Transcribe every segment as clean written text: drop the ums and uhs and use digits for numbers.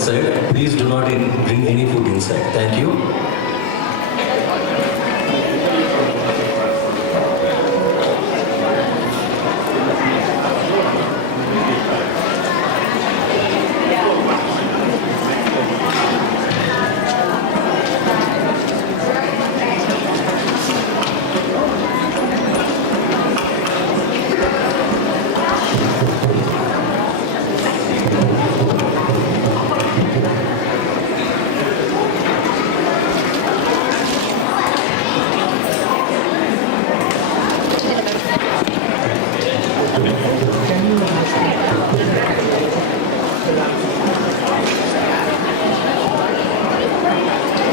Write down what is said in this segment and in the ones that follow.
inside. Please do not bring any food inside. Thank you.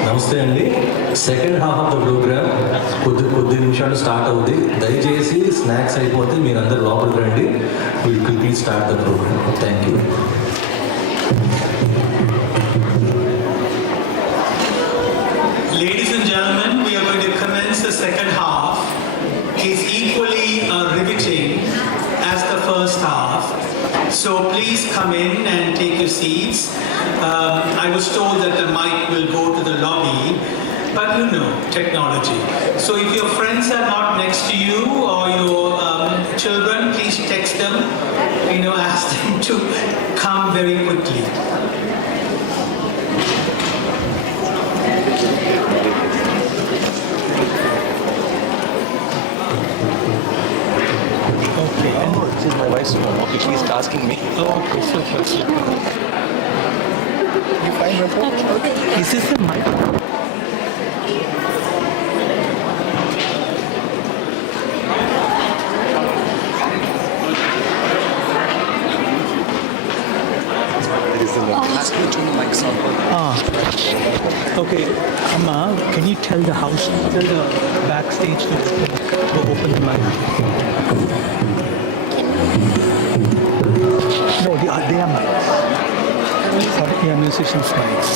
నమస్తే అండి. Second half of the program కొద్ది నిమిషాలు start అవుతుంది. దయచేసి స్నాక్స్ అయిపోతే మీరందరూ లోపలికి రండి. Will quickly start the program. Thank you. Ladies and gentlemen, we are going to commence the second half. It's equally riveting as the first half. So please come in and take your seats. I was told that the mic will go to the lobby, but you know, technology. So if your friends are not next to you or your children, please text them, ask them to come very quickly. Okay. Oh, this is my wife's phone. Okay, she's asking me. Oh, okay, super. You find my phone? Okay. Is this the mic? Ask me to turn the mics on. Okay, Amma, can you tell the backstage to open the mic? No, they are mics. Sorry, yeah, musicians' mics.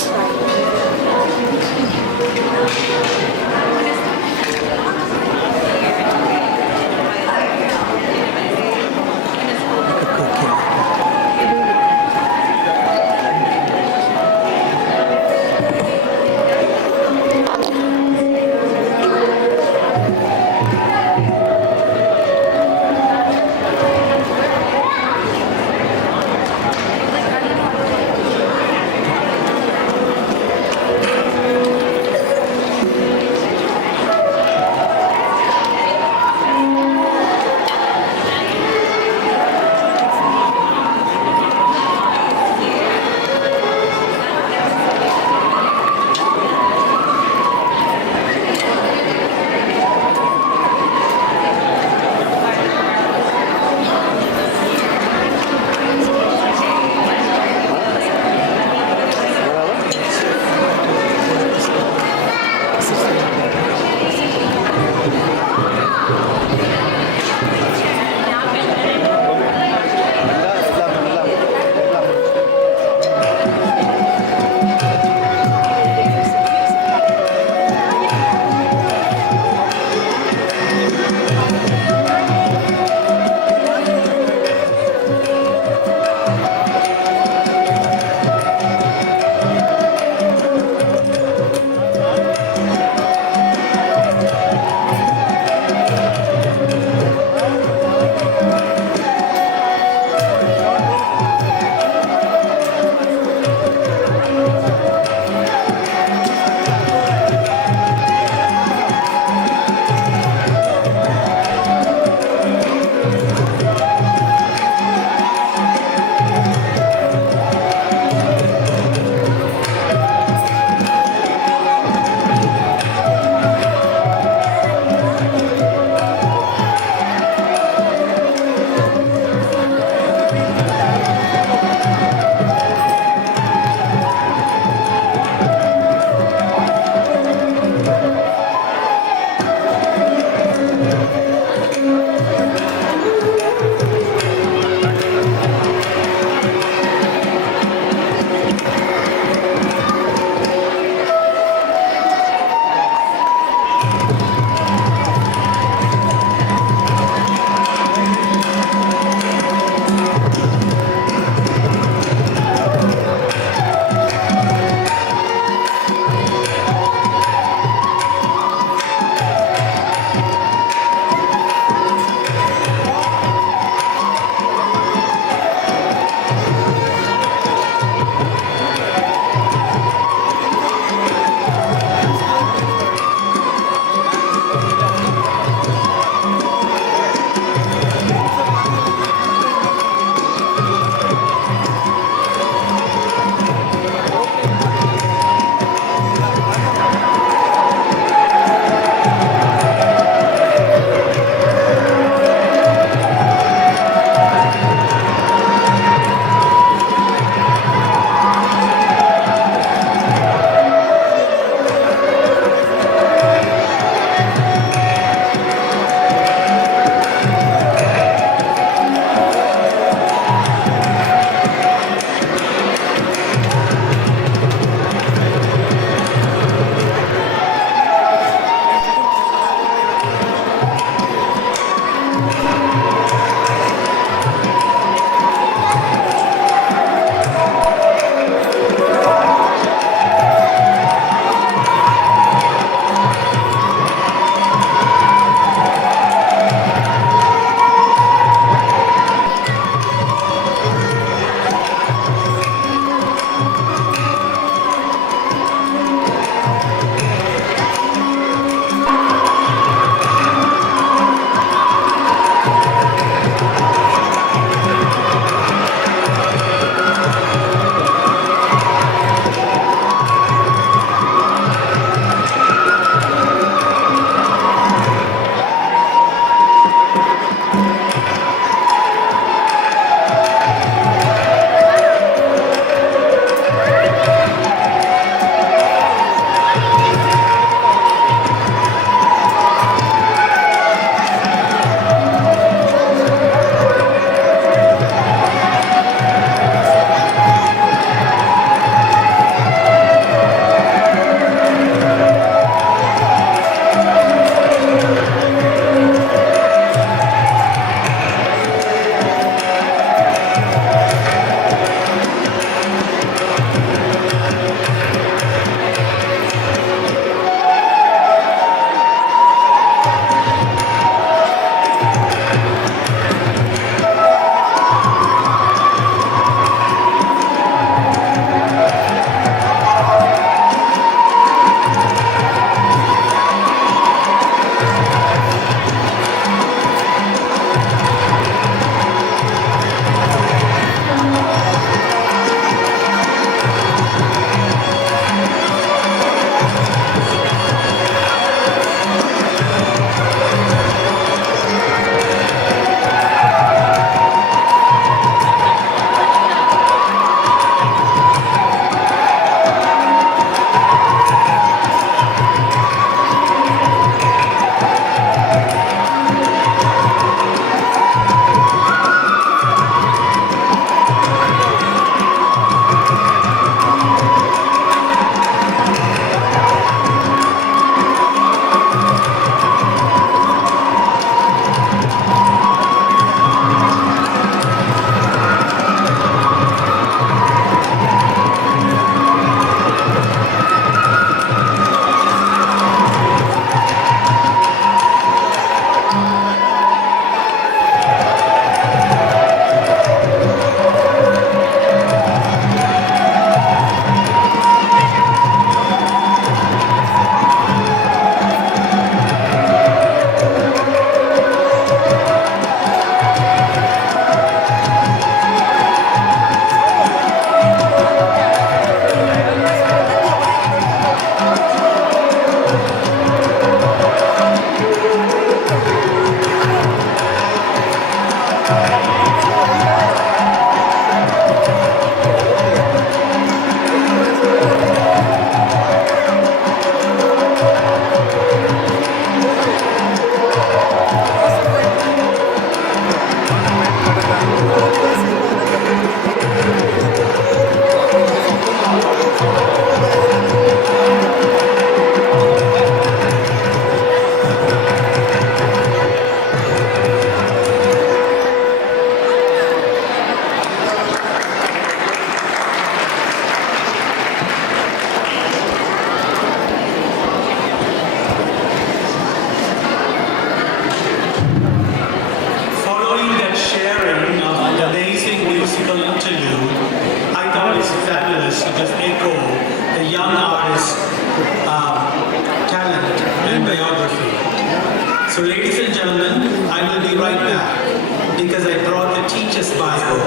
So ladies and gentlemen, I will be right back because I brought the teacher's bio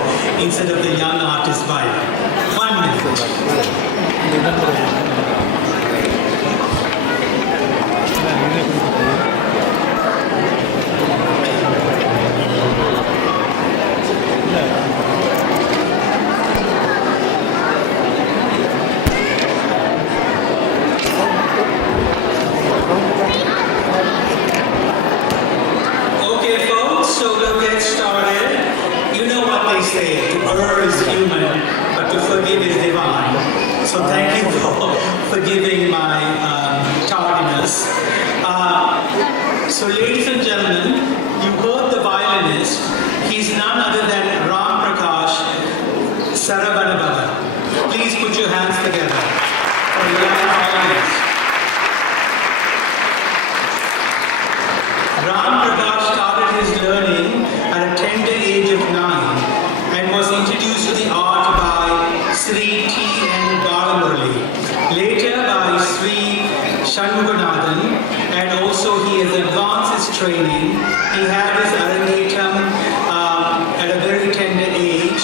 instead of the young artist bio. 1 minute. Okay folks, so we'll get started. You know what they say, to err is human, but to forgive is divine. So thank you for forgiving my tardiness. So ladies and gentlemen, you heard the violinist. He's none other than Ram Prakash Sarabhanabhavan. Please put your hands together for the young violinist. Ram Prakash started his learning at a tender age of 9 and was introduced to the art by Sri T.N. Balamurali, later by Sri Shanmuganathan, and also he has advanced his training. He had his Arankettam at a very tender age.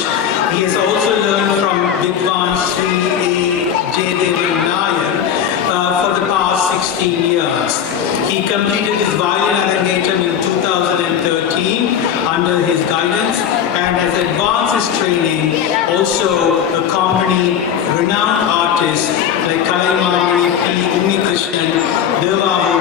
He has also learned from Vidwan Sri A. Jaydevan Nair for the past 16 years. He completed his violin Arankettam in 2013 under his guidance and has advanced his training, also accompanied renowned artists like Kalaimamani P. Unnikrishnan, Devavu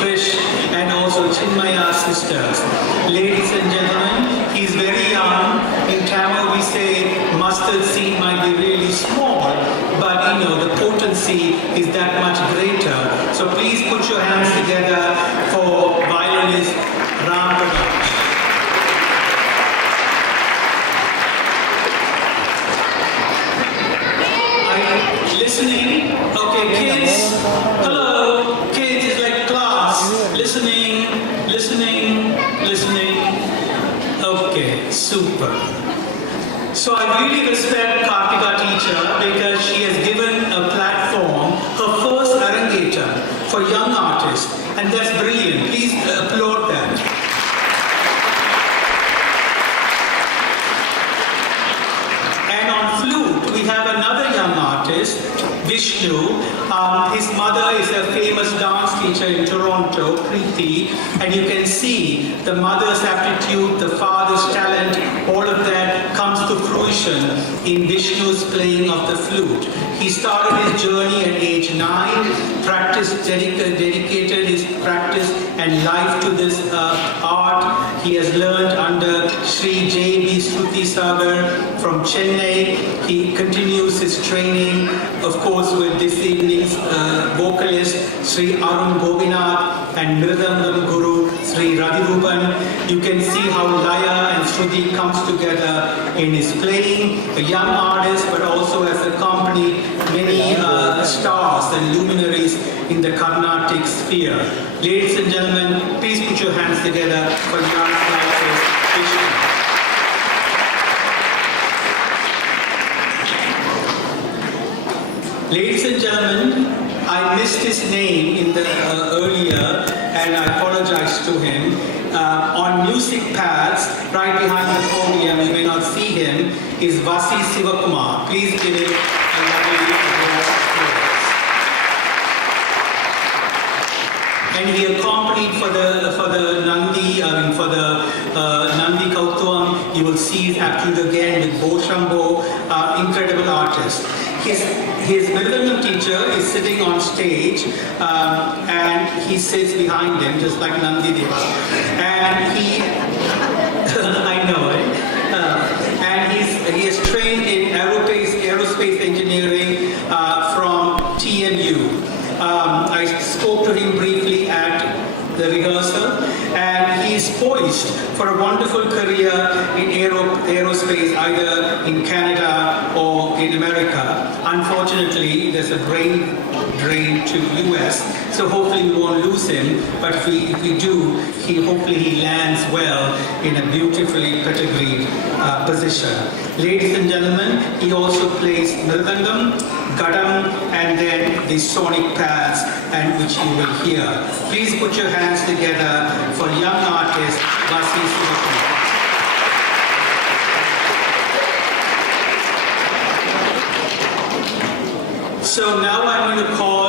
Krish, and also Chinmaya sisters. Ladies and gentlemen, he's very young. In Tamil we say mustard seed might be really small, but you know the potency is that much greater. So please put your hands together for violinist Ram Prakash. Listening? Okay, kids. Hello, kids. It's like class. Listening, listening, listening. Okay, super. So I really respect Kartika teacher because she has given a platform, her first Arankettam for young artists, and that's brilliant. Please applaud that. And on flute, we have another young artist, Vishnu. His mother is a famous dance teacher in Toronto, Preeti, and you can see the mother's aptitude, the father's talent, all of that comes to fruition in Vishnu's playing of the flute. He started his journey at age 9, dedicated his practice and life to this art. He has learned under Sri J.B. Shruti Sagar from Chennai. He continues his training, of course, with this evening's vocalist, Sri Arun Gobinath, and Mridangam Guru, Sri Radhirupan. You can see how Laya and Shruti comes together in his playing. A young artist, but also has accompanied many stars and luminaries in the Carnatic sphere. Ladies and gentlemen, please put your hands together for young artist Vishnu. Ladies and gentlemen, I missed his name in the earlier, and I apologize to him. On music pads, right behind the podium, you may not see him, is Vasi Sivakumar. Please give him a lovely round of applause. And he accompanied for the Nandi, Nandi Kautvam. You will see his aptitude again with Bo Shambho, incredible artist. His Mridangam teacher is sitting on stage and he sits behind him just like Nandi Deva. And he, I know it, and he is trained in aerospace engineering from TMU. I spoke to him briefly at the rehearsal, and he is poised for a wonderful career in aerospace, either in Canada or in America. Unfortunately, there's a brain drain to US. So hopefully we won't lose him, but if we do, hopefully he lands well in a beautifully pedigreed position. Ladies and gentlemen, he also plays mridangam, gadam, and then the sonic pads, and which you will hear. Please put your hands together for young artist Vasi Sivakumar. So now I'm going to call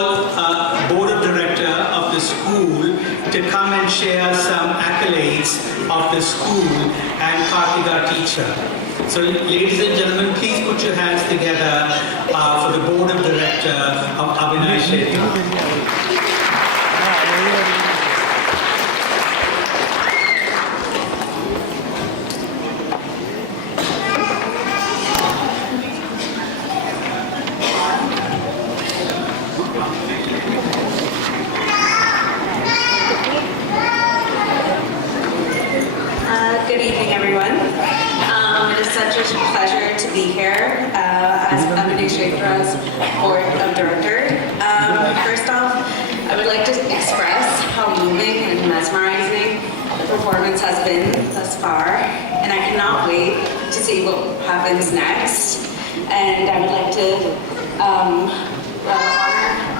board of director of the school to come and share some accolades of the school and Kartika teacher. So ladies and gentlemen, please put your hands together for the board of director of Abhinay Shetty. Good evening, everyone. It is such a pleasure to be here as Abhinay Shetty's board of director. First off, I would like to express how moving and mesmerizing the performance has been thus far, and I cannot wait to see what happens next. And I would like to honor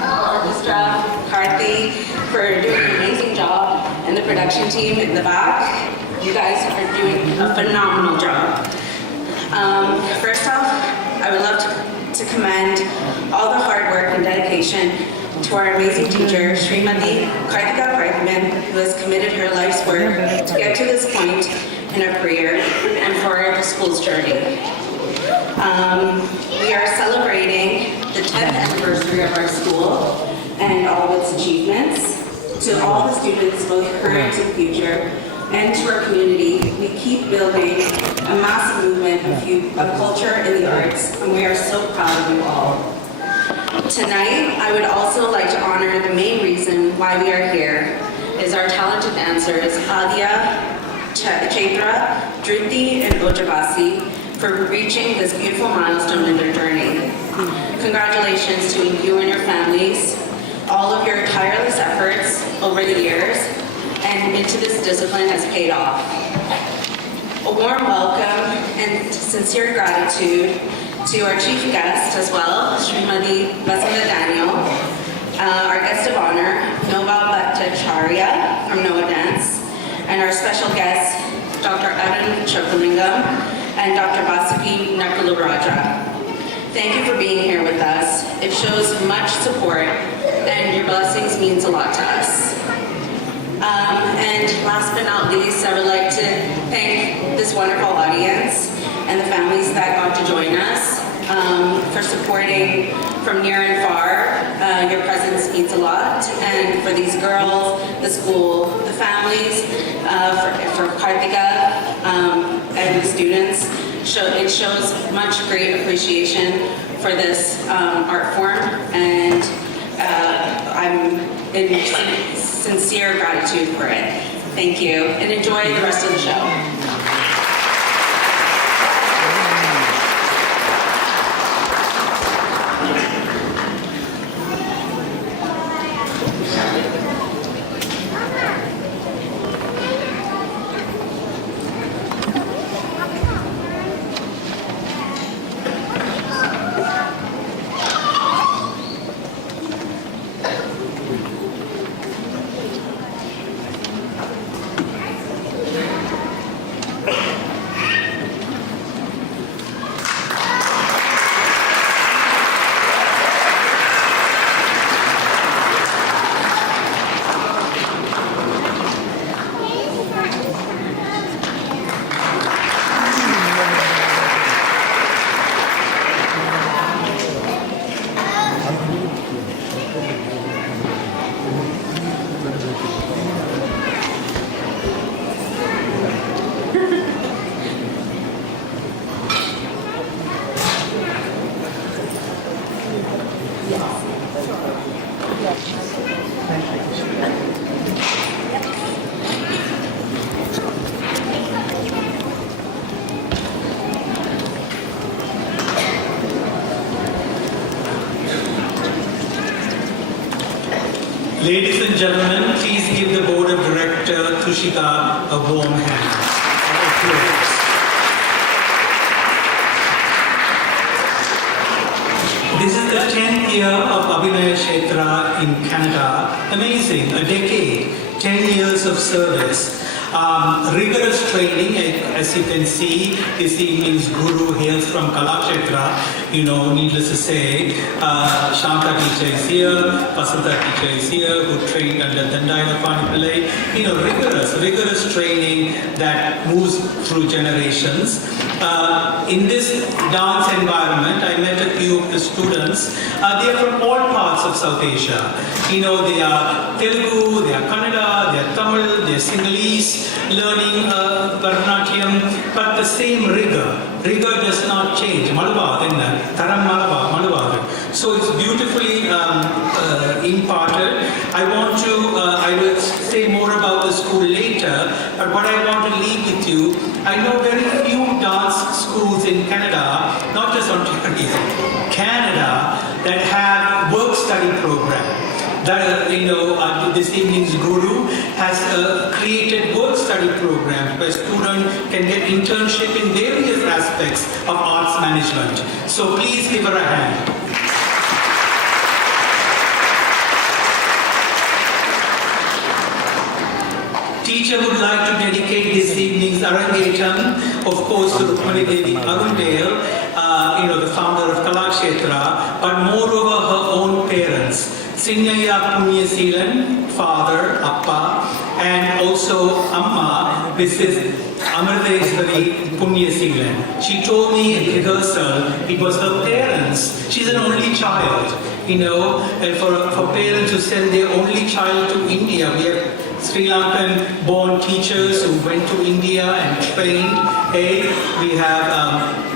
our orchestra, Karthi, for doing an amazing job, and the production team in the back. You guys are doing a phenomenal job. First off, I would love to commend all the hard work and dedication to our amazing teacher, Srimati Kartika Brightman, who has committed her life's work to get to this point in her career and for the school's journey. We are celebrating the 10th anniversary of our school and all of its achievements. To all the students, both current and future, and to our community, we keep building a massive movement of culture in the arts, and we are so proud of you all. Tonight, I would also like to honor the main reason why we are here, is our talented dancers, Adya, Chaitra, Dhruti, and Ojavasi, for reaching this beautiful milestone in their journey. Congratulations to you and your families. All of your tireless efforts over the years and into this discipline has paid off. A warm welcome and sincere gratitude to our chief guest as well, Srimati Vasudha Daniel, our guest of honor, Nova Bhattacharya from Noah Dance, and our special guests, Dr. Arun Chokalingam and Dr. Vasuki Nakularaja. Thank you for being here with us. It shows much support, and your blessings means a lot to us. And last but not least, I would like to thank this wonderful audience and the families that got to join us for supporting from near and far. Your presence means a lot. And for these girls, the school, the families, for Kartika and the students, it shows much great appreciation for this art form, and I'm in sincere gratitude for it. Thank you, and enjoy the rest of the show. Ladies and gentlemen, please give the Board of Director Tushika a warm hand. This is the 10th year of Abhinaya Kshetra in Canada. Amazing, a decade, 10 years of service. Rigorous training, as you can see, this evening's guru hails from Kalakshetra, needless to say. Shanta teacher is here, Vasanta teacher is here, who trained under Dandayana Panipillai. Rigorous training that moves through generations. In this dance environment, I met a few of the students. They are from all parts of South Asia. They are Telugu, they are Kannada, they are Tamil, they are Sinhalese, learning Bharatanatyam, but the same rigor. Rigor does not change. So it's beautifully imparted. I will say more about the school later, but what I want to leave with you, I know very few dance schools in Canada, not just Ontario, Canada, that have work-study program. That this evening's guru has created work-study programs where students can get internship in various aspects of arts management. So please give her a hand. Teacher would like to dedicate this evening's Arankettam, of course, to Rukmani Devi Arundale, the founder of Kalakshetra, but moreover her own parents. Sinnaya Punyasilan, father, Appa, and also Amma, Mrs. Amriteswari Punyasilan. She told me in rehearsal, it was her parents. She's an only child, and for parents who send their only child to India. We have Sri Lankan born teachers who went to India and trained. We have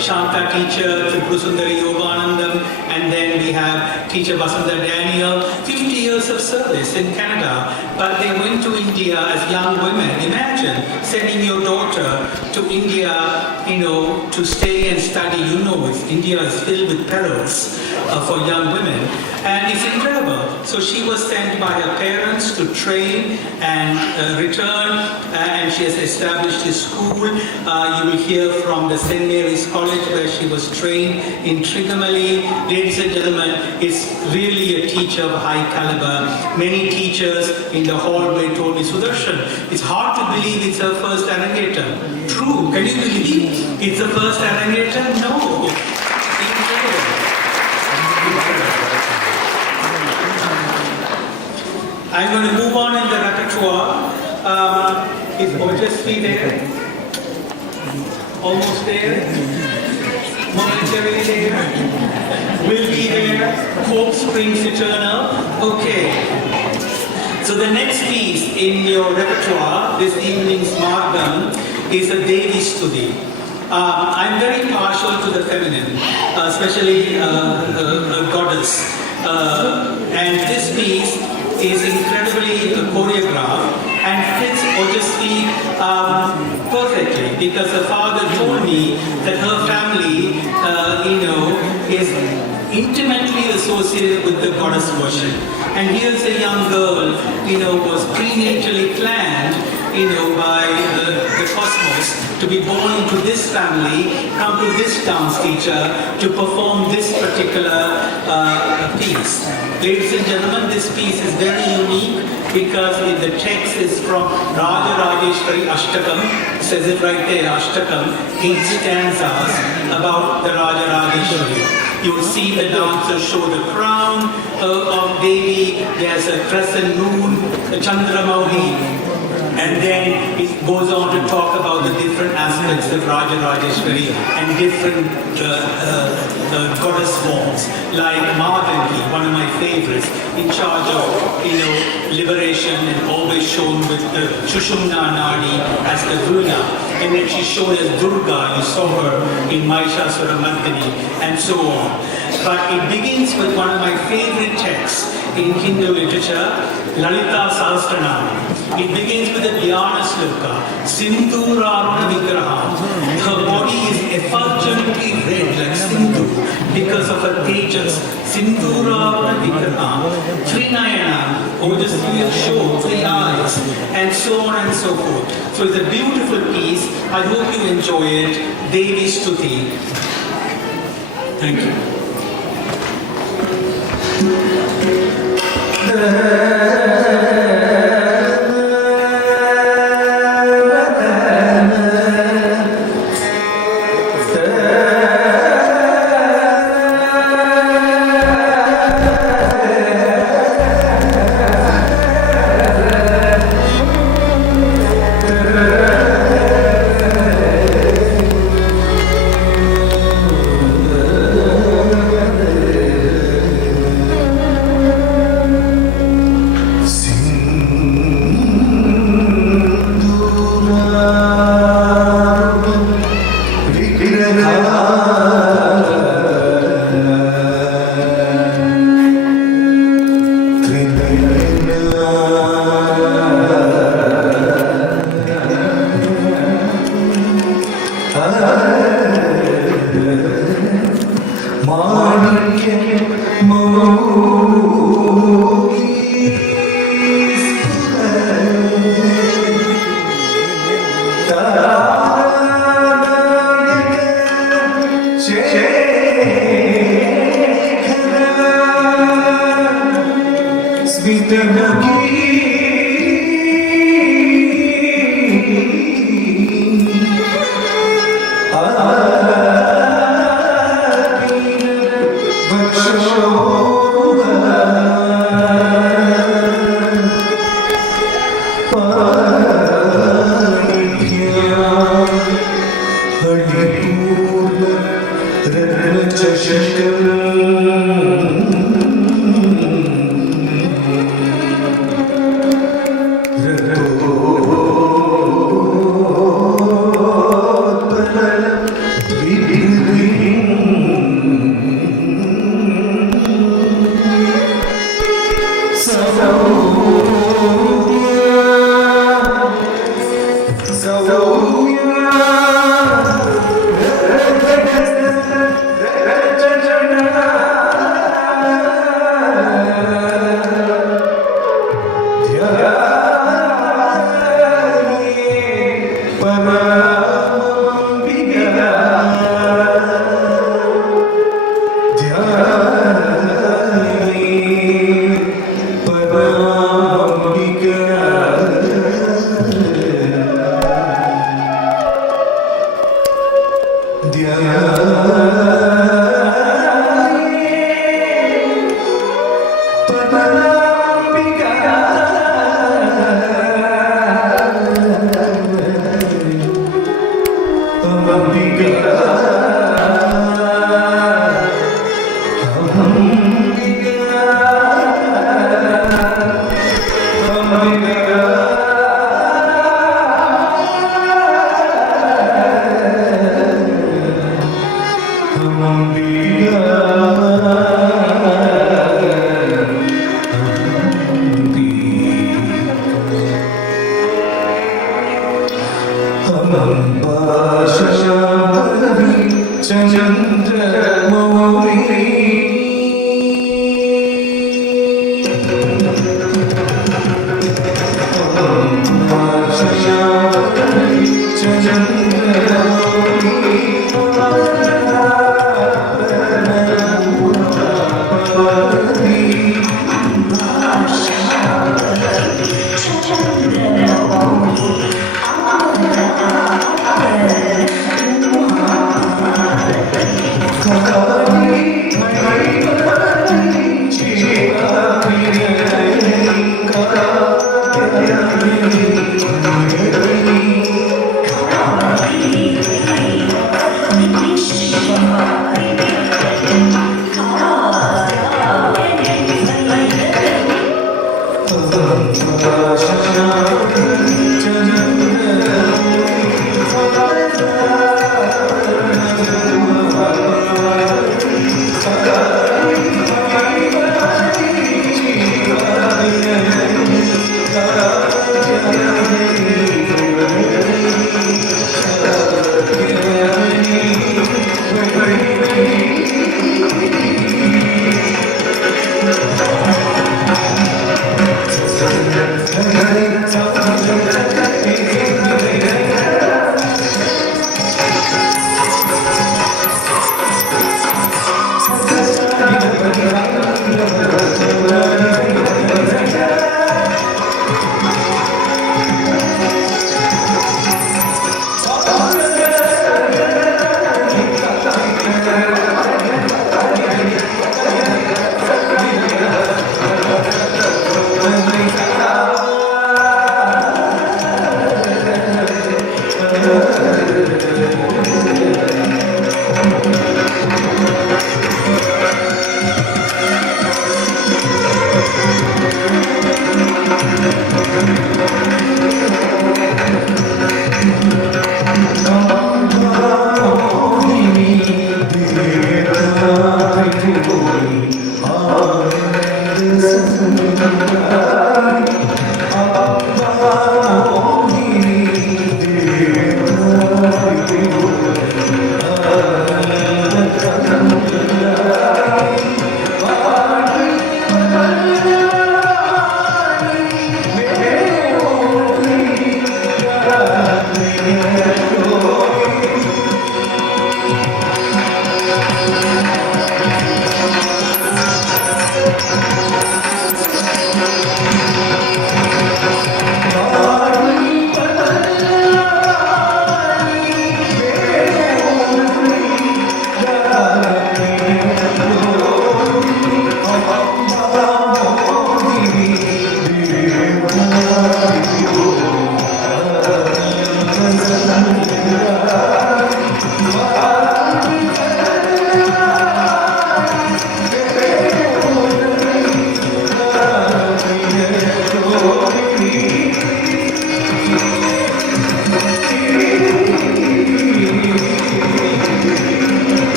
Shanta teacher, Tripurasundari Yoganandam, and then we have teacher Vasanta Daniel, 50 years of service in Canada, but they went to India as young women. Imagine sending your daughter to India, to stay and study. India is filled with perils for young women, and it's incredible. So she was sent by her parents to train and return, and she has established a school. You will hear from the St. Mary's College where she was trained in Trigamali. Ladies and gentlemen, it's really a teacher of high caliber. Many teachers in the hallway told me, Sudarshan, it's hard to believe it's her first Arankettam. True, can you believe it's the first Arankettam? No. I'm going to move on in the repertoire. Is Ojasvi there? Almost there? Momentarily there? Will be there? Hope springs eternal? Okay. So the next piece in your repertoire, this evening's Margam, is a Devi Stuti. I'm very partial to the feminine, especially a goddess. And this piece is incredibly choreographed and fits Ojasvi perfectly, because her father told me that her family, is intimately associated with the goddess worship. And here's a young girl, was prenatally planned, by the cosmos to be born into this family, come to this dance teacher to perform this particular piece. Ladies and gentlemen, this piece is very unique because the text is from Raja Rajeshwari Ashtakam. It says it right there, Ashtakam, 8 stanzas about the Raja Rajeshwari. You will see the dancers show the crown of Devi. There's a crescent moon, the Chandramauli, and then it goes on to talk about the different aspects of Raja Rajeshwari and different goddess forms, like Madangi, one of my favorites, in charge of liberation and always shown with the Shushumna Nadi as the Durga. And then she's shown as Durga, you saw her in Mahishasura Mardini, and so on. But it begins with one of my favorite texts. in Hindu literature, Lalita Sahasranam. It begins with a Dhyana Sloka, Sindhuraruna Vigraha. Her body is effulgently red like Sindhu because of her tejas. Sindhuraruna Vigraha, Trinayana, over the show, 3 eyes, and so on and so forth. So it's a beautiful piece. I hope you enjoy it. Devi Stuti. Thank you.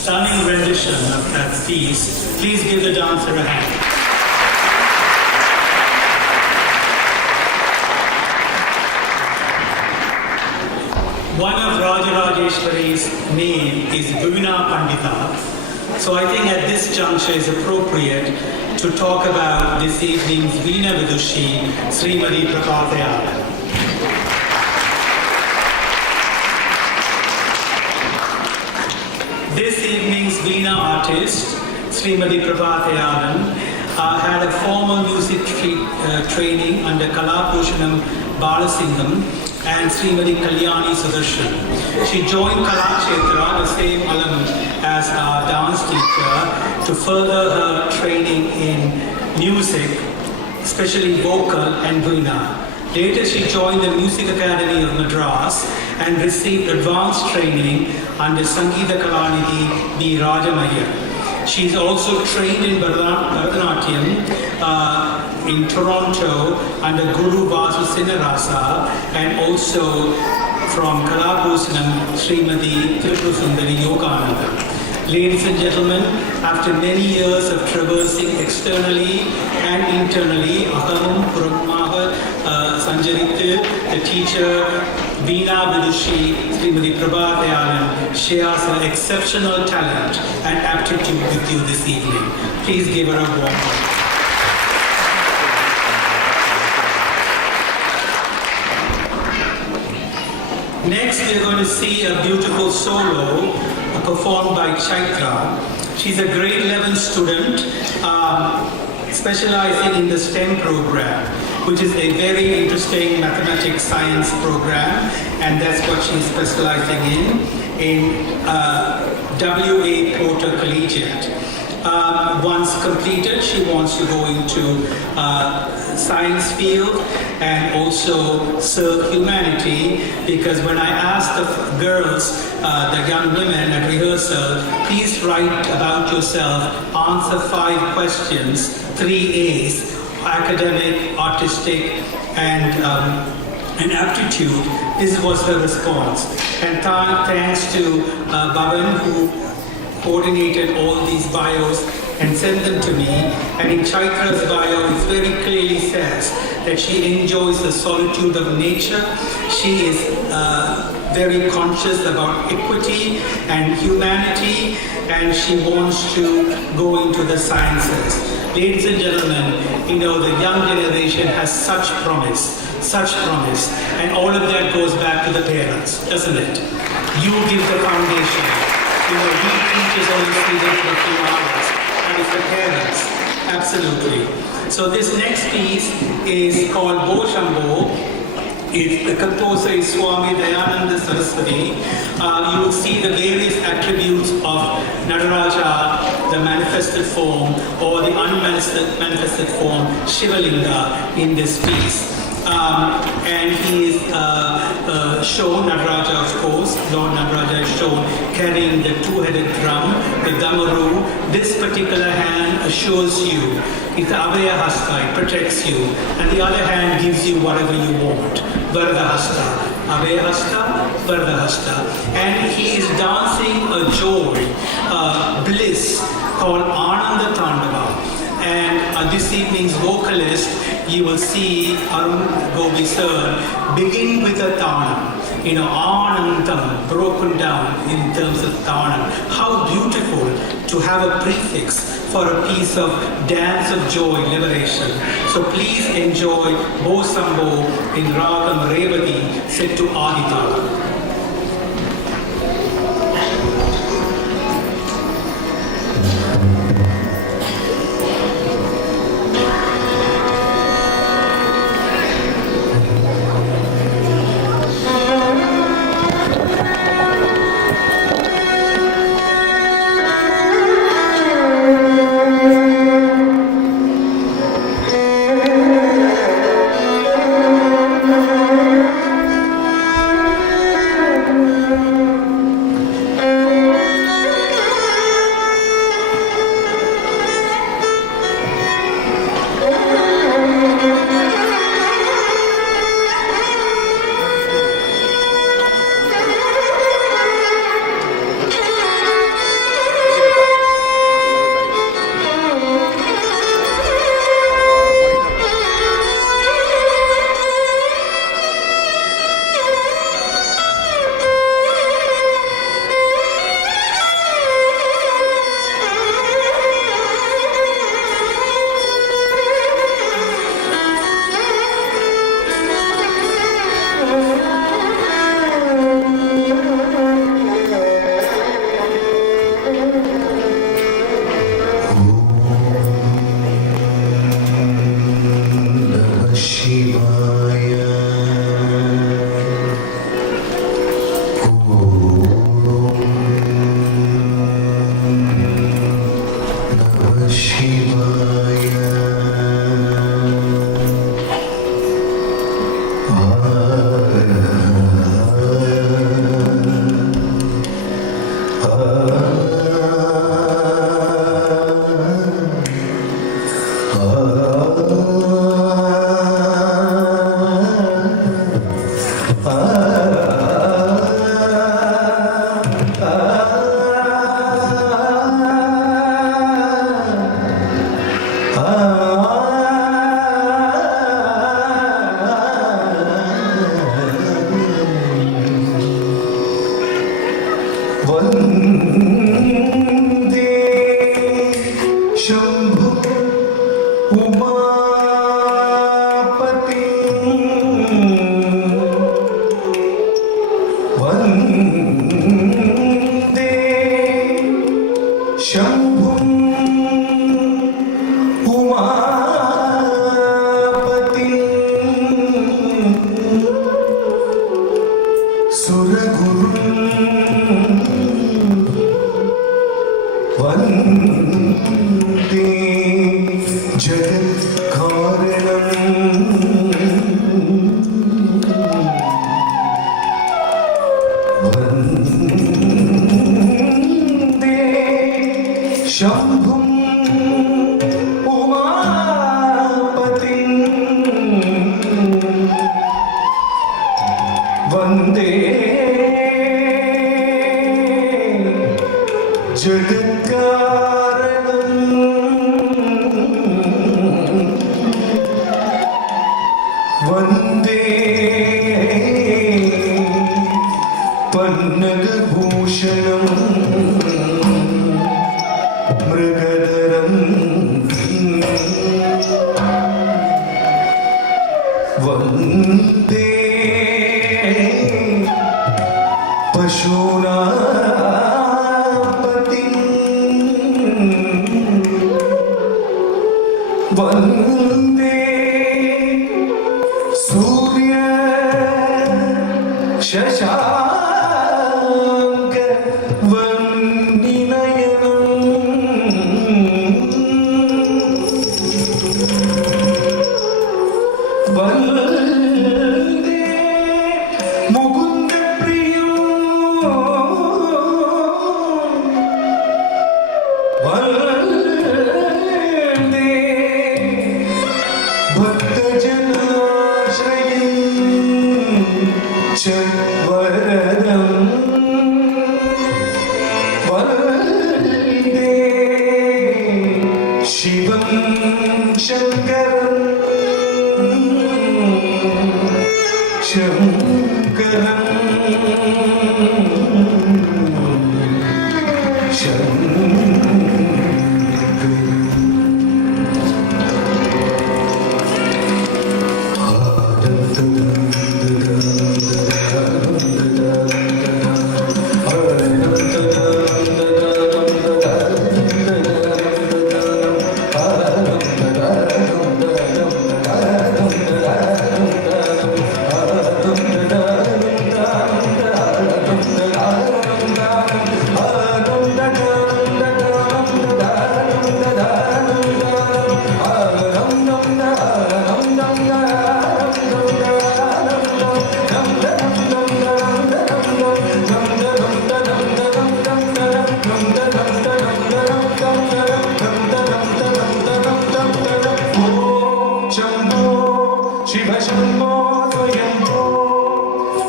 stunning rendition of that piece. Please give the dancer a hand. One of Rajarajeshwari's name is Veena Pandita. So I think at this juncture is appropriate to talk about this evening's Veena Vidushi, Srimati Prabhatayana. This evening's Veena artist, Srimati Prabhatayana, had a formal music training under Kalabhushanam Balasingham and Srimati Kalyani Sudarshan. She joined Kalakshetra, the same alum as our dance teacher, to further her training in music, especially vocal and veena. Later she joined the Music Academy of Madras and received advanced training under Sangeeta Kalanidhi B. Rajamaya. She is also trained in Bharathanatya in Toronto under Guru Vasu Sinnarasa, and also from Kalabhushanam Srimati Tripura Sundari Yogananda. Ladies and gentlemen, after many years of traversing externally and internally, Ahamam Puramaha Sanjarithu, the teacher Veena Vidushi, Srimati Prabhatayana, shares her exceptional talent and aptitude with you this evening. Please give her a warm welcome. Next, we are going to see a beautiful solo performed by Chaitra. She's a grade 11 student specializing in the STEM program, which is a very interesting mathematics science program, and that's what she's specializing in W.A. Porter Collegiate. Once completed, she wants to go into science field and also serve humanity, because when I asked the girls, the young women at rehearsal, please write about yourself, answer 5 questions, 3 A's, academic, artistic, and aptitude. This was her response. And thanks to Bhavan, who coordinated all these bios and sent them to me. And in Chaitra's bio, it very clearly says that she enjoys the solitude of nature. She is very conscious about equity and humanity, and she wants to go into the sciences. Ladies and gentlemen, you know, the young generation has such promise, and all of that goes back to the parents, doesn't it? You give the foundation. You know, we teachers only see them for a few hours, and it's the parents, absolutely. So this next piece is called Bo Shambho. The composer is Swami Dayananda Saraswati. You will see the various attributes of Nataraja, the manifested form, or the unmanifested form, Shivalinga, in this piece. And he is shown, Nataraja of course, Lord Nataraja is shown carrying the 2-headed drum, the damaru. This particular hand assures you, it's Abhaya Hasta, it protects you, and the other hand gives you whatever you want. Varada Hasta, Abhaya Hasta, Varada Hasta. And he is dancing a joy, bliss called Ananda Tandava. And this evening's vocalist, you will see Arun Gobi sir begin with a tanam. You know, Anandam, broken down in terms of tanam. How beautiful to have a prefix for a piece of dance of joy, liberation. So please enjoy Bo Shambho in Ragam Revati set to Aditala. वन्दे शम्भु उमापति वन्दे शम्भुं उमापतिं सुरगुरुं वन्दे वन्दे शम्भुं उमापतिं वन्दे वन्दे पन्नगभूषणं मृगधरं वन्दे पशूनापतिं वन्दे सूर्य शशाङ्क वन्निनयनम् वन्दे मुकुन्दप्रियं वन्दे भक्तजनाश्रयं च वरदम् वन्दे शिवं शङ्करं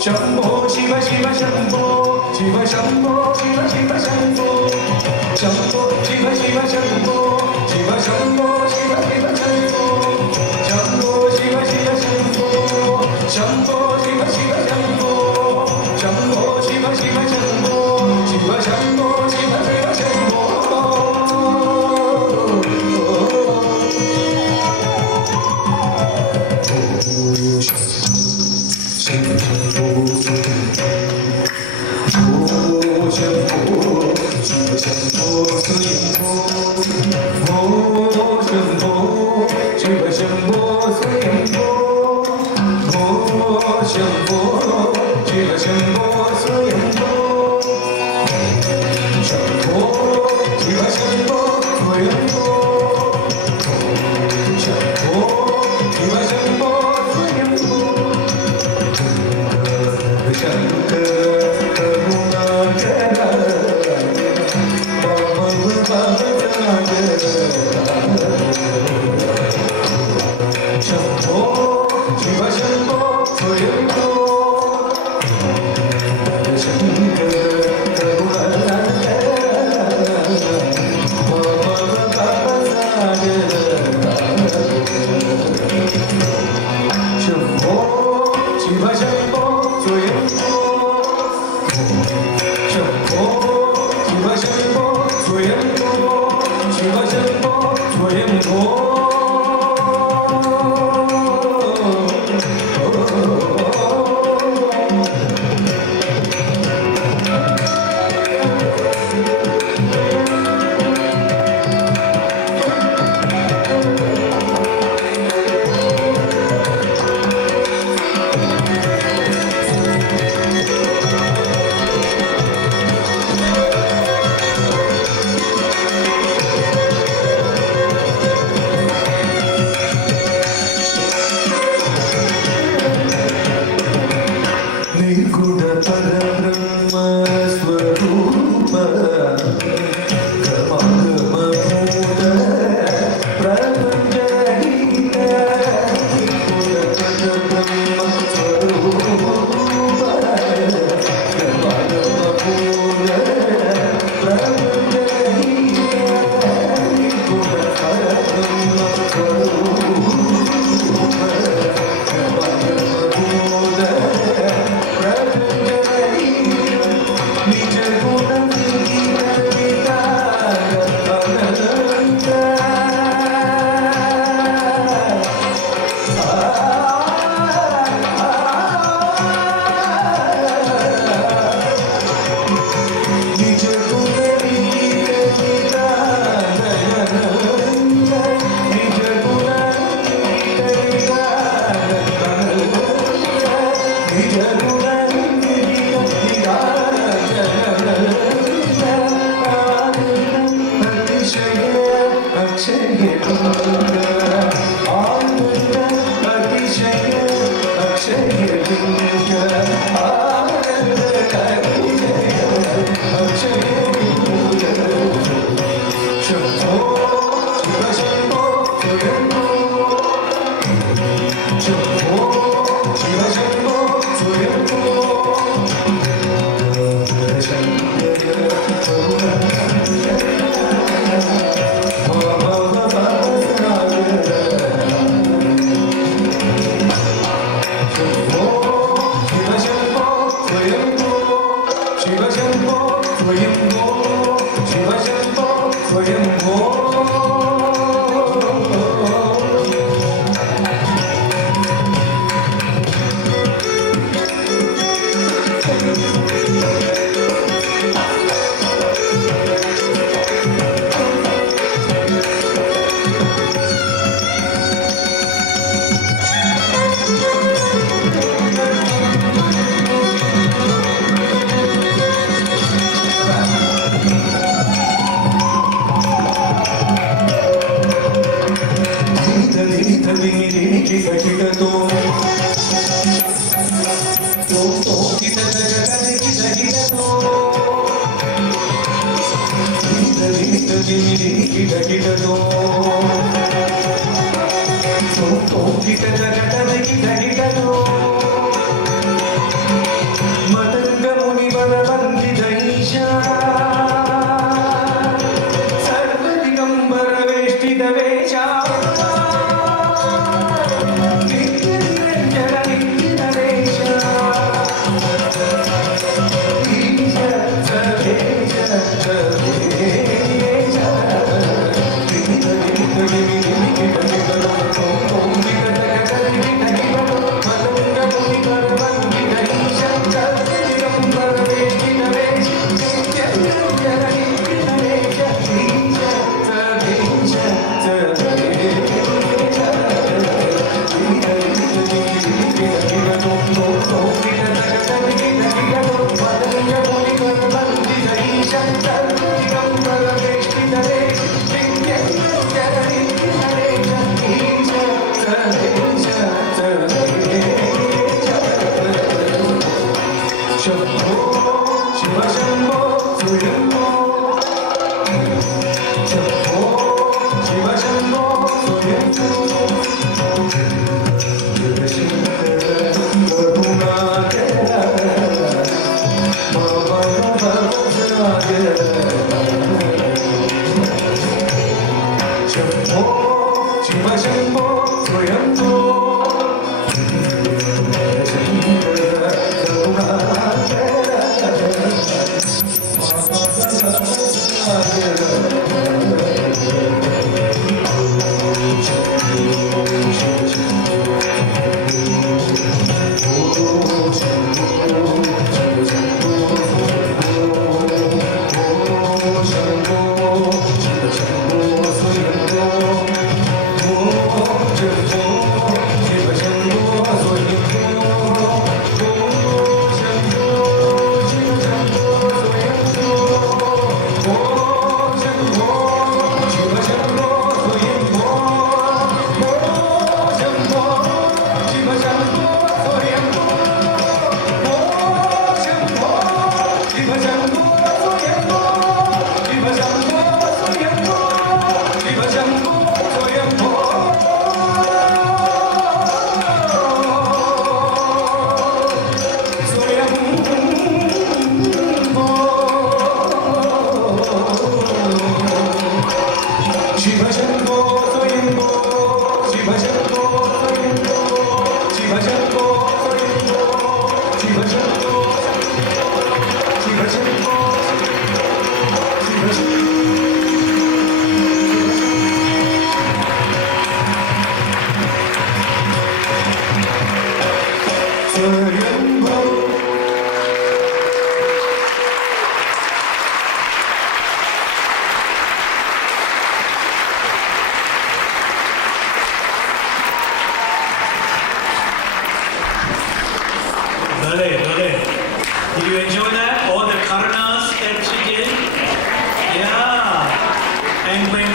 Shambho Shiv Shiv Shambho Shiv Shambho Shiv Shiv Shambho Shambho Shiv Shiv Shambho Shiv Shambho Shiv Shiv Shambho Shambho Shiv Shiv Shambho Shambho Shiv Shiv Shambho Shambho Shiv Shiv Shambho Shiv Shambho Shiv Shiv Shambho Shambho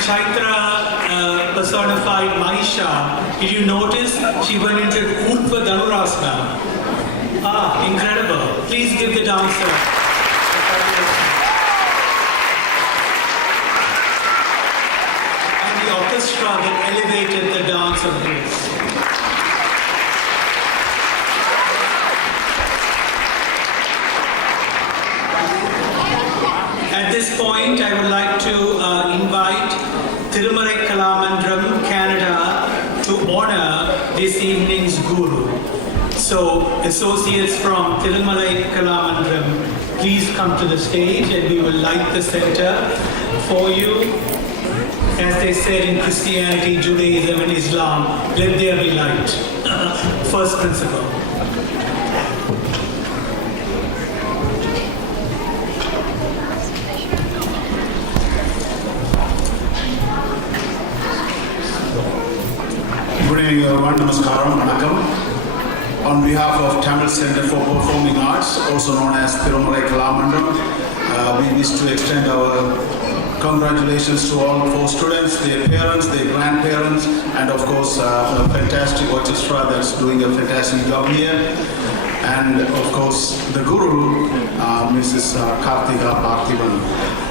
Chaitra personified Mahisha, did you notice she went into Urtva Dhanurasana? Ah, incredible. Please give the dancer. And the orchestra that elevated the dance of his. At this point, I would like to invite Tirumala Kalamandram, Canada, to honor this evening's guru. So, associates from Tirumala Kalamandram, please come to the stage and we will light the center for you. As they said in Christianity, Judaism and Islam, let there be light. First principle. Good evening everyone, Namaskaram, Vanakkam. On behalf of Tamil Center for Performing Arts, also known as Tirumala Kalamandram, we wish to extend our congratulations to all 4 students, their parents, their grandparents, and of course a fantastic orchestra that's doing a fantastic job here. And of course the guru, Mrs. Kartika Parthiban.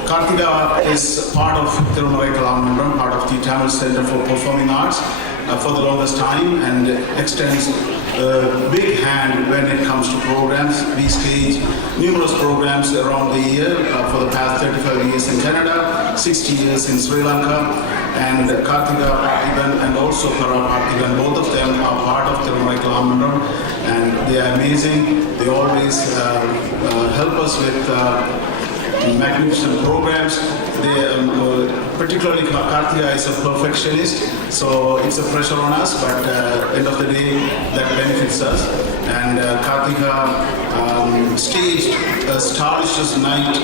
Kartika is part of Tirumala Kalamandram, part of the Tamil Center for Performing Arts for the longest time, and extends a big hand when it comes to programs. We stage numerous programs around the year for the past 35 years in Canada, 60 years in Sri Lanka, and Kartika Parthiban and also Para Parthiban, both of them are part of Tirumala Kalamandram, and they are amazing. They always help us with magnificent programs. They, particularly Kartika is a perfectionist, so it's a pressure on us, but end of the day that benefits us. And Kartika staged a Starlicious Night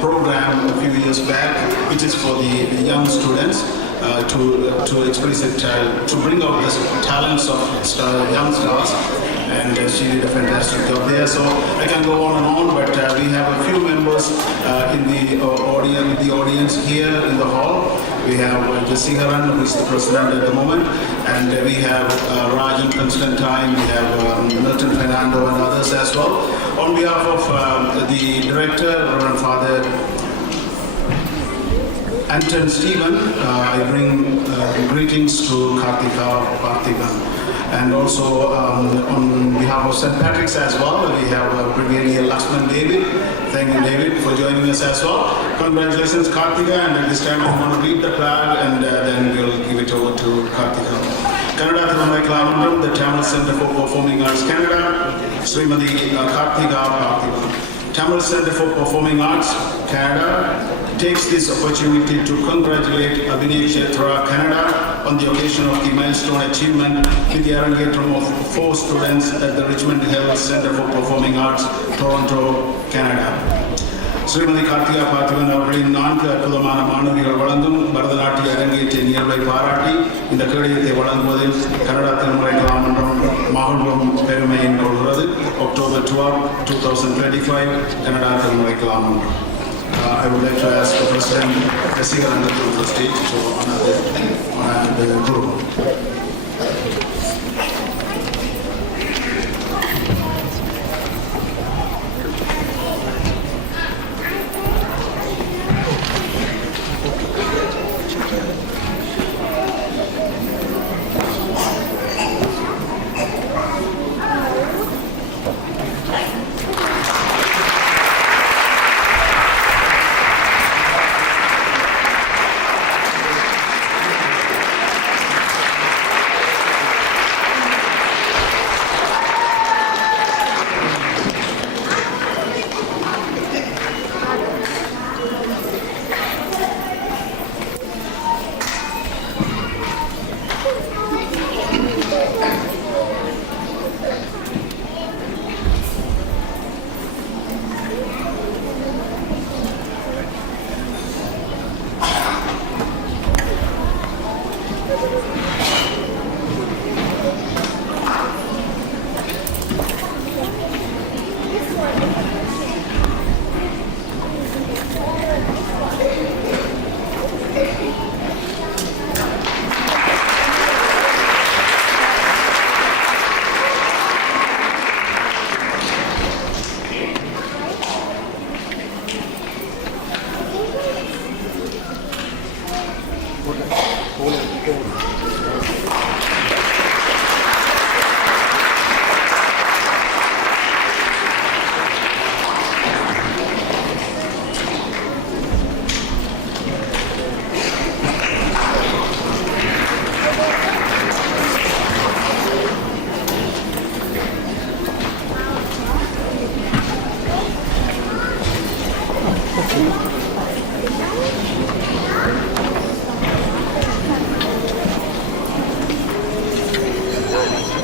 program a few years back, which is for the young students to express it, to bring out the talents of young stars. And she did a fantastic job there. So I can go on and on, but we have a few members in the audience here in the hall. We have Jasiharan, who is the president at the moment, and we have Rajan Constantine, we have Milton Fernando and others as well. On behalf of the director, Reverend Father Anton Stephen, I bring greetings to Kartika Parthiban. And also on behalf of St. Patrick's as well, we have Brigadier Lakshman David. Thank you, David, for joining us as well. Congratulations, Kartika, and at this time I'm going to read the flag and then we'll give it over to Kartika. Canada Tirumala Kalamandram, the Tamil Center for Performing Arts Canada, Srimati Kartika Parthiban. Tamil Center for Performing Arts Canada takes this opportunity to congratulate Abhinay Kshetra Canada on the occasion of the milestone achievement with the Arankettam of 4 students at the Richmond Hill Center for Performing Arts, Toronto, Canada. Srimati Kartika Parthiban அவர்களின் 4 அற்புதமான மாணவிகள் வழங்கும் பரதநாட்டிய அரங்கேற்றை நிகழ்வை பாராட்டி இந்த கேடயத்தை வழங்குவதில் Canada திருமுறை கலாமன்றம் மகிழ்வும் பெருமையின் கொள்கிறது. October 12, 2025, கனடா திருமுறை கலாமன்றம். I would like to ask the President Jasiharan to the stage to honor the guru.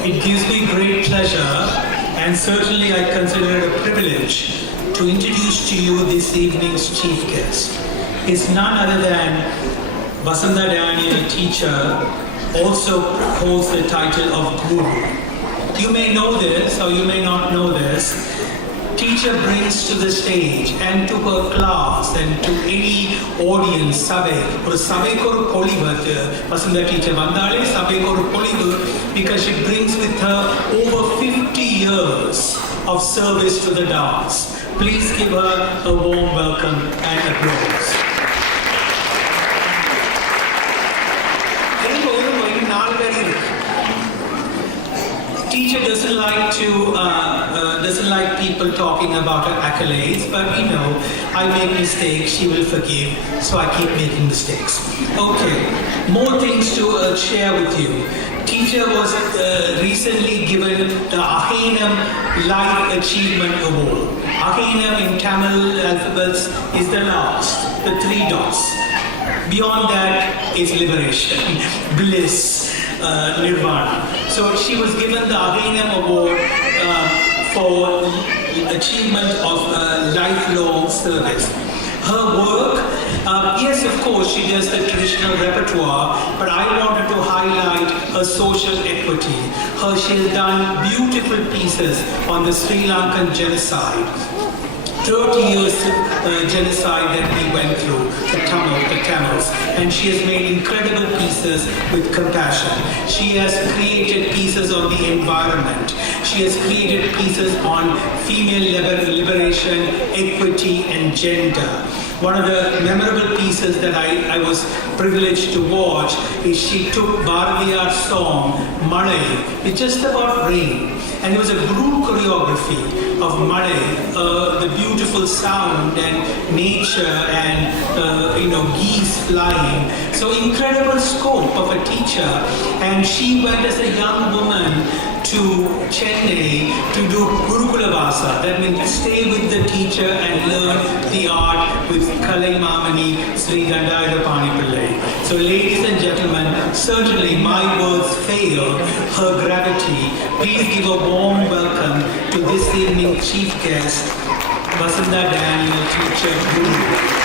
It gives me great pleasure, and certainly I consider it a privilege to introduce to you this evening's chief guest. Is none other than Vasantha Daniel, a teacher, also holds the title of Guru. You may know this or you may not know this. Teacher brings to the stage and to her class and to any audience, Sabekoru Polivat, Vasantha teacher Vandale, Sabekoru Polivat, because she brings with her over 50 years of service to the dance. Please give her a warm welcome and applause. Teacher doesn't like people talking about her accolades, but we know I make mistakes, she will forgive, so I keep making mistakes. Okay, more things to share with you. Teacher was recently given the Ahenam Life Achievement Award. Ahenam in Tamil alphabets is the last, the 3 dots. Beyond that is liberation, bliss, nirvana. So she was given the Ahenam Award for achievement of lifelong service. Her work, yes, of course, she does the traditional repertoire, but I wanted to highlight her social equity. She has done beautiful pieces on the Sri Lankan genocide. 30 years genocide that we went through, the Tamils, and she has made incredible pieces with compassion. She has created pieces on the environment. She has created pieces on female liberation, equity, and gender. One of the memorable pieces that I was privileged to watch is she took Bharathiya's song, Malai. It's just about rain. And it was a group choreography of Malai, the beautiful sound and nature and, geese flying. So incredible scope of a teacher. And she went as a young woman to Chennai to do Gurukula Vasa. That means stay with the teacher and learn the art with Kalai Mamani Sri Dandayapani Pillai. So ladies and gentlemen, certainly my words fail her gravity. Please give a warm welcome to this evening's chief guest, Vasantha Daniel, teacher Guru.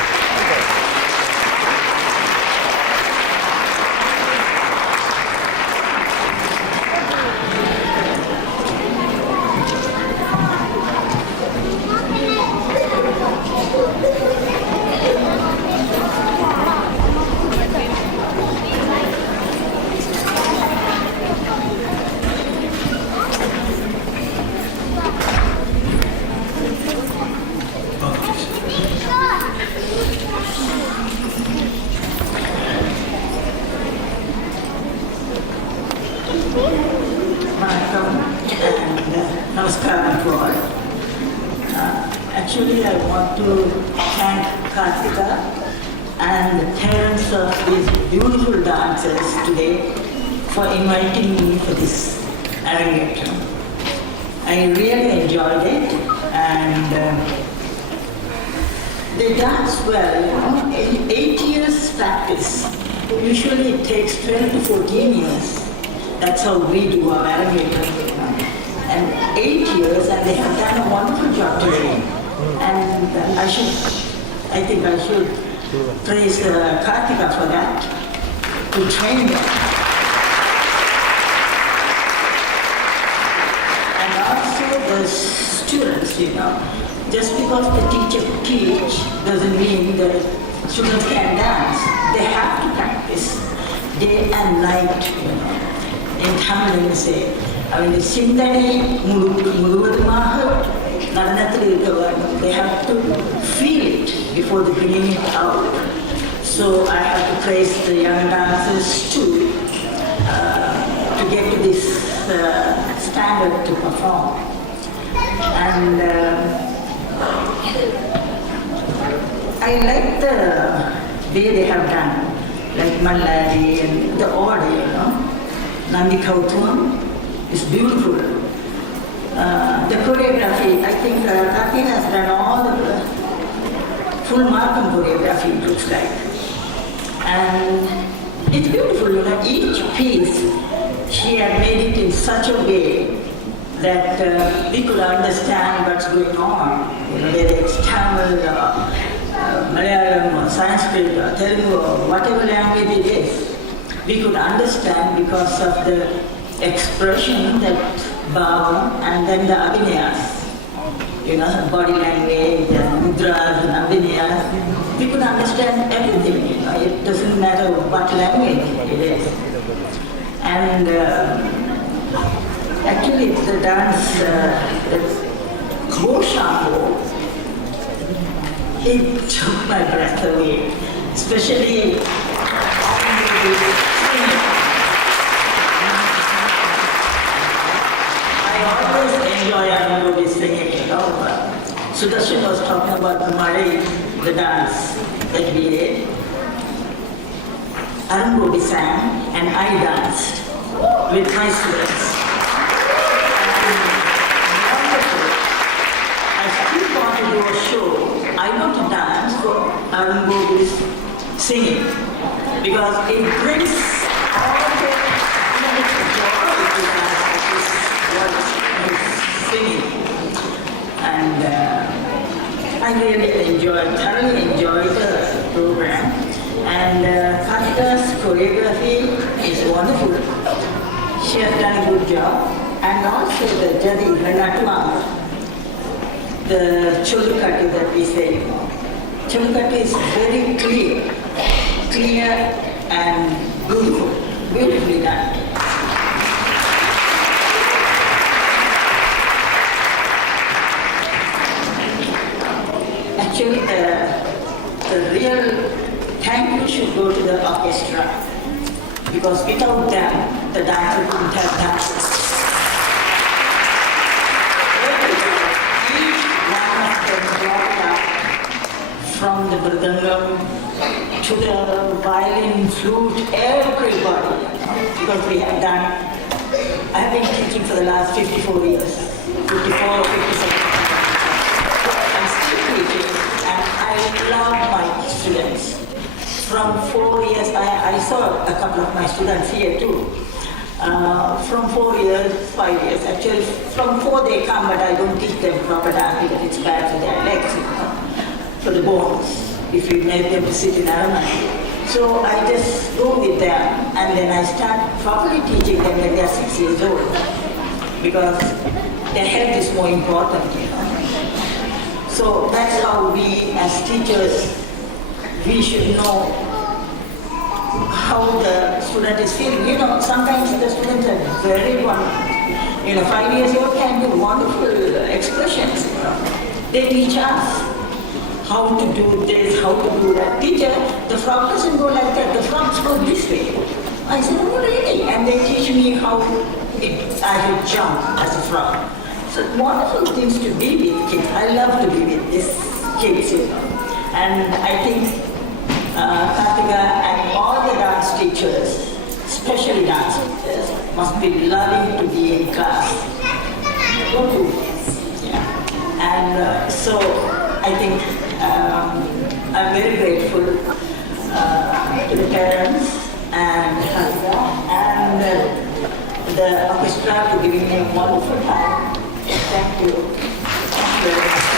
Namaskaram to all. Actually, I want to thank Kartika and the parents of these beautiful dancers today for inviting me for this Arankettam. I really enjoyed it, and they dance well. 8 years practice. Usually it takes 12 to 14 years. That's how we do our Arankettam. And 8 years, and they have done a wonderful job today. And I think I should praise Kartika for that, to train them. And also the students, just because the teacher teach doesn't mean that students can dance. They have to practice day and night, In Tamil, we say, Sindhani Muluvadumaha Nadanathil, they have to feel it before they bring it out. So I have to praise the young dancers too, to get to this standard to perform. And I like the way they have done, like Malladi and the order, Nandi Kautuam is beautiful. The choreography, I think Taki has done all the full Markham choreography, it looks like. And it's beautiful, you know, each piece, she had made it in such a way that we could understand what's going on, you know, whether it's Tamil, Malayalam, or Sanskrit, or Telugu, or whatever language it is. We could understand because of the expression, that bhava, and then the abhinayas. You know, body language, and mudras, and abhinayas. We could understand everything, you know, it doesn't matter what language it is. And actually the dance, the Goshambo, it took my breath away, especially I always enjoy Arangobi singing, you know. Sudarshan was talking about the Malay, the dance that we did. Arangobi sang and I danced with my students. I still want to do a show. I want to dance for Arangobi's singing because it brings all the joy to dance, what is singing. And I really thoroughly enjoyed the program. And Kartika's choreography is wonderful. She has done a good job. And also the Jadi, the Natma, the Cholukati that we say, you know. Cholukati is very clear and beautifully done. Actually, the real thank you should go to the orchestra, because without them, the dancer wouldn't have danced. Each one of them brought up from the mridangam to the violin, flute, everybody, because we have done, I've been teaching for the last 54 years, 54 or 57. I'm still teaching, and I love my students. From 4 years, I saw a couple of my students here too. From 4 years, 5 years. Actually, from 4 they come, but I don't teach them proper dance because it's bad for their legs, you know, for the bones, if we make them to sit in Aramana. So I just go with them, and then I start properly teaching them when they're 6 years old, because their health is more important, you know. So that's how we, as teachers, we should know how the student is feeling. You know, sometimes the students are very wonderful. You know, 5 years old can do wonderful expressions. You know. They teach us how to do this, how to do that. Teacher, the frog doesn't go like that, the frogs go this way. I said, oh really? And they teach me how I should jump as a frog. So wonderful things to be with kids. I love to be with these kids, you know. And I think Kartika and all the dance teachers, especially dance teachers, must be loving to be in class. Yeah. And so I think I'm very grateful to the parents and Kartika and the orchestra for giving me a wonderful time. Thank you. Thank you very much.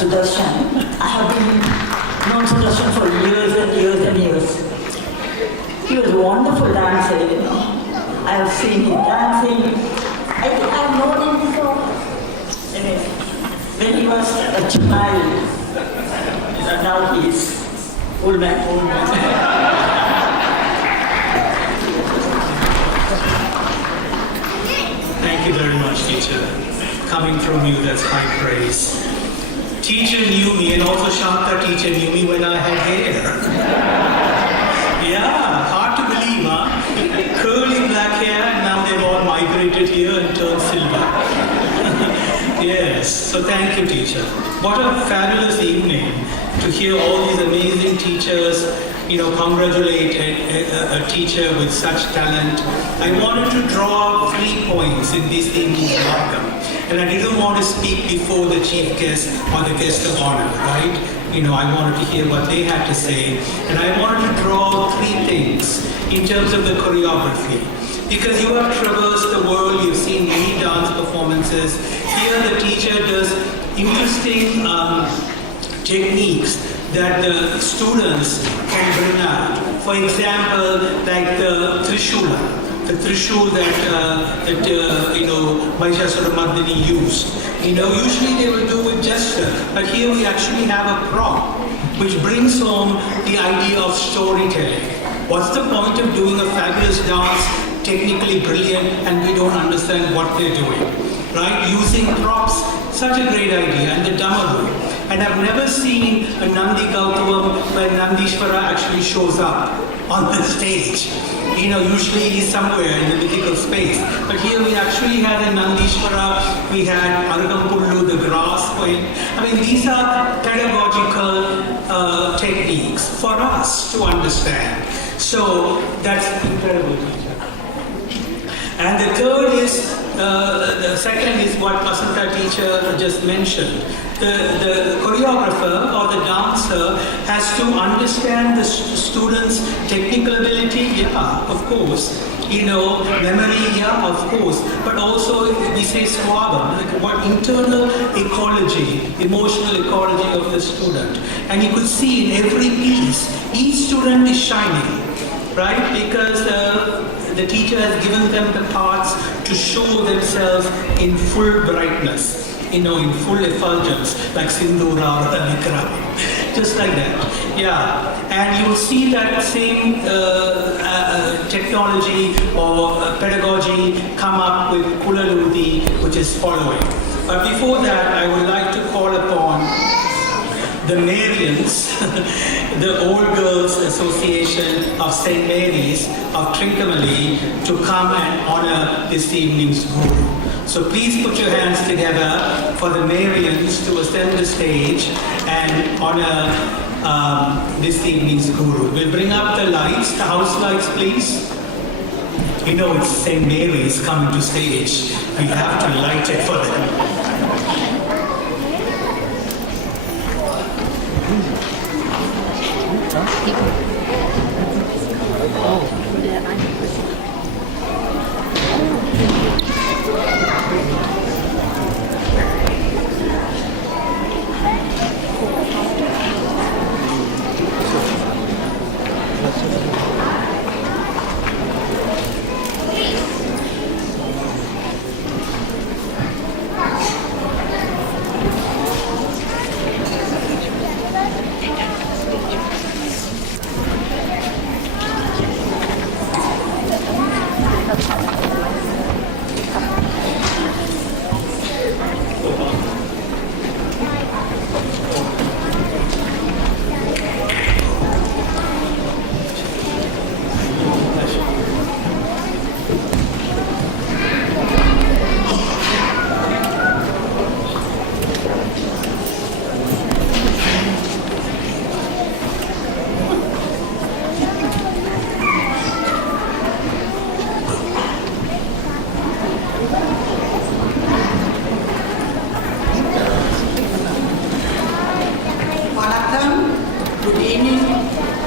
Sudarshan. I have been known Sudarshan for years and years and years. He was a wonderful dancer, you know. I have seen him dancing. I think I've known him before. Anyway, when he was a child, now he is old man. Thank you very much, teacher. Coming from you, that's high praise. Teacher knew me, and also Shanta teacher knew me when I had hair. Yeah, hard to believe, huh? Curly black hair, and now they've all migrated here and turned silver. Yes, so thank you, teacher. What a fabulous evening to hear all these amazing teachers, you know, congratulate a teacher with such talent. I wanted to draw 3 points in this evening's welcome. And I didn't want to speak before the chief guest or the guest of honor, right? You know, I wanted to hear what they had to say. And I wanted to draw 3 things in terms of the choreography. Because you have traversed the world, you've seen many dance performances. Here the teacher does interesting techniques that the students can bring out. For example, like the Trishula. The Trishul that you know, Mahishasura used. You know, usually they will do with gesture, but here we actually have a prop, which brings home the idea of storytelling. What's the point of doing a fabulous dance, technically brilliant, and we don't understand what they're doing, right? Using props, such a great idea, and the Damaru. And I've never seen a Nandi Gautavam where Nandishvara actually shows up on the stage. You know, usually he's somewhere in the mythical space. But here we actually had a Nandishvara, we had Aragampullu, the grass queen. I mean, these are pedagogical techniques for us to understand. So that's incredible, teacher. And the third is, the second is what Vasanta teacher just mentioned. The choreographer or the dancer has to understand the student's technical ability, yeah, of course. You know, memory, yeah, of course. But also, we say swabha, like what internal ecology, emotional ecology of the student. And you could see in every piece, each student is shining, right? Because the teacher has given them the parts to show themselves in full brightness. You know, in full effulgence, like Sindhura or Vikram, just like that. Yeah, and you'll see that same technology or pedagogy come up with Kulaludi, which is following. But before that, I would like to call upon the Marians, the Old Girls Association of St. Mary's of Trincomalee, to come and honor this evening's Guru. So please put your hands together for the Marians to ascend the stage and honor this evening's Guru. We'll bring up the lights, the house lights, please. You know it's St. Mary's coming to stage. We have to light it for them.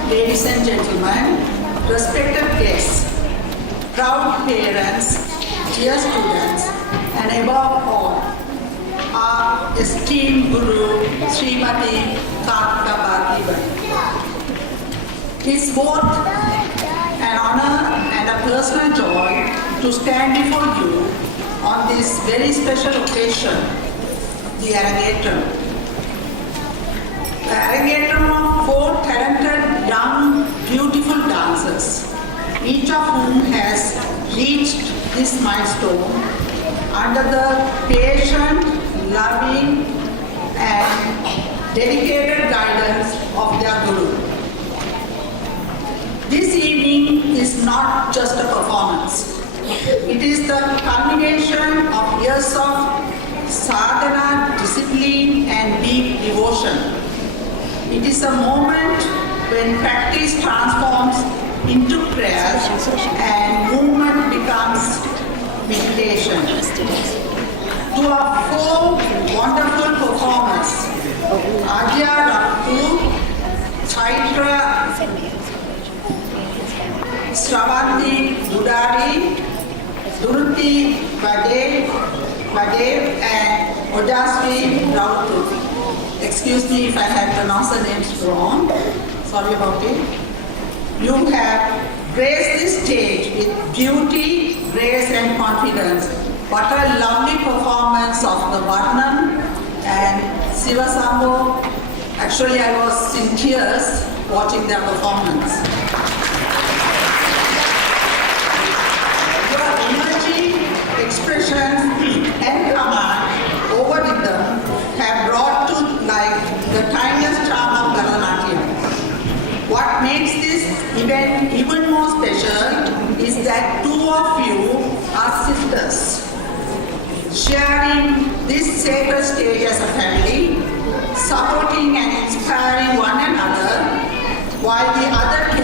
Ladies and gentlemen, respected guests, proud parents, dear students, and above all, our esteemed Guru, Srimati Kartika Bhartiban. It's both an honor and a personal joy to stand before you on this very special occasion, the Arankettam. The Arankettam of 4 talented, young, beautiful dancers, each of whom has reached this milestone under the patient, loving, and dedicated guidance of their Guru. This evening is not just a performance. It is the culmination of years of sadhana, discipline, and deep devotion. It is a moment when practice transforms into prayer and movement becomes meditation. To our 4 wonderful performers, Adya Rakku, Chaitra Sravanti Dudari, Duruti Badev, and Ojasvi Rautu. Excuse me if I have pronounced the names wrong. Sorry about it. You have graced this stage with beauty, grace, and confidence. What a lovely performance of the Varnam and Siva Sambo. Actually, I was in tears watching their performance. Your energy, expression, and command over rhythm have brought to life the timeless charm of Bharathanatya. What makes this event even more special is that 2 of you are sisters, sharing this sacred stage as a family, supporting and inspiring one another, while the other 2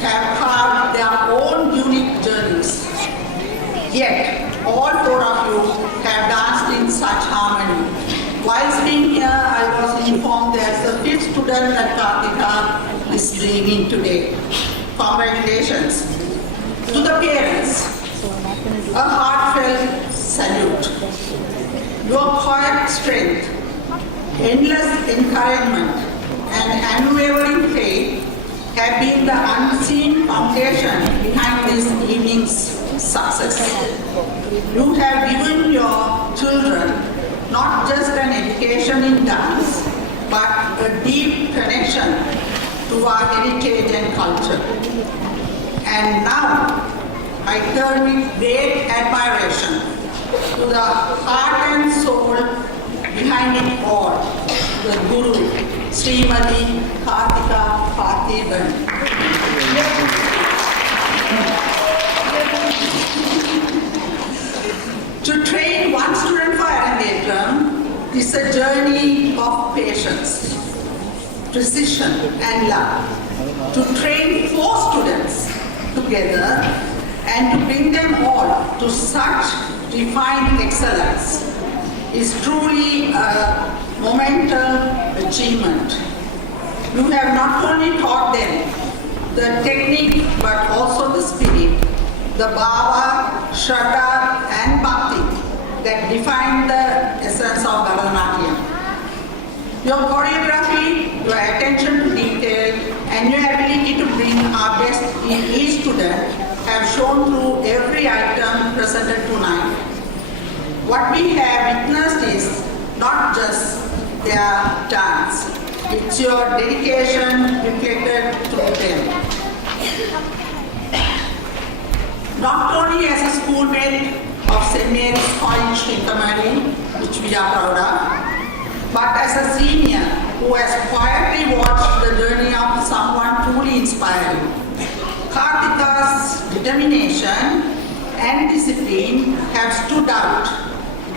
have carved their own unique journeys. Yet, all 4 of you have danced in such harmony. Whilst being here, I was informed that the 5th student that Kartika is bringing today. Congratulations. To the parents, a heartfelt salute. Your quiet strength, endless encouragement, and unwavering faith have been the unseen foundation behind this evening's success. You have given your children not just an education in dance, but a deep connection to our heritage and culture. And now, I turn with great admiration to the heart and soul behind it all, the Guru, Srimati Kartika Bhartiban. To train one student for Arankettam is a journey of patience, precision, and love. To train 4 students together and to bring them all to such refined excellence is truly a monumental achievement. You have not only taught them the technique but also the spirit, the bhava, shraddha, and bhakti that define the essence of Bharatanatyam. Your choreography, your attention to detail, and your ability to bring our best in each student have shown through every item presented tonight. What we have witnessed is not just their dance, it's your dedication reflected through them. Not only as a schoolmate of St. Mary's College, Tinkamari, which we are proud of, but as a senior who has quietly watched the journey of someone truly inspiring. Kartika's determination and discipline have stood out,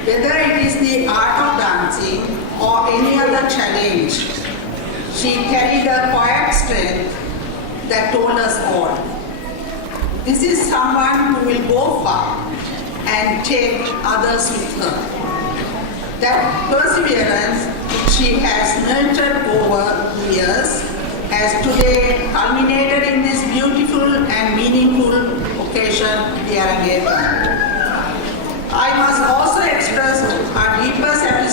whether it is the art of dancing or any other challenge. She carried a quiet strength that told us all. This is someone who will go far and take others with her. That perseverance which she has nurtured over the years has today culminated in this beautiful and meaningful occasion, the Arankettam. I must also express our deepest appreciation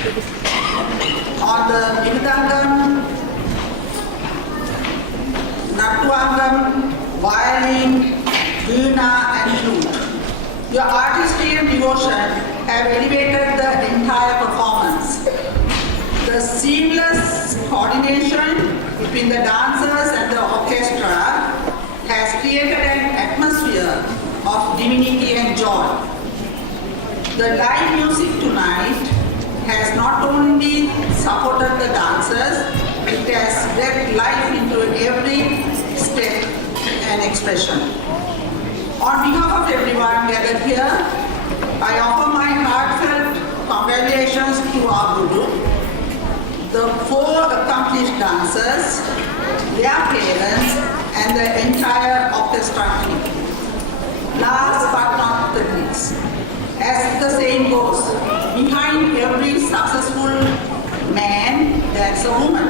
On the Mridangam, Nattuangam, violin, veena and flute. Your artistry and devotion have elevated the entire performance. The seamless coordination between the dancers and the orchestra has created an atmosphere of divinity and joy. The live music tonight has not only supported the dancers, it has brought life into every step and expression. On behalf of everyone gathered here, I offer my heartfelt congratulations to our Guru, the 4 accomplished dancers, their parents, and the entire orchestra team. Last but not the least, as the saying goes, behind every successful man, there's a woman.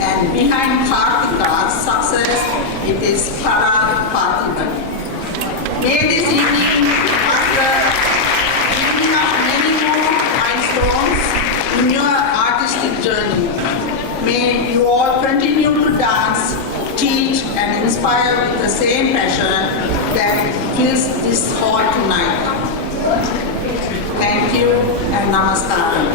And behind Karthika's success, it is Kara Parthiban. May this evening mark the beginning of many more milestones in your artistic journey. May you all continue to dance, teach, and inspire with the same passion that fills this hall tonight. Thank you and namaskaram.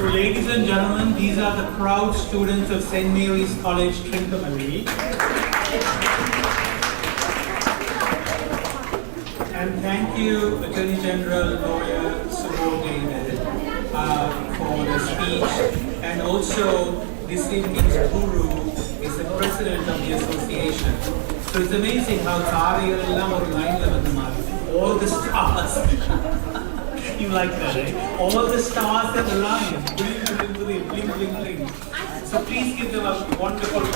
So ladies and gentlemen, these are the proud students of St. Mary's College, Trincomalee. And thank you, Attorney General Lawyer Subodh David, for the speech. And also, this evening's guru is the president of the association. So it's amazing how all the stars. You like that, eh? All the stars and the lines. Bling, bling, bling, bling, bling, bling. So please give them a wonderful warm.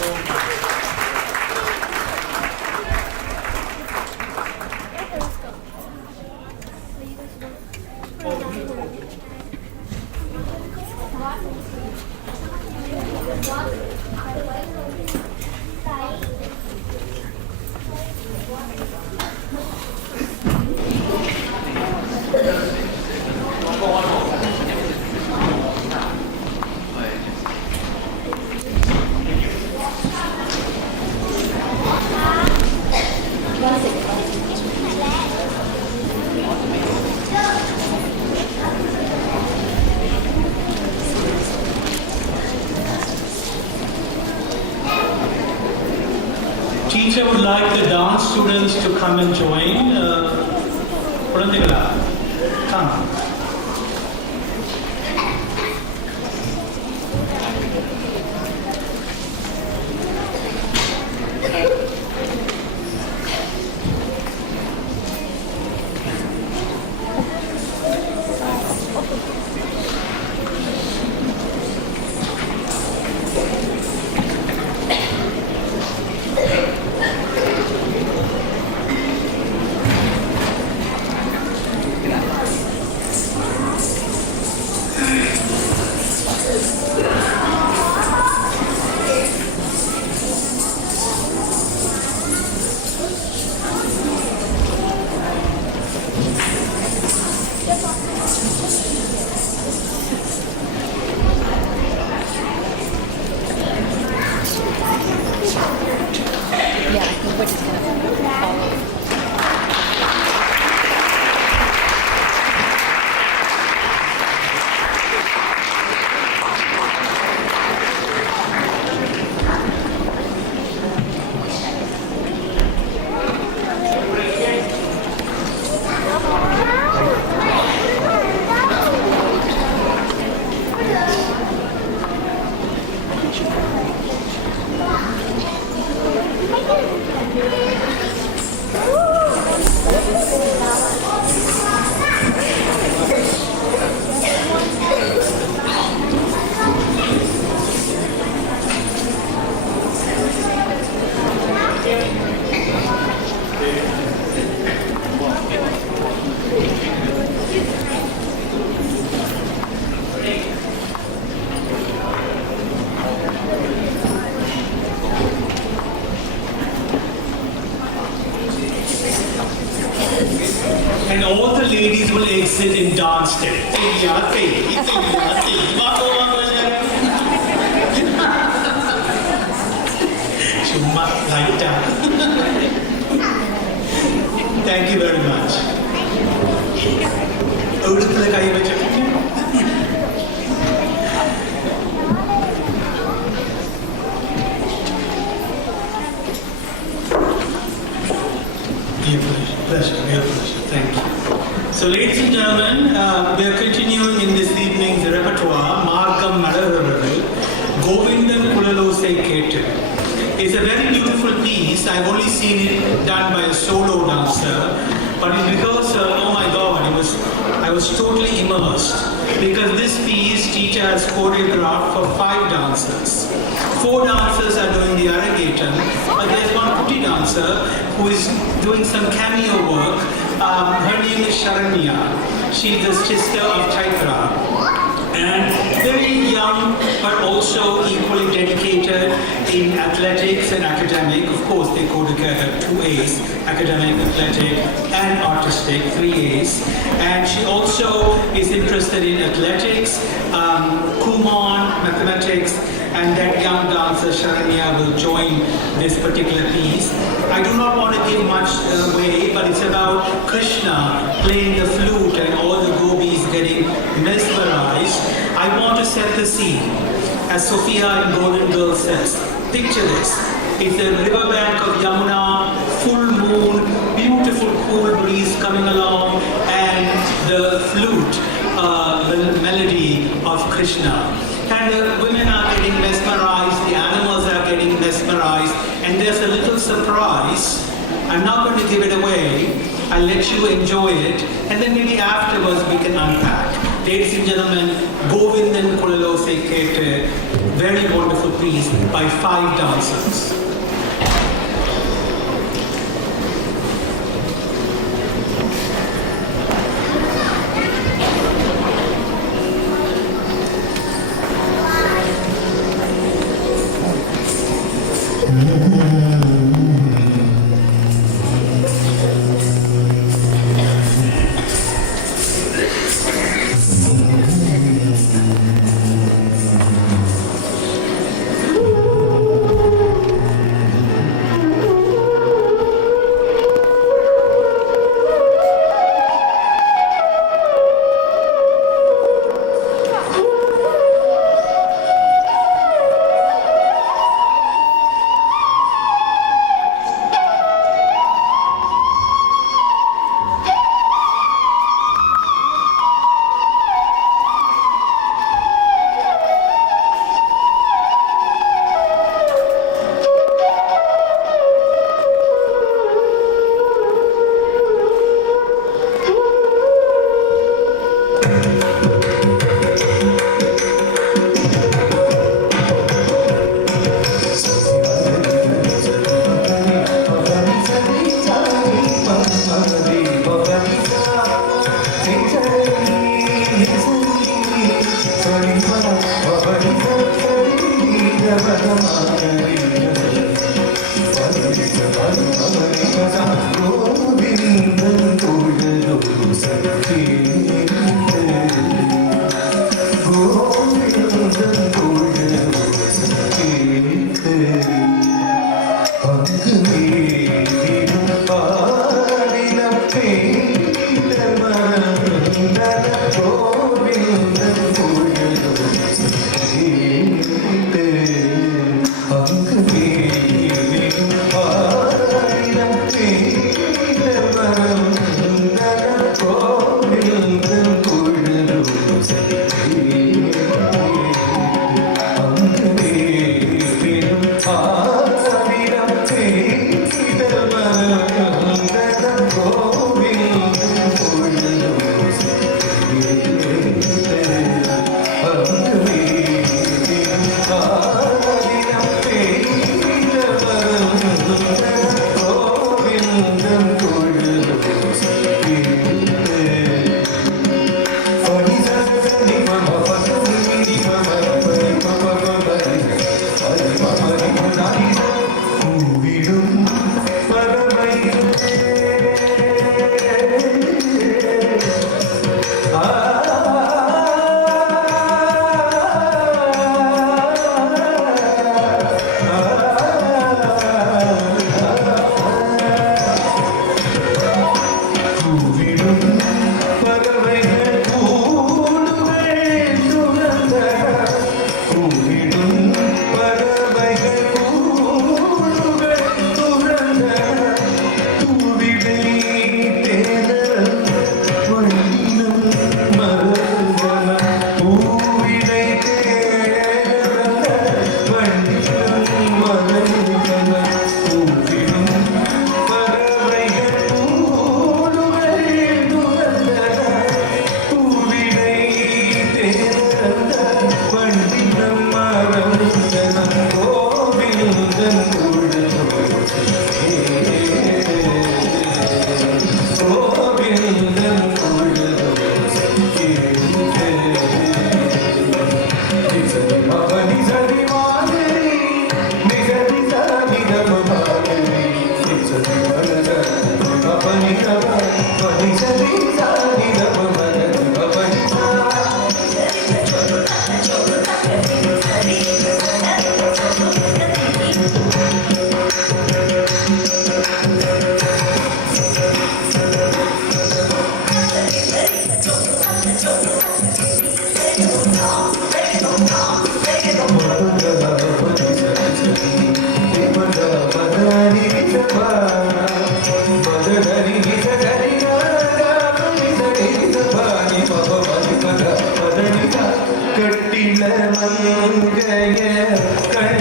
Teacher would like the dance students to come and join. Come. And all the ladies will exit in dance step. Chumma, light down. Thank you very much. ഒഴുത്തിലെ കൈ വെച്ചിട്ട് Pleasure. Thank you. So, ladies and gentlemen, we are continuing in this evening's repertoire, Margam Madararal, Govindan Kulalose Ketu. It's a very beautiful piece. I've only seen it done by a solo dancer, but in rehearsal, oh my God, I was totally immersed because this piece teacher has choreographed for 5 dancers. 4 dancers are doing the Arankettam, but there's one putty dancer who is doing some cameo work. Her name is Sharanya. She's the sister of Chaitra. And very young, but also equally dedicated in athletics and academic. Of course, they go together, 2 A's, academic, athletic, and artistic, 3 A's. And she also is interested in athletics, Kumon, mathematics, and that young dancer Sharanya will join this particular piece. I do not want to give much away, but it's about Krishna playing the flute and all the gopis getting mesmerized. I want to set the scene. As Sophia in Golden Girl says, picture this. It's the riverbank of Yamuna, full moon, beautiful cool breeze coming along, and the flute, the melody of Krishna. And the women are getting mesmerized, the animals are getting mesmerized, and there's a little surprise. I'm not going to give it away. I'll let you enjoy it, and then maybe afterwards we can unpack. Ladies and gentlemen, Govindan Kulalose Kete, very wonderful piece by 5 dancers.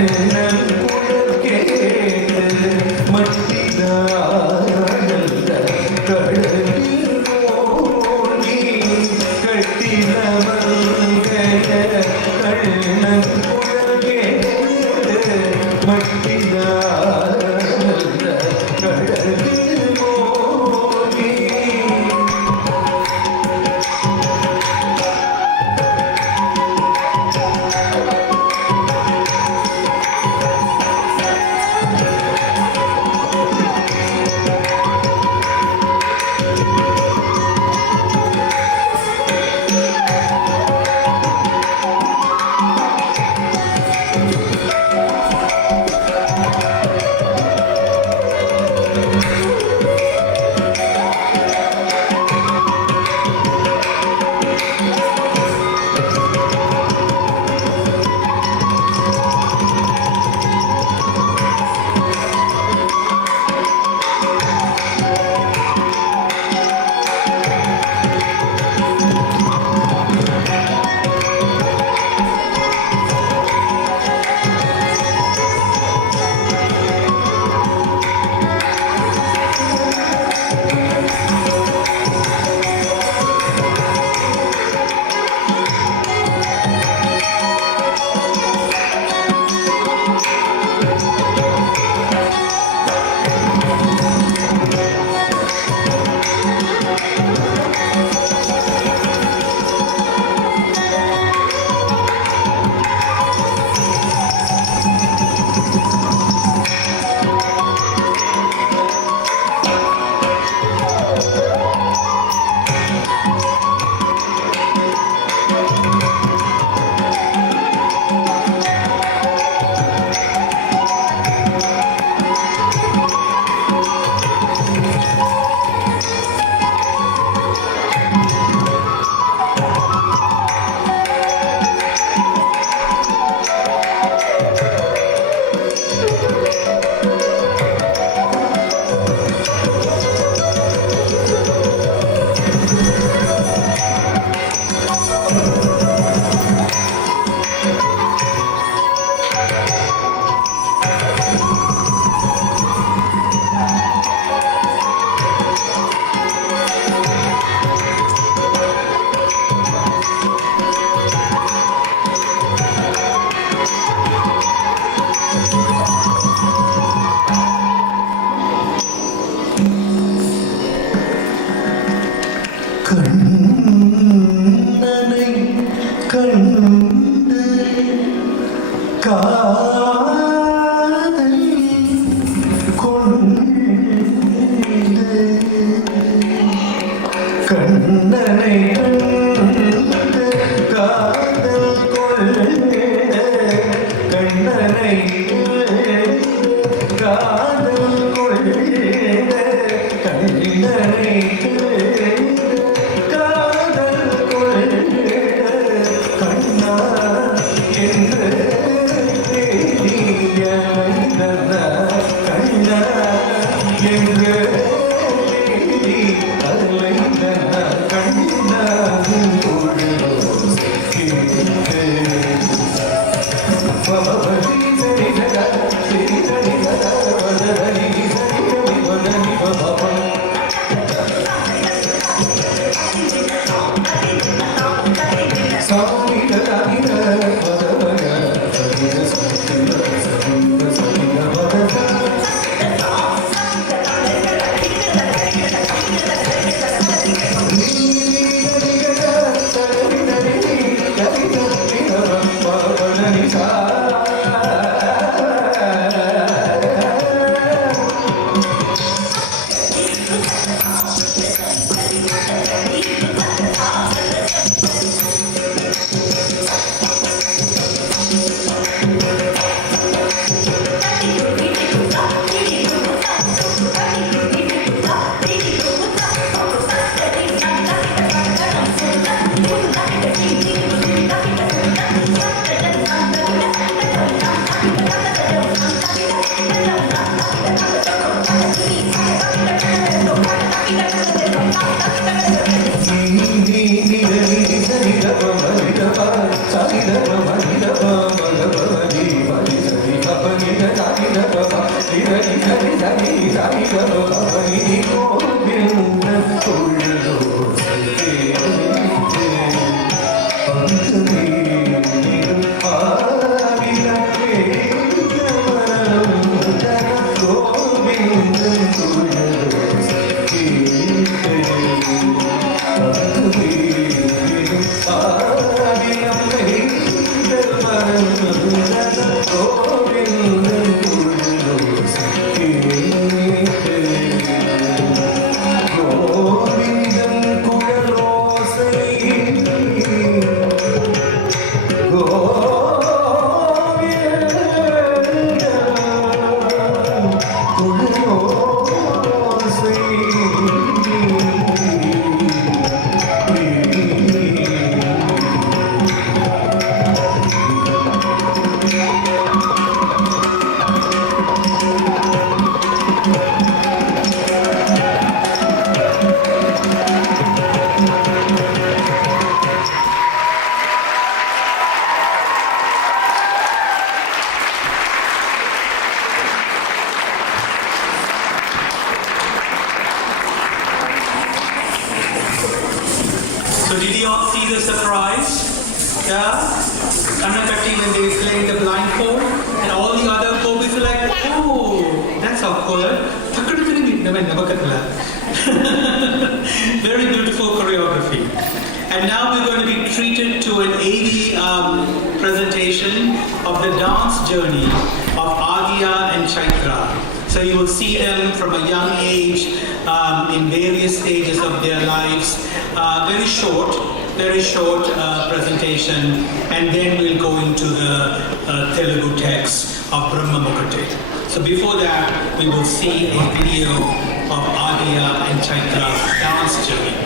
Kannan குரல் கேட்டு மட்டிதானந்த கடலில் மூழ்கி கட்டினவங்க கண்ணன் குரல் கேட்டு மட்டிதானந்த கடலில் மூழ்கி கண்ணனை கண்டு காதல் கொண்டு கண்ணனை கண்டு காதல் கொண்டு கண்ணனை காதல் கொண்டு கண்ணனை காதல் கொண்டு கண்ணா என்று தேடிய கண்ணா என்று தேடி அலைந்தன கண்ணா பொழுது So did you all see the surprise? Yeah? Anakati when they played the blindfold and all the other Kobis were like, oh, that's awkward. Very beautiful choreography. And now we're going to be treated to an AV presentation of the dance journey of Adya and Chaitra. So you will see them from a young age in various stages of their lives. Very short presentation, and then we'll go into the Telugu text of Brahma Mukate. So before that, we will see a video of Adya and Chaitra's dance journey.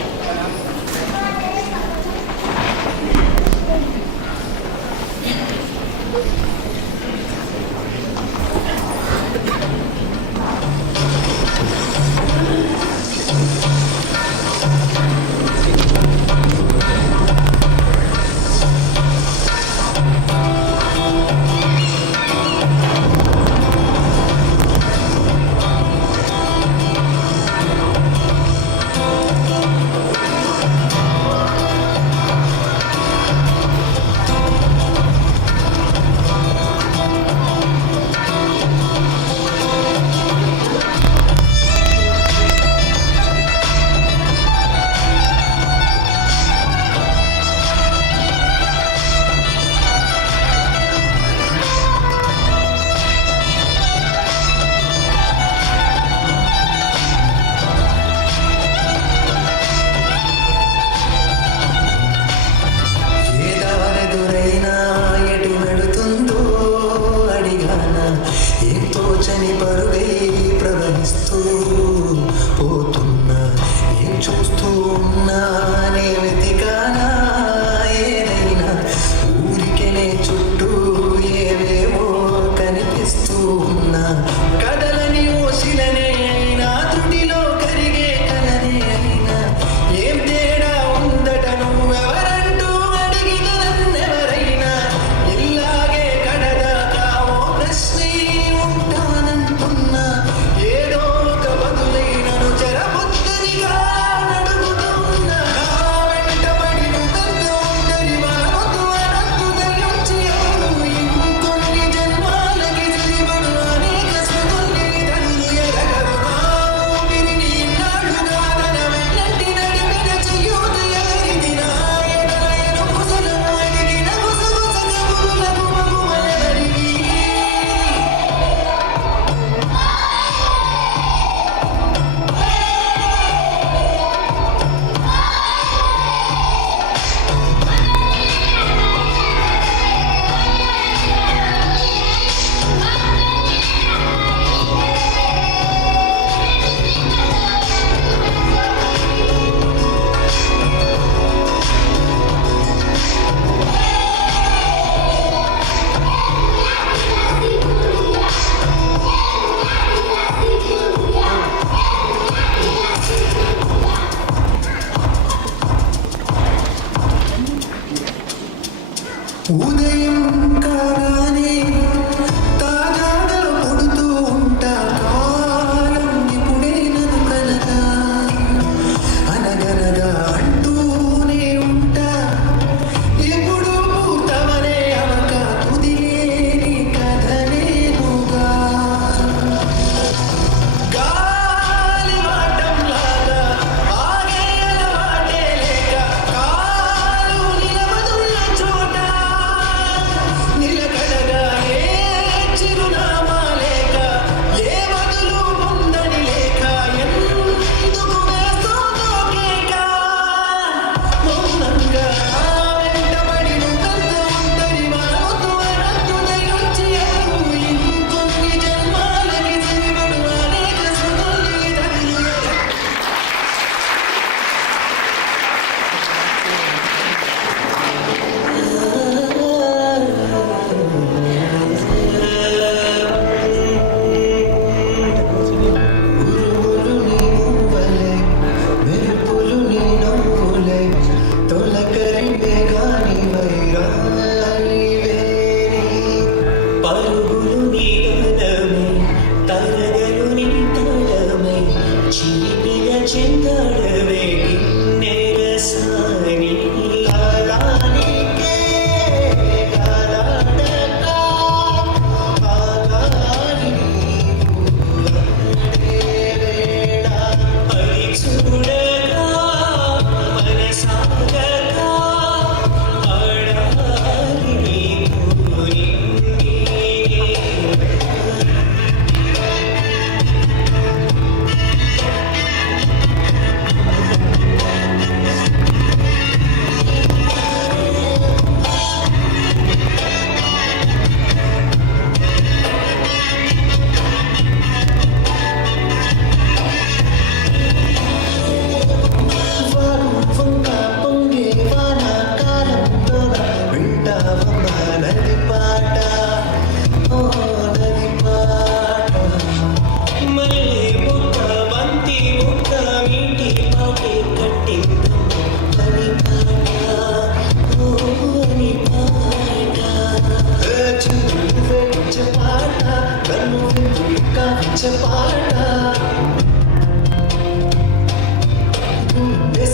అంచె పాట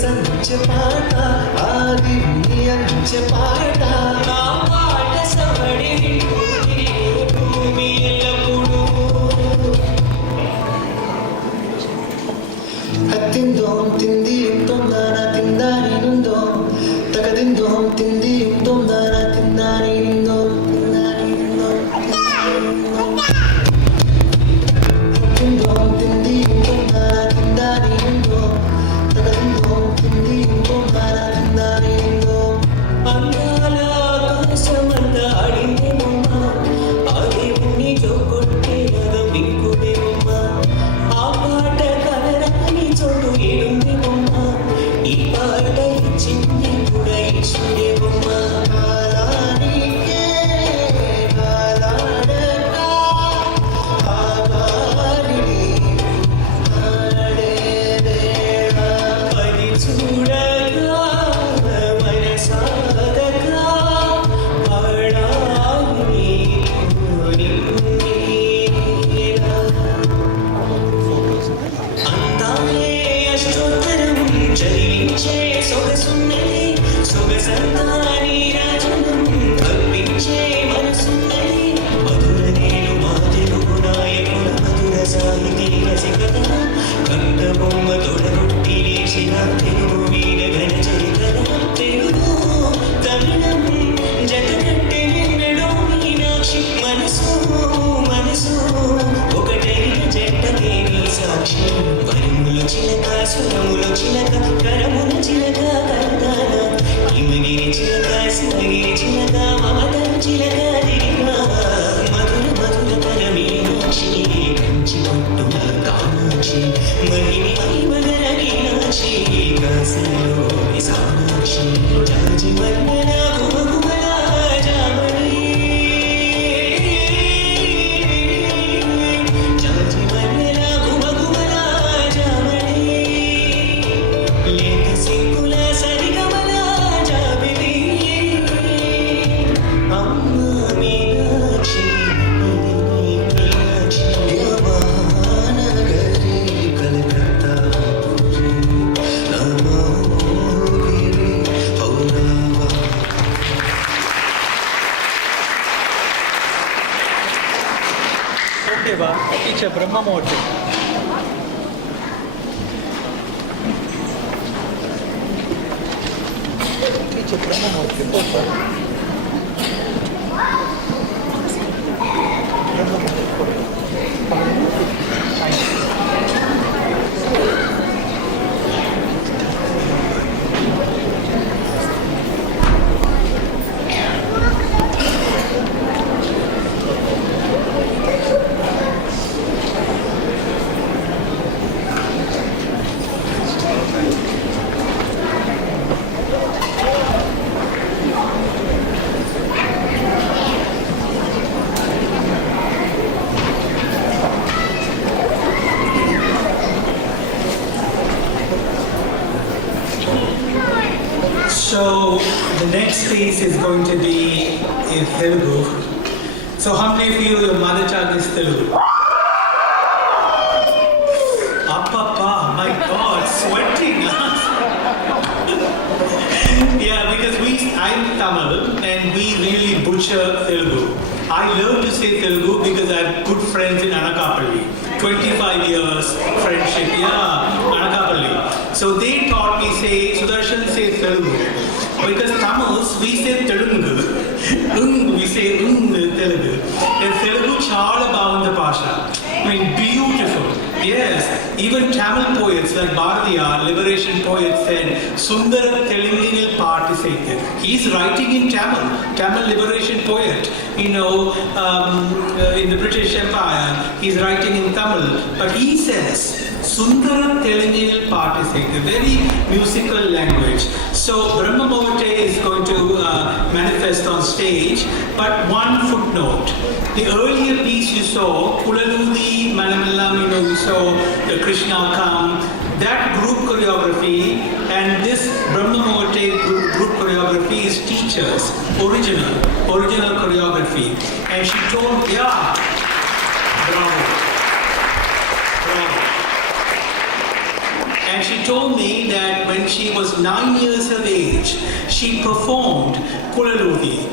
సంచె పాట ఆది అంచె పాట నా పాట సవడి భూమి ఎల్లప్పుడు హత్తిందోం తింది తొందర తిందాని నుందో తగదిందోం తింది తొందర తిందాని నుందో తిందాని నుందో హత్తిందోం తింది తొందర తిందాని నుందో తగదిందోం తింది తొందర తిందాని నుందో అందాల ఆకాశమంత ఆడింది బొమ్మ ఆ దేవునితో కొట్టే నగమింకునే బొమ్మ ఆ పాట కలరాని చోటు ఏడుంది బొమ్మ ఈ పాట ఇచ్చింది కూడా ఇచ్చిందే బొమ్మ కాలానికే కాలాడక ఆగాలిని ఆడే వేళ పది చూడగా మనసాగగా పాడాలి నీలా. అందాలే అష్టోత్తరం చదివించే సొగసున్నది సొగసంతా నీరాజనం కల్పించే మనసున్నది మధుర నేను మా తెలుగు నాయకుల మధుర సాహితీ రసికత కంద బొమ్మ తొడగొట్టి లేచిన తెలుగు వీర ఘన చరితన తెలుగు తమిళం జతకట్టే నిన్నడో మీనాక్షి మనసు మనసు ఒకటైన జంటకే నీ సాక్షి వరముల చిలక స్వరముల చిలక కరముల చిలక కరదాన హిమగిరి చిలక శివగిరి చిలక మమతల చిలక దిగినా మధుర మధుర కర మీనాక్షి కంచి పట్టుల కామాక్షి మహిమి మహిమగల మీనాక్షి కాశీలో విశాలాక్షి జాజి మన్నెల గుమగుమల జామణి జాజి మన్నెల గుమగుమల జామణి లేత సిక్కుల సరిగమల జాబిలి అమ్మ Meenakshi Meenakshi Yamaha Nagari Calcutta నమోగిరి హౌరావా Okay, ba? Teacher Brahmamurti. Teacher Brahmamurti. So the next piece is going to be in Telugu. So how many of you, your mother tongue is Telugu? Appappa, my God, sweating. Yeah, because I'm Tamil and we really butcher Telugu. I love to say Telugu because I have good friends in Anakapalli. 25 years friendship, yeah, Anakapalli. So they taught me say, Sudarshan say Telugu. Because Tamils, we say Telungu. We say Telugu. And Telugu chala bhavanda pasha. I mean, beautiful. Yes, even Tamil poets like Bharathanatya, liberation poet said, Sundara Teluginil Partisate. He's writing in Tamil, Tamil liberation poet. You know, in the British Empire, he's writing in Tamil. But he says, Sundara Teluginil Partisate, very musical language. So Brahma Murti is going to manifest on stage, but one footnote. The earlier piece you saw, Kulaludi, Malamallam, you saw the Krishna Come, that group choreography and this Brahma Murti group choreography is teachers, original choreography. And she told, yeah, bravo. And she told me that when she was 9 years of age, she performed Kulaluvi,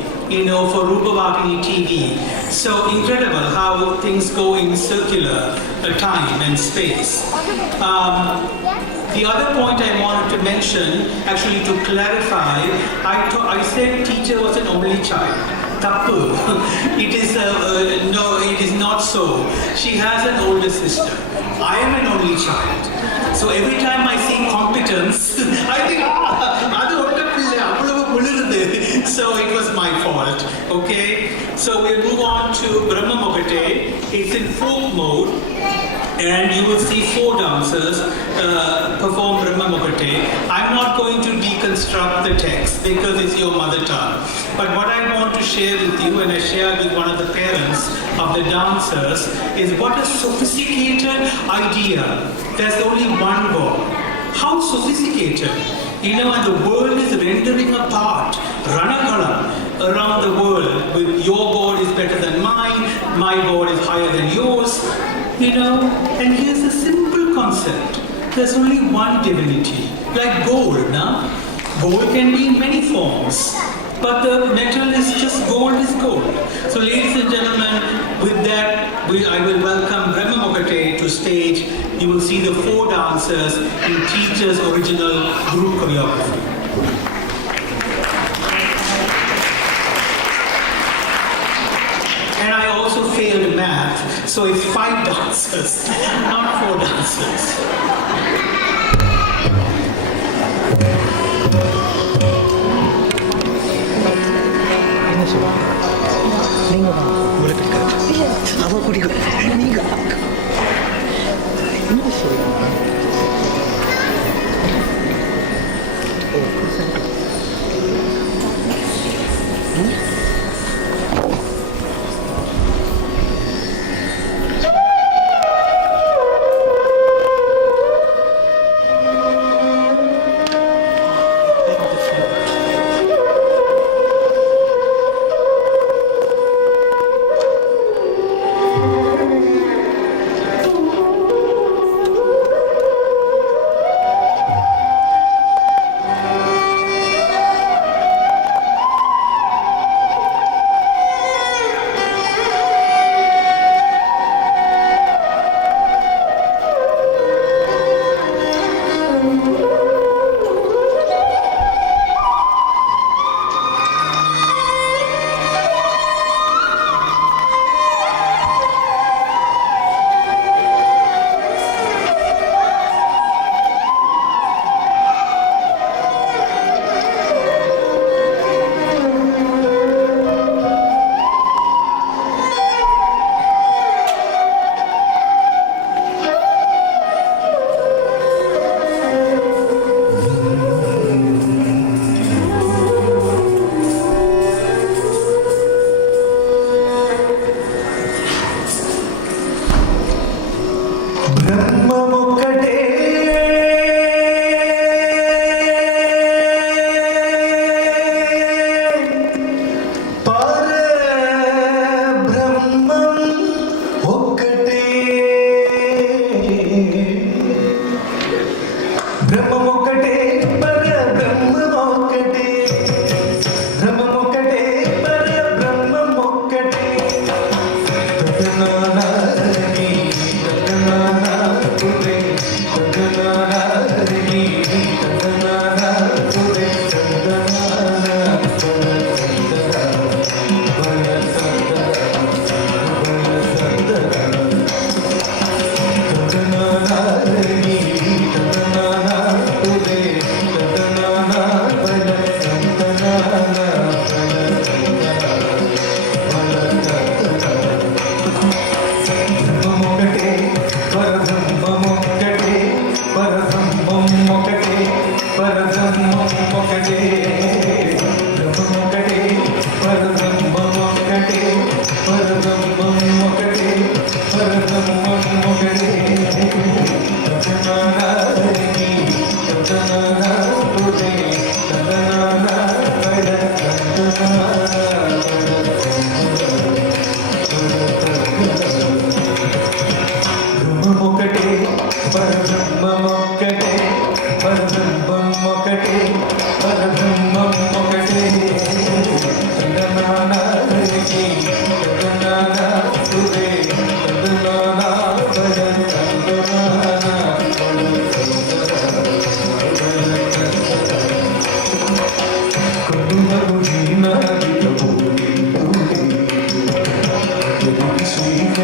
for Rupavakini TV. So incredible how things go in circular time and space. The other point I wanted to mention, actually to clarify, I said teacher was an only child. Tappu. It is no, it is not so. She has an older sister. I am an only child. So every time I see competence, I think, so it was my fault. Okay? So we'll move on to Brahma Mokate. It's in folk mode. And you will see 4 dancers perform Brahma Mokate. I'm not going to deconstruct the text because it's your mother tongue. But what I want to share with you, and I shared with one of the parents of the dancers, is what a sophisticated idea. There's only one God. How sophisticated. And the world is rendering apart, Ranagalam, around the world, with your God is better than mine, my God is higher than yours, and here's a simple concept. There's only one divinity, like gold, no? Gold can be in many forms, but the metal is just gold is gold. So ladies and gentlemen, with that, I will welcome Brahma Mokate to stage. You will see the 4 dancers in teacher's original group choreography. And I also failed math, so it's 5 dancers, not 4 dancers.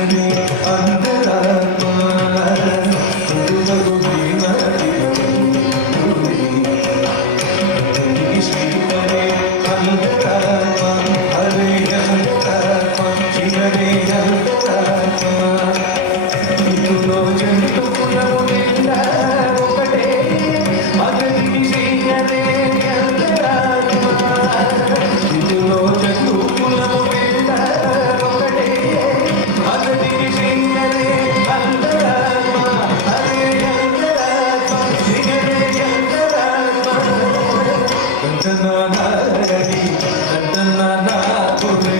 శ్రీహరే అంతరాత్మ కుటుంబకు భీమహరి శ్రీహరే అంతరాత్మ హరే అంతరాత్మ శ్రీహరే అంతరాత్మ ఇందులో జంతు కులము నిండా ఒకటే అతనికి శ్రీహరే అంతరాత్మ ఇందులో జంతు కులము నిండా ఒకటే అతనికి శ్రీహరే అంతరాత్మ హరే అంతరాత్మ శ్రీహరే అంతరాత్మ దండనానారడి దండనానా పురే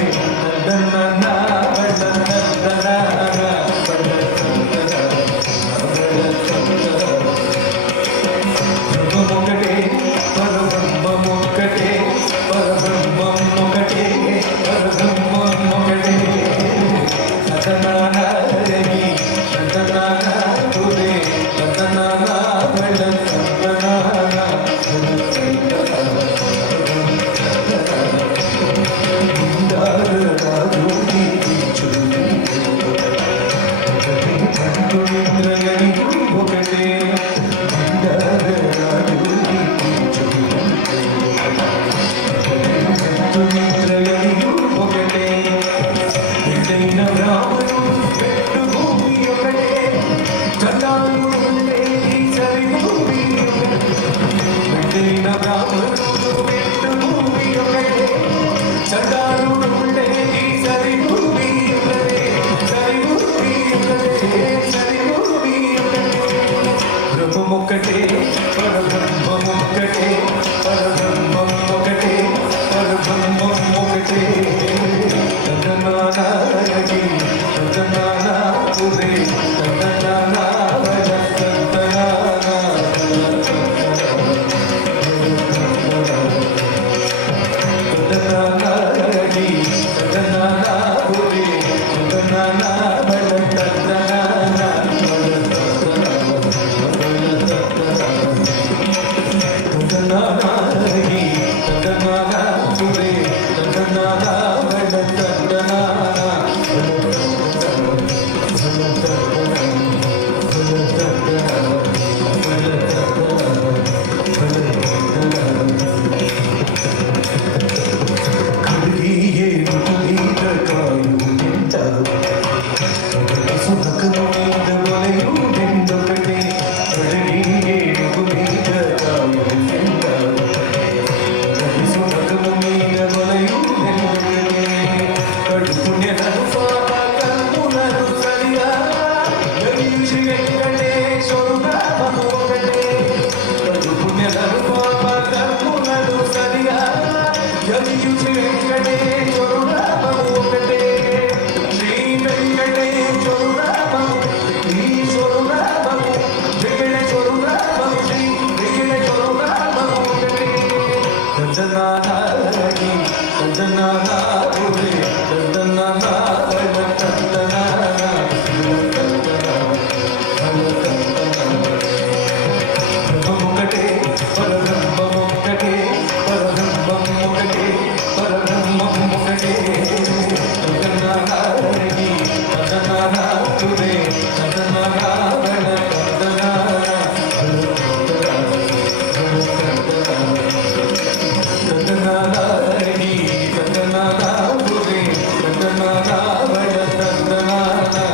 దండనానా దండనానా ఒకటే పరబ్రహ్మం ఒకటే పరబ్రహ్మం ఒకటే పరబ్రహ్మం ఒకటే దండనానారడి దండనానా పురే దండనానా దండనానా ఒకటే పరబ్రహ్మం ఒకటే పరబ్రహ్మం ఒకటే పరబ్రహ్మం ఒకటే దండనానారడి దండనానా పురే దండనానా దండనానా దండనానారడి దండనానా పురే దండనానా దండనానా దండనానారడి దండనానా పురే దండనానా దండనానా కడిగే మీద కాయు తింటారు సునకము మీద వలయు నిందొకటే కడిగే మీద కాయు తింటారు సునకము మీద వలయు నిందొకటే కడుపునే పాప కల్పులను సరిగా గరియుషి వెంకటేశ్వరు నామము ఒకటే కడుపునే పాప కల్పులను సరిగా గరియుషి వెంకటేశ్వరు నామము ఒకటే శ్రీ వెంకటేశ్వరు నామము ఈశ్వరు నామము వెంకటేశ్వరు నామము శ్రీ వెంకటేశ్వరు నామము ఒకటే దండనానారడి దండనానా పురే దండనానా దండనానా ఒకటే పరబ్రహ్మం ఒకటే పరబ్రహ్మం ఒకటే పరబ్రహ్మం ఒకటే దండనానారడి దండనానా పురే దండనానా దండనానా దండనానారడి దండనానా పురే దండనానా దండనానా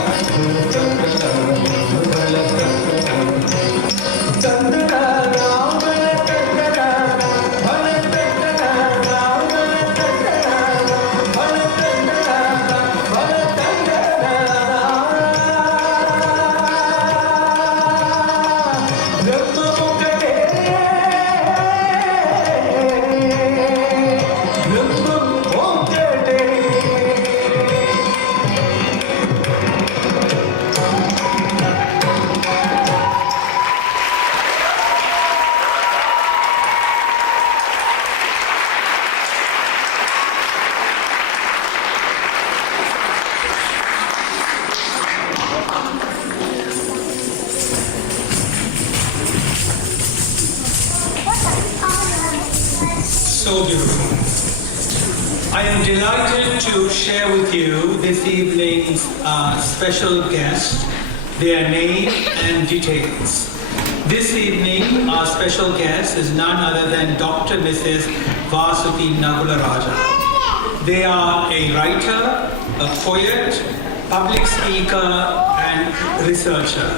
So beautiful. I am delighted to share with you this evening's special guest, their name and details. This evening, our special guest is none other than Dr. Mrs. Vasuki Nagularaja. They are a writer, a poet, public speaker, and researcher.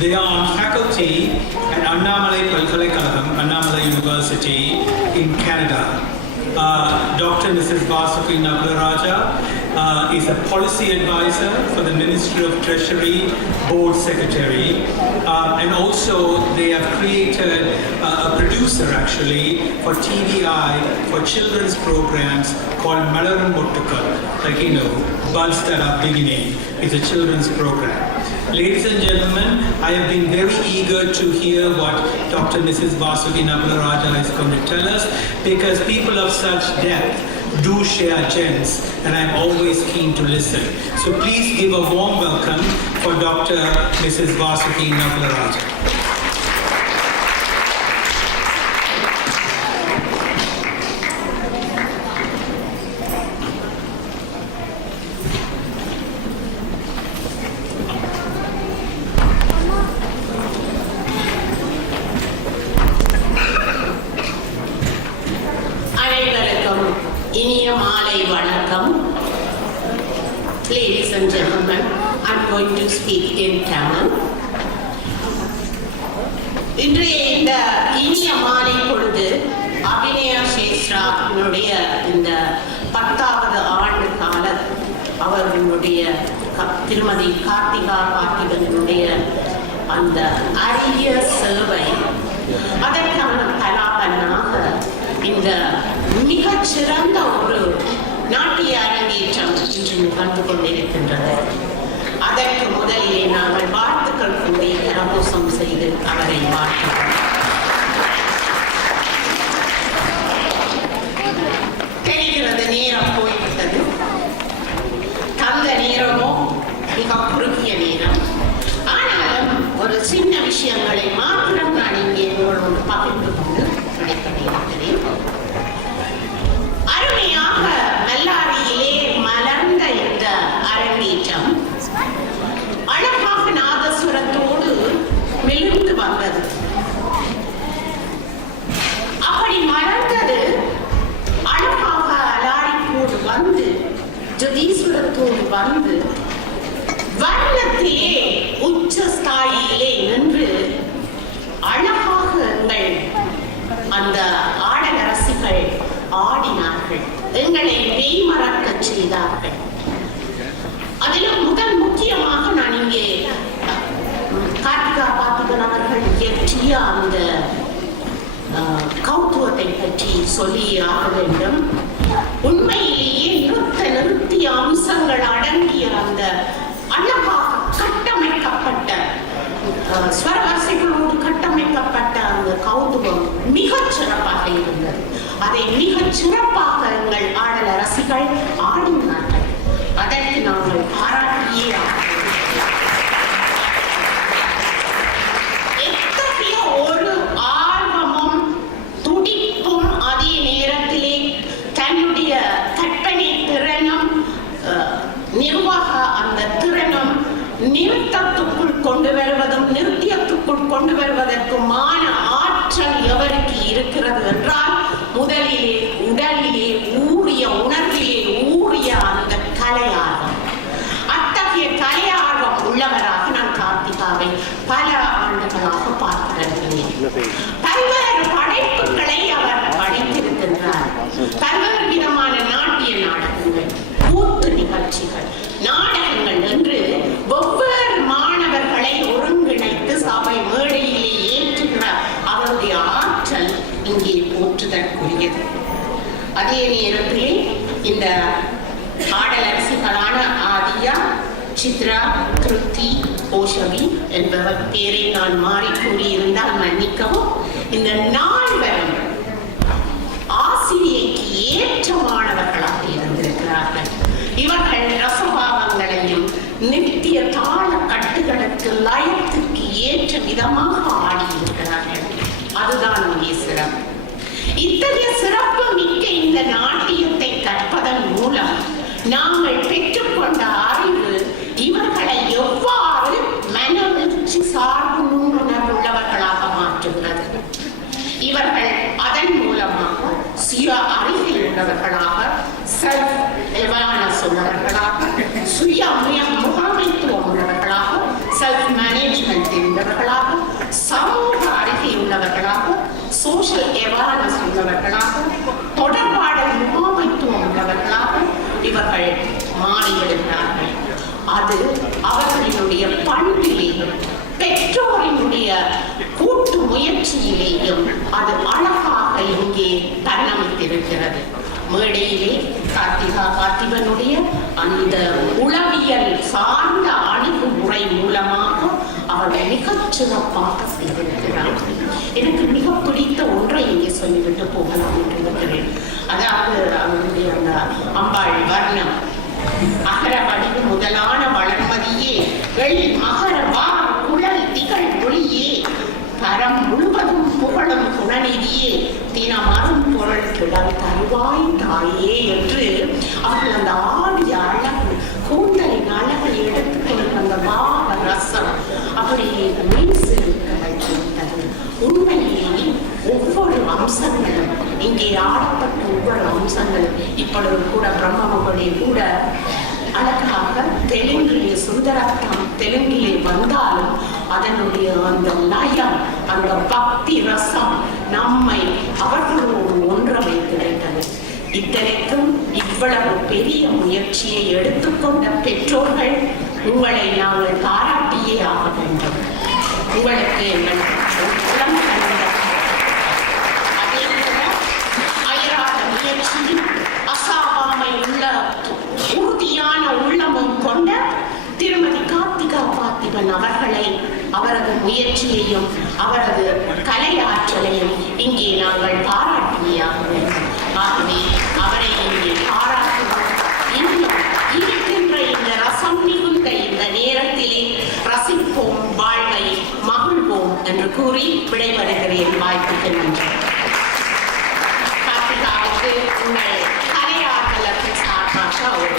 They are on faculty at Annamalai Palkalaikalagam, Annamalai University in Canada. Dr. Mrs. Vasuki Nagularaja is a policy advisor for the Ministry of Treasury Board Secretary, and also they have created a producer actually for TVI for children's programs called Malaram Mottukal, like you know, Buds That Are Beginning. It's a children's program. Ladies and gentlemen, I have been very eager to hear what Dr. Mrs. Vasuki Nagularaja is going to tell us, because people of such depth do share gems, and I'm always keen to listen. So please give a warm welcome for Dr. Mrs. Vasuki Nagularaja. Ladies and gentlemen, I'm going to speak in Tamil. இன்றைய இந்த இனிய மாலை பொழுது அபிநயா சேஸ்ராவினுடைய இந்த 10வது ஆண்டு கால அவர்களுடைய திருமதி கார்த்திகா பார்த்திபனுடைய அந்த அரிய சேவை, அதற்கான பலாபலனாக இந்த மிகச்சிறந்த ஒரு நாட்டிய அரங்கேற்றம் இன்று நிகழ்ந்து கொண்டிருக்கின்றது. அதற்கு முதலிலே நாங்கள் வாழ்த்துக்கள் கூறி கரகோஷம் செய்து அவரை வாழ்த்துகிறோம். தெரிகிறது, நேரம் போய்விட்டது. தந்த நேரமோ மிக குறுகிய நேரம். ஆனாலும் ஒரு சின்ன விஷயங்களை மாத்திரம் நான் இங்கே உங்களோடு பகிர்ந்து கொண்டு கிடைக்கிறேன். அருமையாக மல்லாரியிலே மலர்ந்த இந்த அரங்கேற்றம் அழகாக நாதஸ்வரத்தோடு மெலிந்து வந்தது. அப்படி மலர்ந்தது அழகாக அலாரிப்போடு வந்து ஜதீஸ்வரத்தோடு வந்து வர்ணத்திலே உச்சஸ்தாயிலே நின்று அழகாக எங்கள் அந்த ஆடல் ரசிகள் ஆடினார்கள், எங்களை மெய்மறக்க செய்தார்கள். அதிலும் முதல் முக்கியமாக நான் இங்கே கார்த்திகா பார்த்திபன் அவர்கள் இயற்றிய அந்த கௌத்துவத்தை பற்றி சொல்லியாக வேண்டும். உண்மையிலேயே நிறுத்திய அம்சங்கள் அடங்கிய அந்த அழகாக கட்டமைக்கப்பட்ட ஸ்வரவரிசைகளோடு கட்டமைக்கப்பட்ட அந்த கௌதுவம் மிகச் சிறப்பாக இருந்தது. அதை மிகச் சிறப்பாக எங்கள் ஆடல ரசிகள் ஆடினார்கள். அதற்கு நாங்கள் பாராட்டியே எத்தகைய ஒரு ஆர்வமும் துடிப்பும் அதே நேரத்திலே தன்னுடைய கற்பனை திறனும் நிர்வாக அந்த திறனும் நிறுத்தத்துக்குள் கொண்டு வருவதும் நிறுத்தியத்துக்குள் கொண்டு வருவதற்குமான ஆற்றல் எவருக்கு இருக்கிறது என்றால், முதலிலே உடலிலே ஊறிய உணர்விலே ஊறிய அந்த கலையார்வம். அத்தகைய கலையார்வம் உள்ளவராக நான் கார்த்திகாவை பல ஆண்டுகளாக பார்த்து வருகிறேன். பல்வேறு படைப்புகளை அவர் படைத்திருக்கின்றார். பல்வேறு விதமான நாட்டிய நாடகங்கள், கூத்து நிகழ்ச்சிகள், நாடகங்கள் என்று ஒவ்வொரு மாணவர்களை ஒருங்கிணைத்து சபை மேடையிலே ஏற்றுகிற அவருடைய ஆற்றல் இங்கே போற்றுதற்குரியது. அதே நேரத்திலே இந்த ஆடலரசிகளான ஆதியா, சித்ரா, திருப்தி, ஓஷவி என்பவர் பேரை நான் மாறி கூறியிருந்தால் மன்னிக்கவும். இந்த நால்வரும் ஆசிரியைக்கு ஏற்ற மாணவர்களாக இருந்திருக்கிறார்கள். இவர்கள் ரசபாவங்களையும் நித்திய தாள கட்டுகளுக்கு லயத்துக்கு ஏற்ற விதமாக ஆடியிருக்கிறார்கள். அதுதான் இங்கே சிறப்பு. இத்தகைய சிறப்பு மிக்க இந்த நாட்டியத்தை கற்பதன் மூலம் நாங்கள் பெற்றுக்கொண்ட அறிவு இவர்களை எவ்வாறு மனவெழுச்சி சார்பு நுண்ணுணர்வுள்ளவர்களாக மாற்றுகிறது. இவர்கள் அதன் மூலமாக சுய அறிவில் உள்ளவர்களாக, செல்ஃப் அவேர்னஸ் உள்ளவர்களாக, சுய முகாமைத்துவம் உள்ளவர்களாக, செல்ஃப் மேனேஜ்மெண்ட் உள்ளவர்களாக, சமூக அறிவில் உள்ளவர்களாக, சோஷியல் அவேர்னஸ் உள்ளவர்களாக, தொடர்பாடல் முகாமைத்துவம் உள்ளவர்களாக இவர்கள் மாறிவிடுகிறார்கள். அது அவர்களினுடைய பண்பிலேயும் பெற்றோரினுடைய கூட்டு முயற்சியிலேயும் அது அழகாக இங்கே பரிணமித்திருக்கிறது. மேடையிலே பார்த்திபனுடைய அந்த உளவியல் சார்ந்த அணுகுமுறை மூலமாக அவர்கள் மிகச் சிறப்பாக செய்திருக்கிறார்கள். எனக்கு மிக பிடித்த ஒன்றை இங்கே சொல்லிவிட்டு போகலாம் என்று இருக்கிறேன். அதாவது அவருடைய அந்த அம்பாள் வர்ணம், அகர வடிவு முதலான வளர்மதியே, வெளி மகர வார குழல் திகழ் ஒளியே, பரம் முழுவதும் புகழும் குணநிதியே, தினமரும் பொருள் கிடம் தருவாய் தாயே என்று அவர்கள் அந்த ஆடிய அழகு, கூந்தலின் அழகை எடுத்துக்கொள்ளும் அந்த பாவ ரசம் அப்படி மெய்சிலிருக்க வைத்திருந்தது. உண்மையிலேயே ஒவ்வொரு அம்சங்களும் இங்கே ஆடப்பட்ட ஒவ்வொரு அம்சங்களும் இப்பொழுது கூட பிரம்மமொழி கூட அழகாக தெலுங்கிலே சுந்தரத்தம் தெலுங்கிலே வந்தாலும் அதனுடைய அந்த லயம், அந்த பக்தி ரசம் நம்மை அவர்களோடு ஒன்ற வைத்திருந்தது. இத்தனைக்கும் இவ்வளவு பெரிய முயற்சியை எடுத்துக்கொண்ட பெற்றோர்கள், உங்களை நாங்கள் பாராட்டியே ஆக வேண்டும். உங்களுக்கு எங்கள் உளம் கலந்த அதே போல அயராத முயற்சியும் அசாவாமை உள்ள உறுதியான உள்ளமும் கொண்ட திருமதி கார்த்திகா பார்த்திபன் அவர்களை, அவரது முயற்சியையும் அவரது கலை ஆற்றலையும் இங்கே நாங்கள் பாராட்டியாக வேண்டும். ஆகவே அவரை இங்கே பாராட்டுவோம். இன்னும் இருக்கின்ற இந்த ரசம் மிகுந்த இந்த நேரத்திலே ரசிப்போம், வாழ்வை மகிழ்வோம் என்று கூறி விடைபெறுகிறேன். வாய்ப்புக்கு நன்றி. கார்த்திகாவுக்கு உங்கள் கலையாற்றலுக்கு சார்பாக ஒரு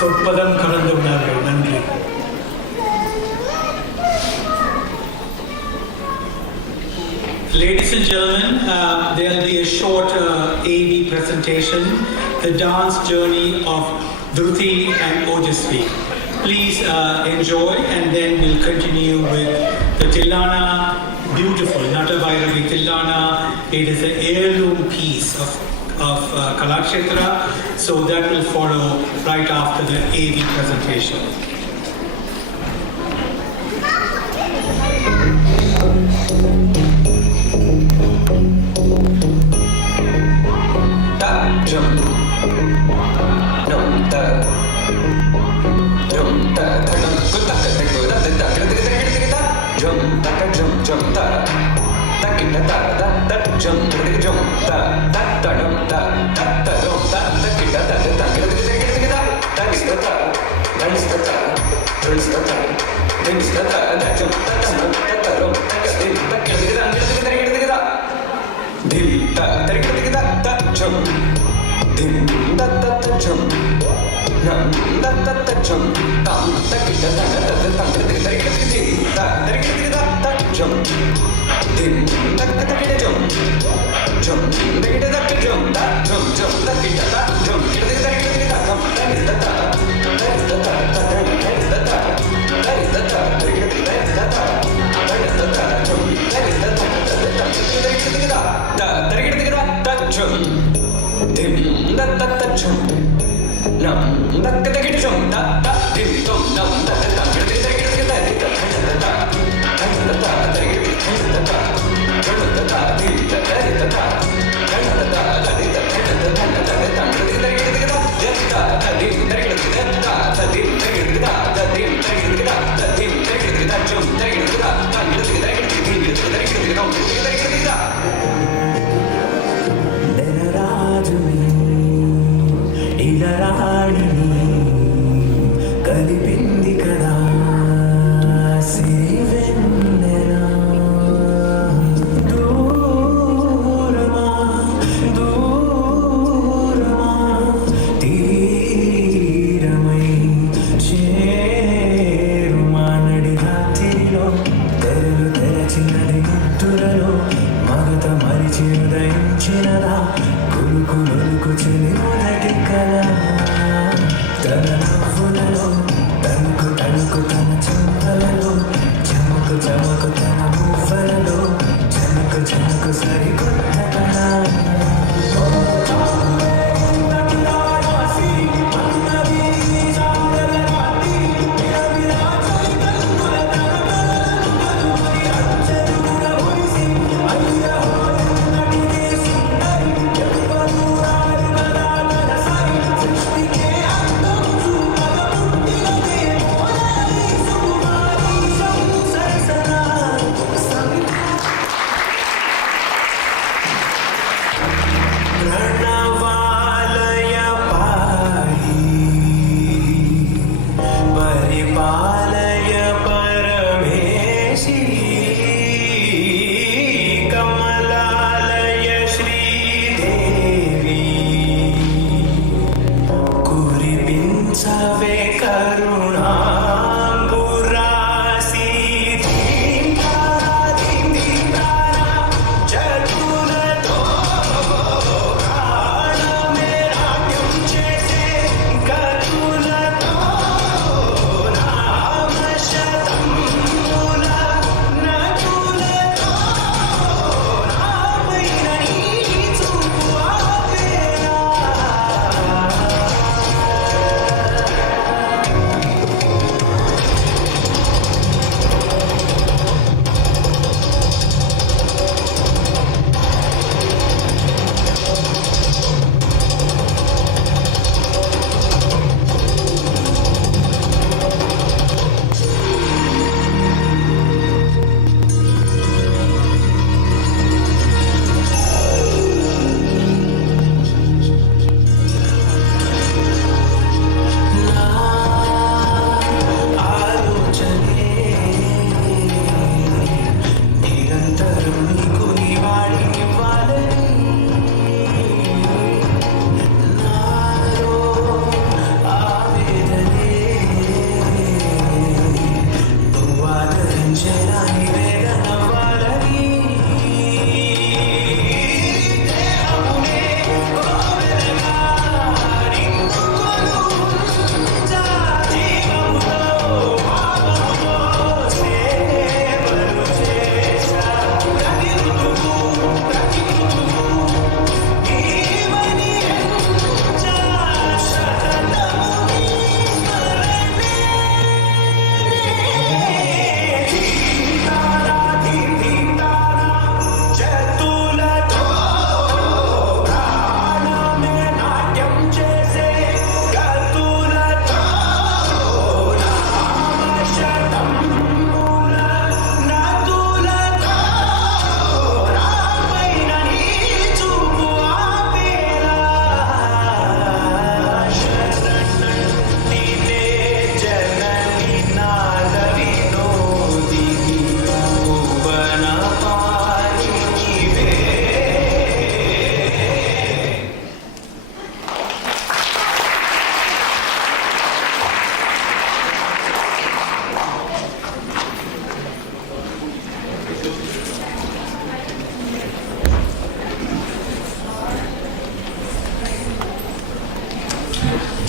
சொற்பதம் கலந்து உணர்வு. நன்றி. Ladies and gentlemen, there will be a short AV presentation, the dance journey of Dhruti and Ojasvi. Please enjoy, and then we'll continue with the Tillana, beautiful Natavairavi Tillana. It is an heirloom piece of Kalakshetra, so that will follow right after the AV presentation. jum jum ta ta kita ta da da jum jum ta ta ta dum ta ta ta dum ta ta kita ta ta kita ta kita ta da kita ta kita ta kita ta da jum ta ta dum ta kita kita dim ta ta kita ta jum dim ta ta ta jum nam ta ta ta jum tam ta kita ta ta ta tam kita ta ta jum dim ta ta kita jum jum ta kita ta jum ta jum jum ta kita ta jum kita tam ta kita ta ta kita ta ta kita ta కలిపింది కదా సిరివెన్నెల దూరమా దూరమా తీరమై చేరుమా నడి రాత్రిలో తెరలు తెరచినది నిద్దురలో మగత మరిచి ఉదయించినదా కులుకు చెలి మొదటి కళ తన నవ్వులలో తణుకు తణుకు తన చెంపలలో చమకు చమకు తన మువ్వలలో చమకు చమకు సరికొత్త కళ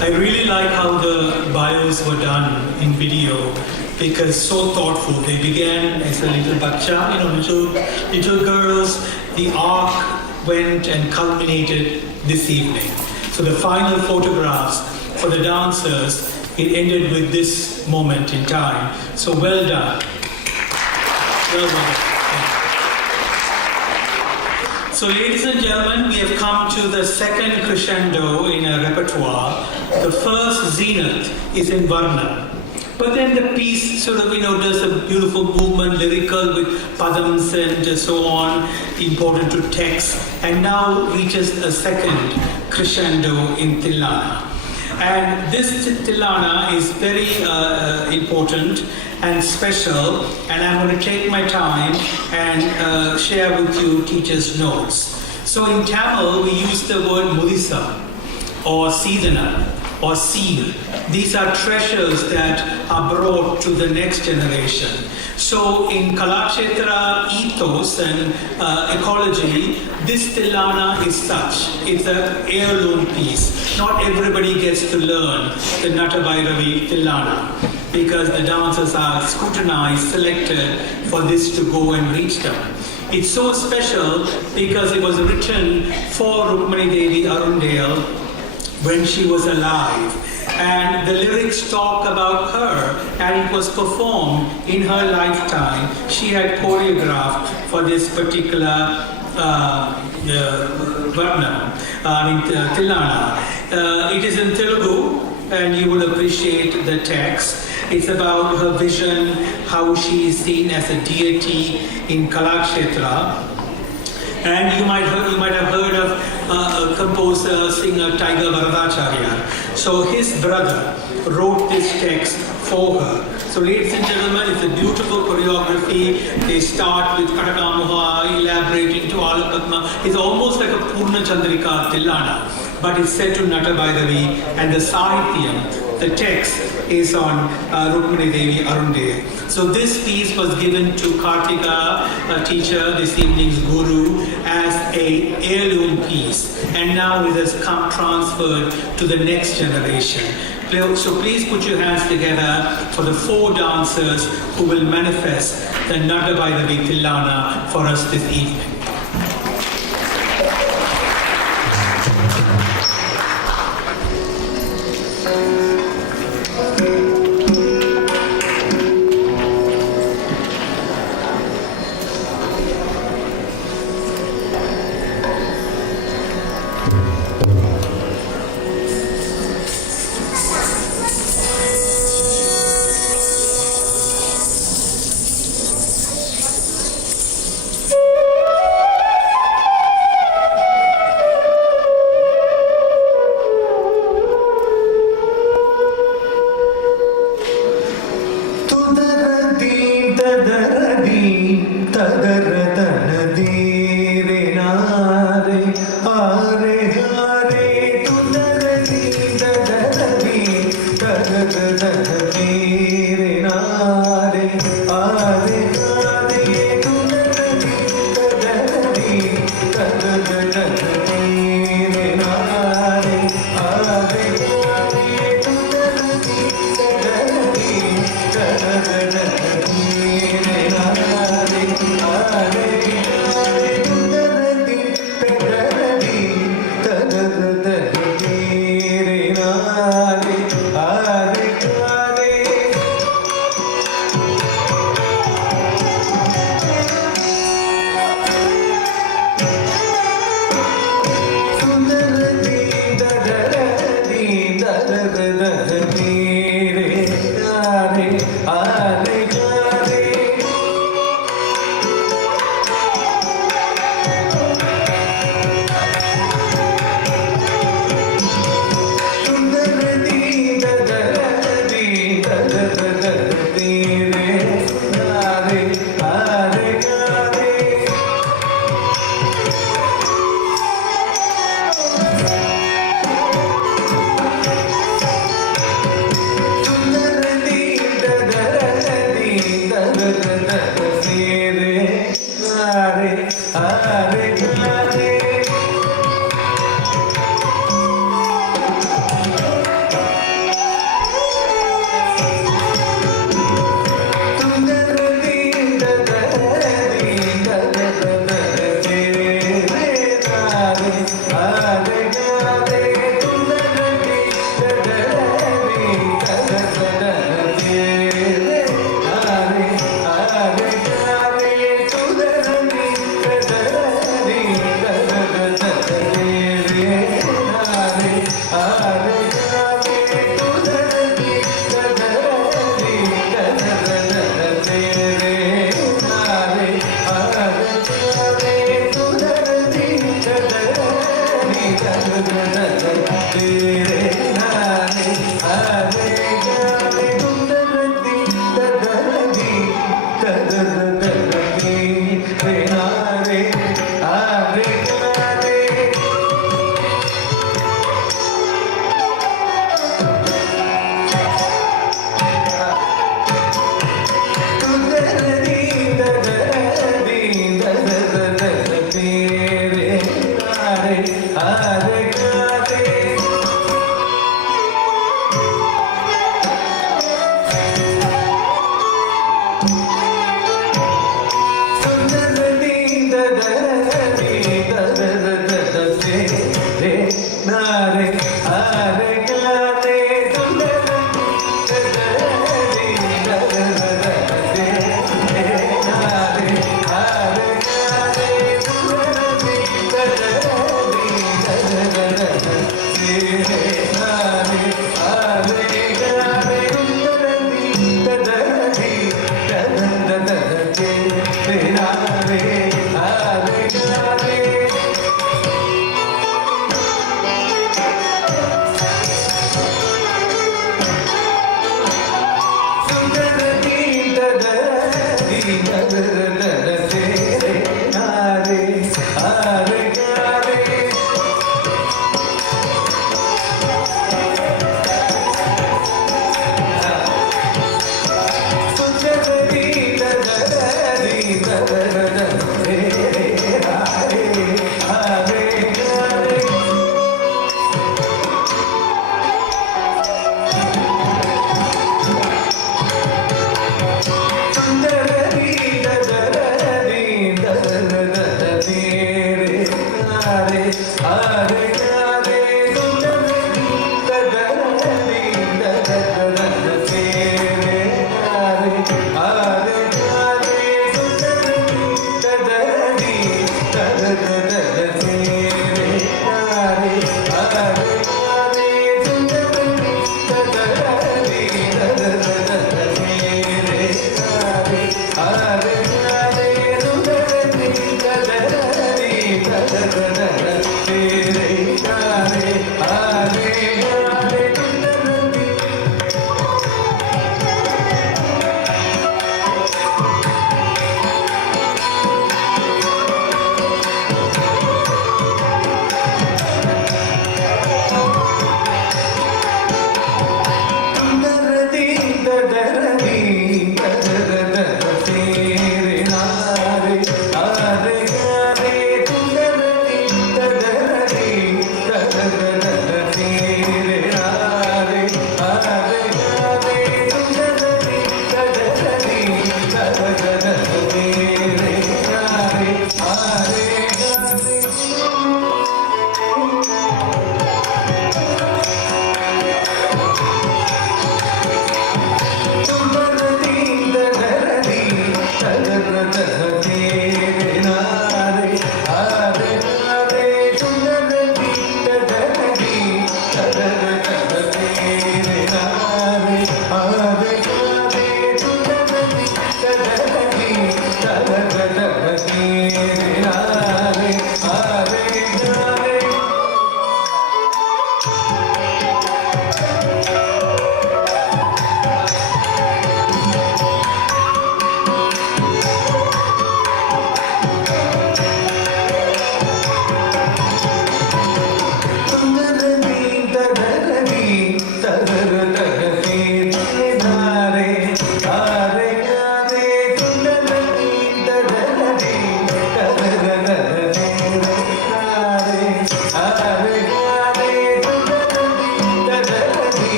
I really like how the bios were done in video because so thoughtful. They began as a little bacha, little girls. The arc went and culminated this evening. So the final photographs for the dancers, it ended with this moment in time. So well done. Well done. So ladies and gentlemen, we have come to the second crescendo in our repertoire. The first zenith is in Varna. But then the piece sort of, does a beautiful movement, lyrical with padams and so on, important to text, and now reaches a second crescendo in Tillana. And this Tillana is very important and special, and I'm going to take my time and share with you teacher's notes. So in Tamil, we use the word mudisa, or Sidana, or seal. These are treasures that are brought to the next generation. So in Kalakshetra ethos and ecology, this Tillana is such. It's an heirloom piece. Not everybody gets to learn the Natavairavi Tillana because the dancers are scrutinized, selected for this to go and reach them. It's so special because it was written for Rukmani Devi Arundale when she was alive. And the lyrics talk about her, and it was performed in her lifetime. She had choreographed for this particular Tillana. It is in Telugu, and you will appreciate the text. It's about her vision, how she is seen as a deity in Kalakshetra. And you might have heard of a composer, singer, Tiger Bharathanatya. So his brother wrote this text for her. So ladies and gentlemen, it's a beautiful choreography. They start with Katakamuha, elaborate into Alapadma. It's almost like a Purna Chandrika Tillana, but it's set to Natavairavi, and the Sahityam, the text, is on Rukmani Devi Arundale. So this piece was given to Kartika, a teacher, this evening's guru, as a heirloom piece, and now it has come transferred to the next generation. So please put your hands together for the 4 dancers who will manifest the Natavairavi Tillana for us this evening.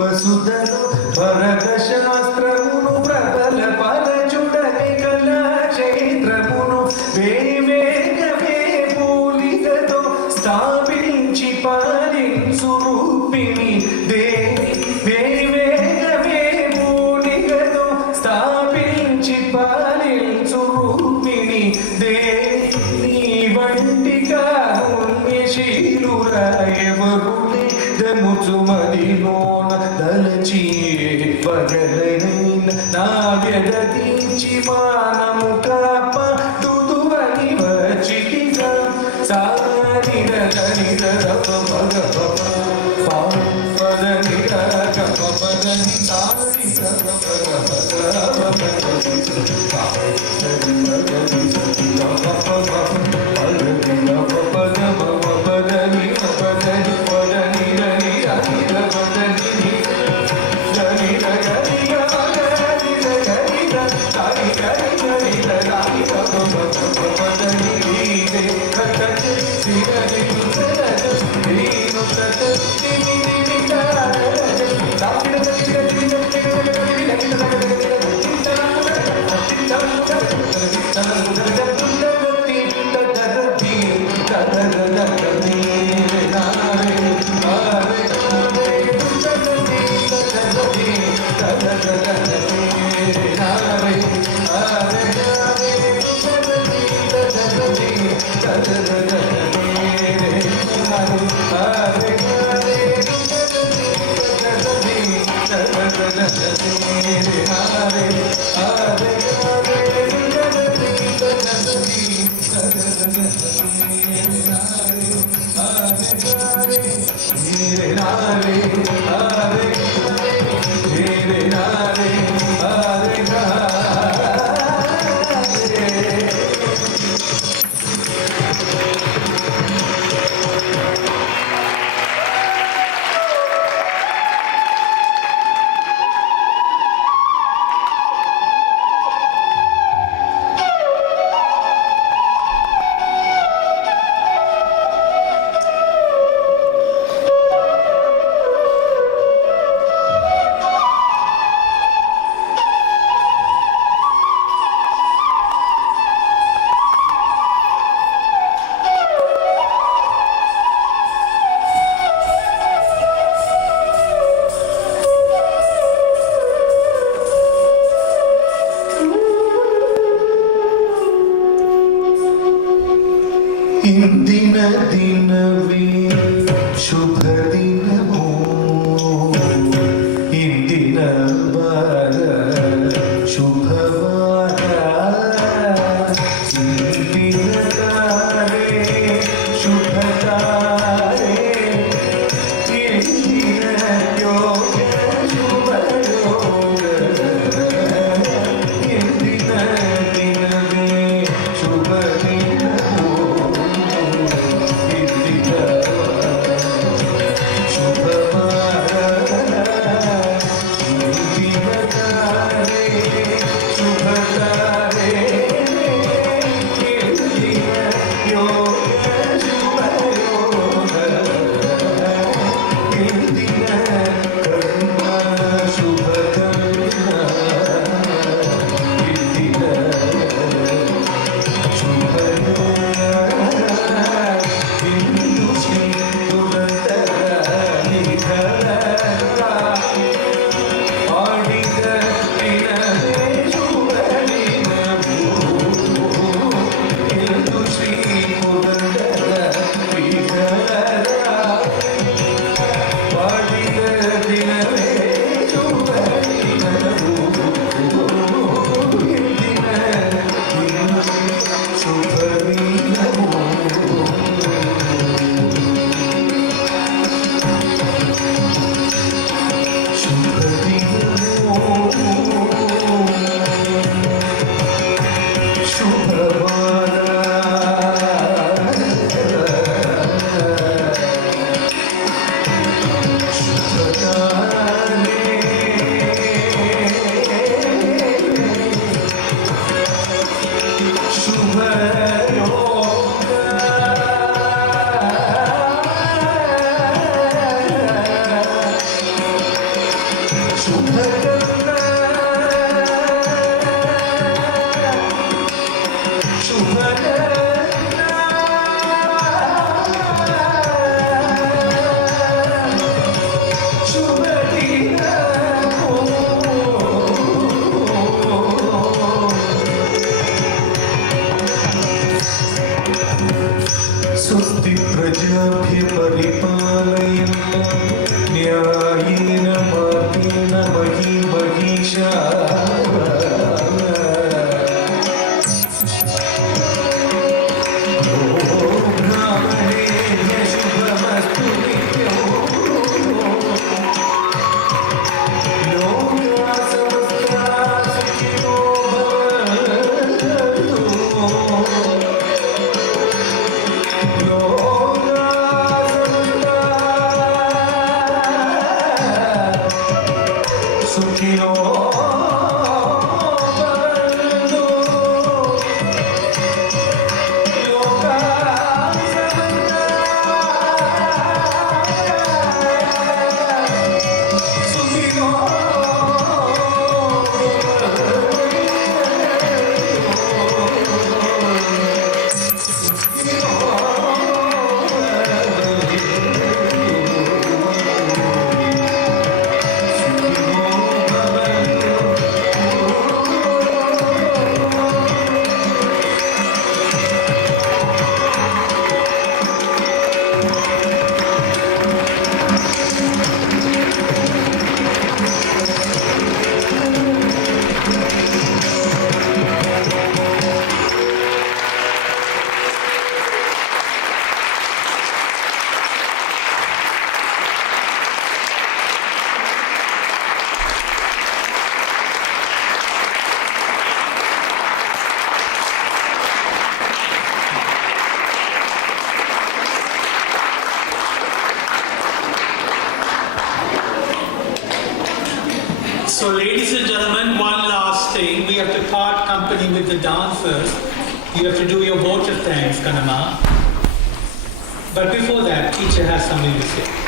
వసుధను భరత శాస్త్రమును ప్రబల పరచుడని కళాక్షేత్రమును వేవేగమే పూలికతో స్థాపించి పాలించు రూపిణి దేవి వేవేగమే పూలికతో స్థాపించి పాలించు రూపిణి దేవి నీ వంటి కారుణ్యశీలురాయవరు దముచుమదిలోన దలచి పగలైన నావ్యద తీర్చి మానము కాప తుదువని వచ్చిటిగా సానిర నిర పగ పద నిర కప పదని సారి పద ಇಂದಿನ ದಿನವೇ ಶುಭ ದಿನವೋ ಇಂದಿನ ವಾರ ಶುಭವಾರ ಇಂದಿನ ತಾರೆ ಶುಭ ತಾರೆ ಇಂದಿನ ಯೋಗ ಶುಭ ಯೋಗ ಇಂದಿನ ದಿನವೇ ಶುಭ ದಿನವೋ ಇಂದಿನ ಶುಭವಾರ ಇಂದಿನ ತಾರೆ ಶುಭ ತಾರೆ ಇಂದಿನ ಯೋಗ ಶುಭ ಯೋಗ ಇಂದಿನ ಕರ್ಮ ಶುಭ ಕರ್ಮ ಇಂದಿನ ಶುಭ ಯೋಗ ಇಂದು ಶ್ರೀ ದುರಂತರ ನಿಧನ ಆಡಿದ ದಿನವೇ ಶುಭ ದಿನವೋ ಇಂದು ಶ್ರೀ ದುರಂತರ ನಿಧನ ಆಡಿದ ದಿನವೇ ಶುಭ ದಿನವೋ ಇಂದಿನ ಶುಭ ದಿನವೋ ಶುಭ ದಿನವೋ ಶುಭವಾರ ಶುಭಕಾಲೆ ಶುಭ स्वस्ति प्रजाभ्य परिपालयन्ता न्यायेन मार्गेण मही महिषा ब्राह्मणेभ्य शुभमस्तु नित्यं लोका समस्ता सुखिनो भवन्तु सुखिनो भवन्तु लोका सुखिनो So ladies and gentlemen, one last thing. We have to part company with the dancers. You have to do your vote of thanks, Kanama. But before that, teacher has something to say.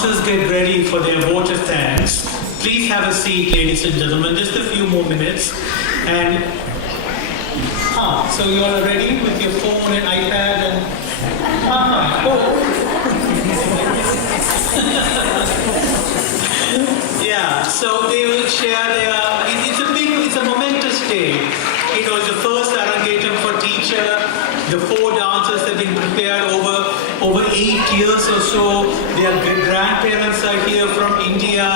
dancers get ready for their vote of thanks, please have a seat, ladies and gentlemen, just a few more minutes. And so you are ready with your phone and iPad and yeah, so they will share their, it's a momentous day. You know, it's the first Arankettam for teacher. The 4 dancers have been prepared over 8 years or so. Their grandparents are here from India.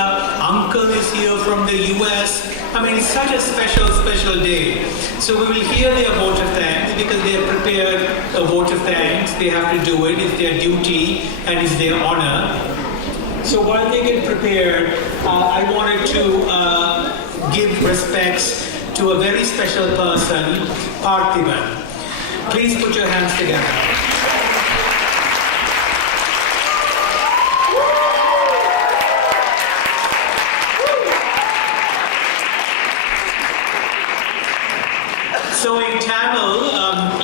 Uncle is here from the US. I mean, it's such a special day. So we will hear their vote of thanks because they have prepared a vote of thanks. They have to do it. It's their duty and it's their honor. So while they get prepared, I wanted to give respects to a very special person, Parthiban. Please put your hands together. So in Tamil,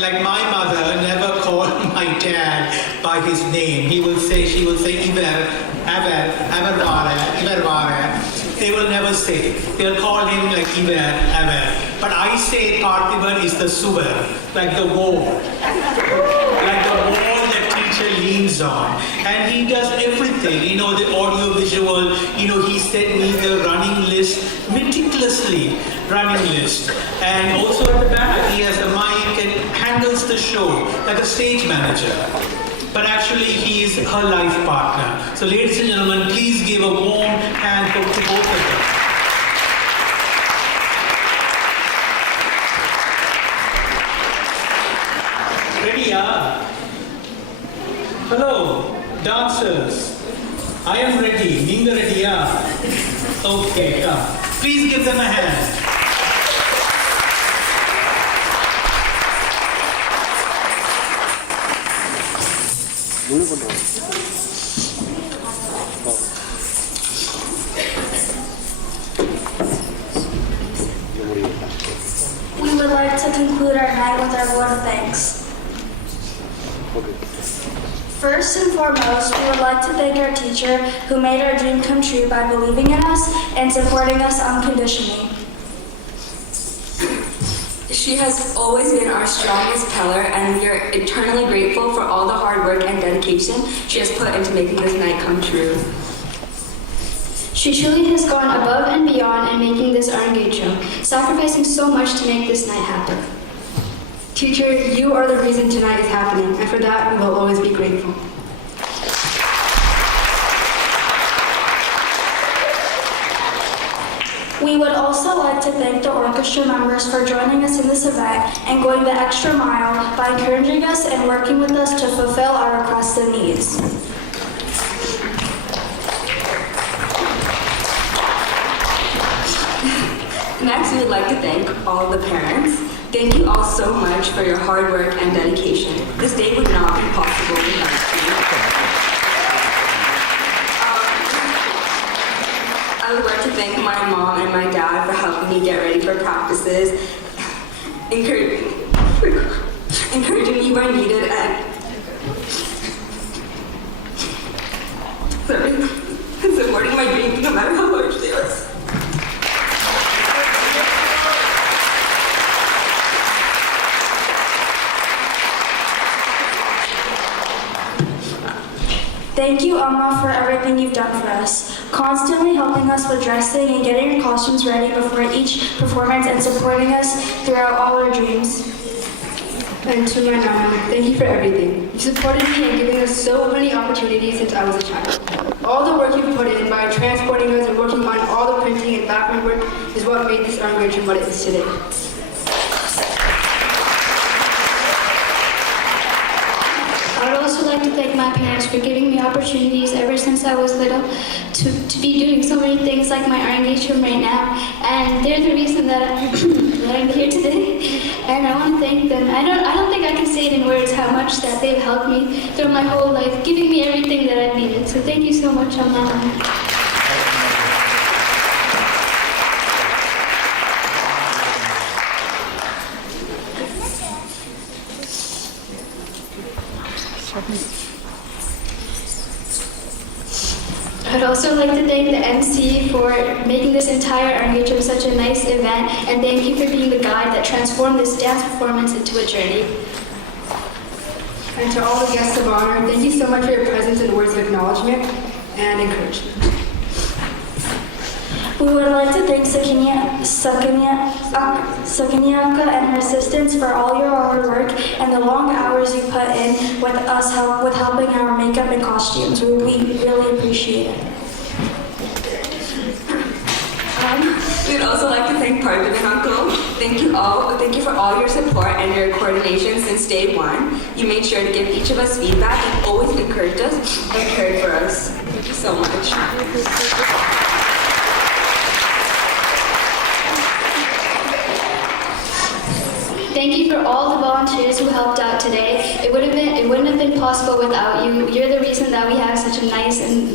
like my mother never called my dad by his name. She will say, Iver, Vara. They will never say. They'll call him like Iver, Avar. But I say Parthiban is the suvar, like the wall. Like the wall that teacher leans on. And he does everything, you know, the audio visual, you know, he sent me the running list, meticulously running list. And also at the back, he has a mic and handles the show like a stage manager. But actually, he is her life partner. So ladies and gentlemen, please give a warm hand to both of them. Ready, Hello, dancers. I am ready. Ninga ready, Okay, come. Please give them a hand. We would like to conclude our night with our vote of thanks. First and foremost, we would like to thank our teacher who made our dream come true by believing in us and supporting us unconditionally. She has always been our strongest pillar, and we are eternally grateful for all the hard work and dedication she has put into making this night come true. She truly has gone above and beyond in making this Arankettam, sacrificing so much to make this night happen. Teacher, you are the reason tonight is happening, and for that we will always be grateful. We would also like to thank the orchestra members for joining us in this event and going the extra mile by encouraging us and working with us to fulfill our requests and needs. Next, we would like to thank all of the parents. Thank you all so much for your hard work and dedication. This day would not be possible without you. I would like to thank my mom and my dad for helping me get ready for practices, encouraging me where needed, and supporting my dreams no matter how large they are. Thank you, Amma, for everything you've done for us, constantly helping us with dressing and getting our costumes ready before each performance and supporting us throughout all our dreams. And to my mom, thank you for everything. You supported me and giving us so many opportunities since I was a child. All the work you've put in by transporting us and working on all the printing and background work is what made this Arankettam what it is today. I would also like to thank my parents for giving me opportunities ever since I was little to be doing so many things like my Arankettam right now. And they're the reason that I'm here today. And I want to thank them. I don't think I can say it in words how much that they've helped me through my whole life, giving me everything that I've needed. So thank you so much, Amma. also like to thank the MC for making this entire engagement such a nice event, and thank you for being the guide that transformed this dance performance into a journey. And to all the guests of honor, thank you so much for your presence and words of acknowledgement and encouragement. We would like to thank Sakiniaka and her assistants for all your hard work and the long hours you put in with us with helping our makeup and costumes. We really appreciate it. We'd also like to thank Partner and Uncle. Thank you for all your support and your coordination since day one. You made sure to give each of us feedback and always encouraged us and cared for us. Thank you so much. Thank you for all the volunteers who helped out today. It wouldn't have been possible without you. You're the reason that we have such a nice and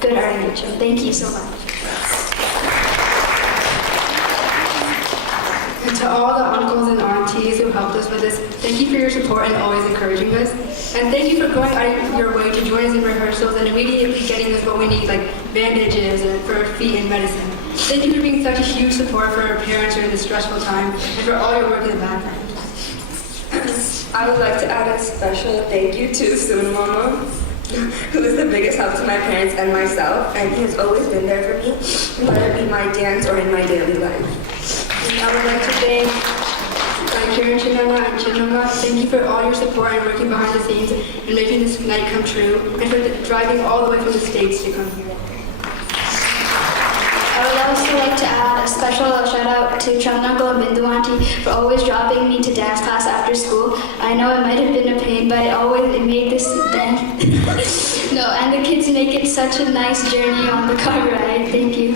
good art engagement. Thank you so much. And to all the uncles and aunties who helped us with this, thank you for your support and always encouraging us. And thank you for going out of your way to join us in rehearsals and immediately getting us what we need, like bandages and for our feet and medicine. Thank you for being such a huge support for our parents during this stressful time and for all your work in the background. I would like to add a special thank you to Soon Mama, who is the biggest help to my parents and myself, and he has always been there for me, whether it be my dance or in my daily life. And I would like to thank Karen Chinama and Chinama. Thank you for all your support and working behind the scenes and making this night come true, and for driving all the way from the States to come here. I would also like to add a special shout out to Chandangal and Bindu Auntie for always dropping me to dance class after school. I know it might have been a pain, but it made this dance. No, and the kids make it such a nice journey on the car ride. Thank you.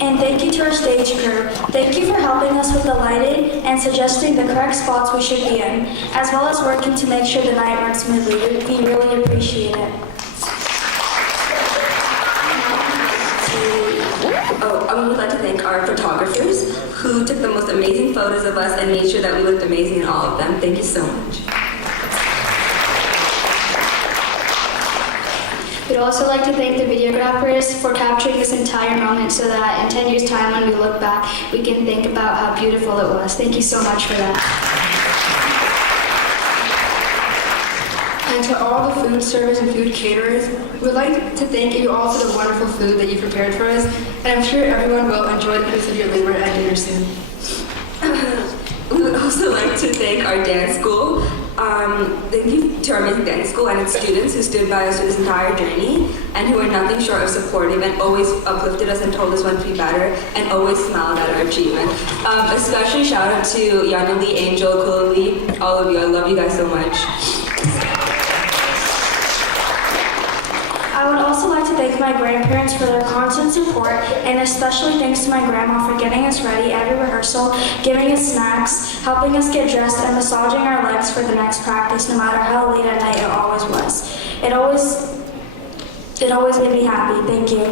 And thank you to our stage crew. Thank you for helping us with the lighting and suggesting the correct spots we should be in, as well as working to make sure the night runs smoothly. We really appreciate it. I would like to thank our photographers who took the most amazing photos of us and made sure that we looked amazing in all of them. Thank you so much. We'd also like to thank the videographers for capturing this entire moment so that in 10 years' time when we look back, we can think about how beautiful it was. Thank you so much for that. And to all the food service and food caterers, we'd like to thank you all for the wonderful food that you prepared for us, and I'm sure everyone will enjoy the fruits of your labor at dinner soon. We would also like to thank our dance school. Thank you to our amazing dance school and its students who stood by us through this entire journey and who were nothing short of supportive and always uplifted us and told us when to be better and always smiled at our achievement. Especially shout out to Yanali, Angel, Kulali, all of you. I love you guys so much. I would also like to thank my grandparents for their constant support, and especially thanks to my grandma for getting us ready every rehearsal, giving us snacks, helping us get dressed, and massaging our legs for the next practice, no matter how late at night it always was. It always made me happy. Thank you.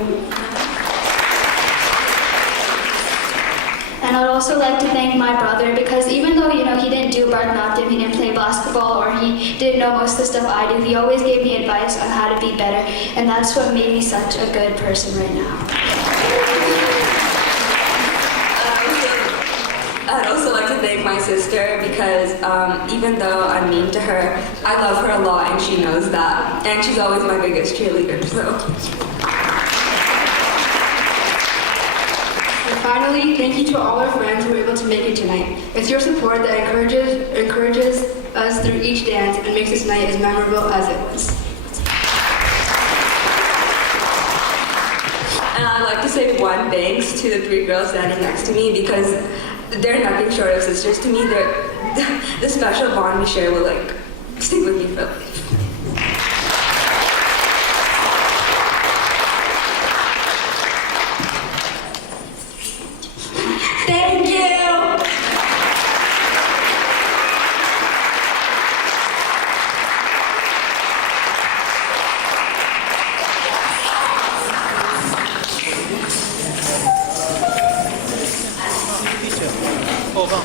And I'd also like to thank my brother because even though, he didn't do Bharathanatya, he didn't play basketball, or he didn't know most of the stuff I do, he always gave me advice on how to be better, and that's what made me such a good person right now. I'd also like to thank my sister because even though I'm mean to her, I love her a lot and she knows that. And she's always my biggest cheerleader, so. Finally, thank you to all our friends who were able to make it tonight. It's your support that encourages us through each dance and makes this night as memorable as it was. And I'd like to say one thanks to the 3 girls standing next to me because they're nothing short of sisters to me. The special bond we share will stick with me for life. Thank you. 어방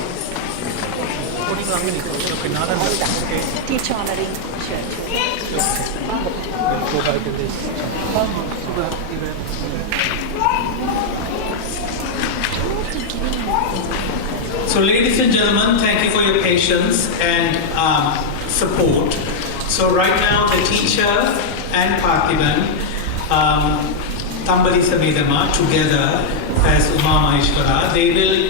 우리가 안 되니까 이렇게 나가는 거 teacher honoring shirt. So ladies and gentlemen, thank you for your patience and support. So right now the teacher and Parthiban, Tambari Samedama together as Uma Maheshwara, they will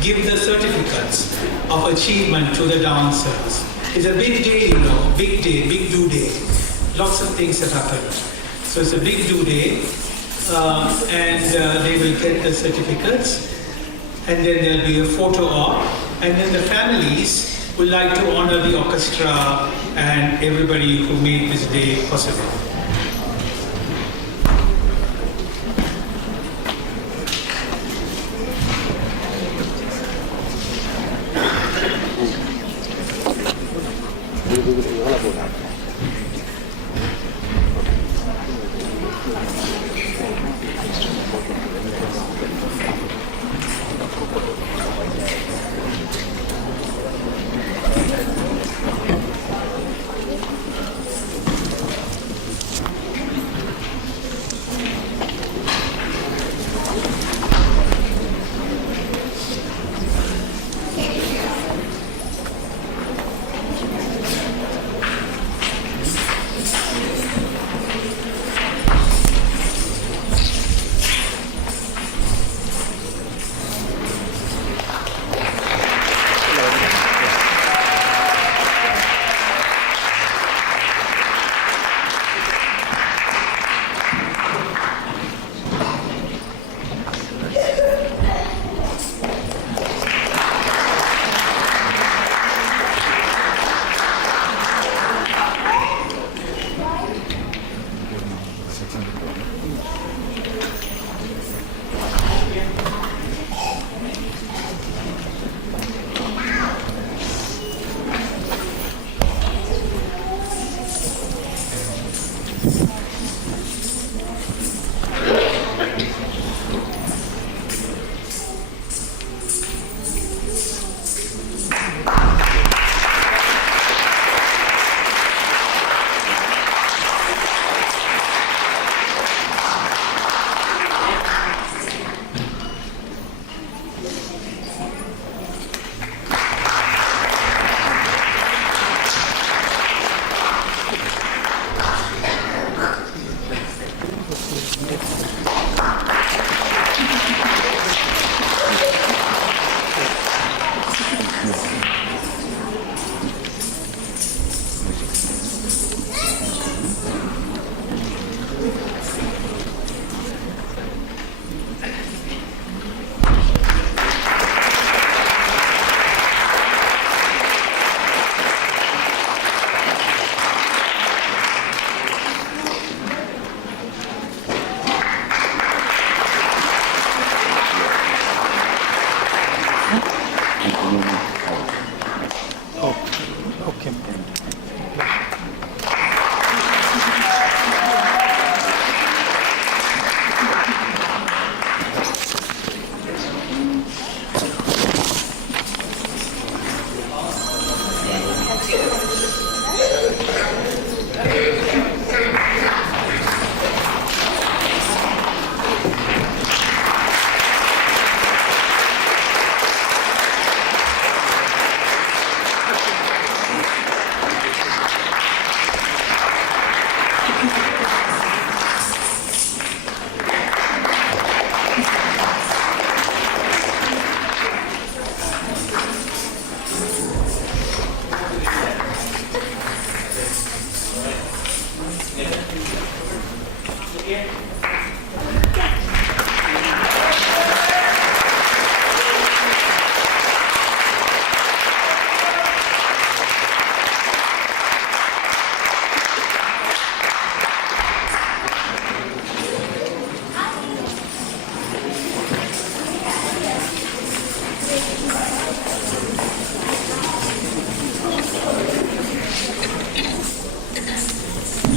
give the certificates of achievement to the dancers. It's a big day, you know, big day, big do day. Lots of things have happened. So it's a big do day and they will get the certificates. And then there'll be a photo op, and then the families would like to honor the orchestra and everybody who made this day possible.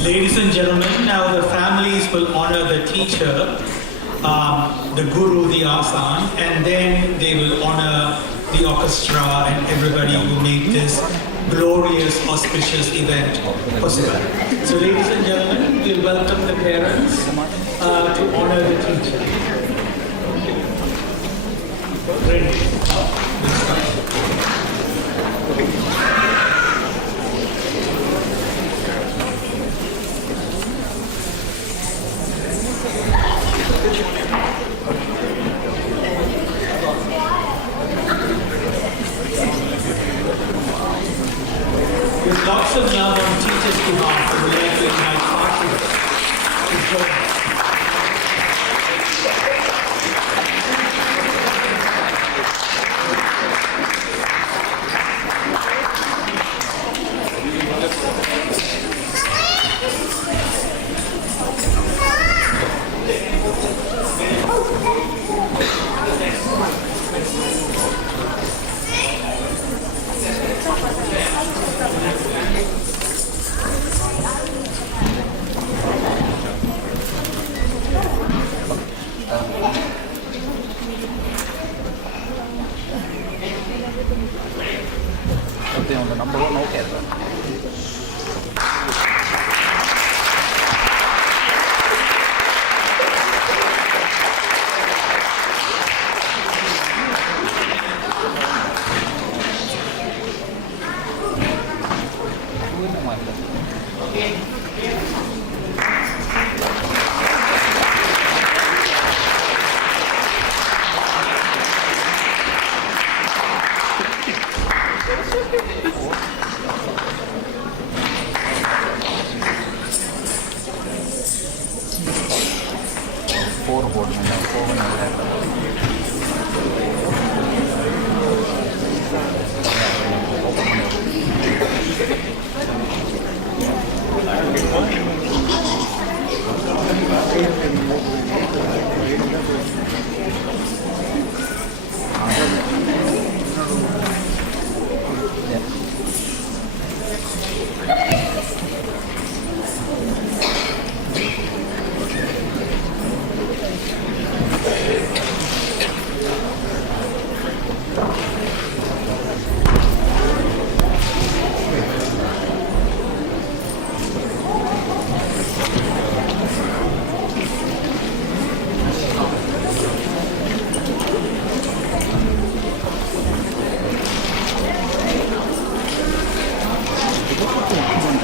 Ladies and gentlemen, now the families will honor the teacher, the guru, the asan, and then they will honor the orchestra and everybody who made this glorious, auspicious event possible. So ladies and gentlemen, we welcome the parents to honor the teacher. Ready? With lots of love on teachers' behalf, we would like to invite Fatima to join us.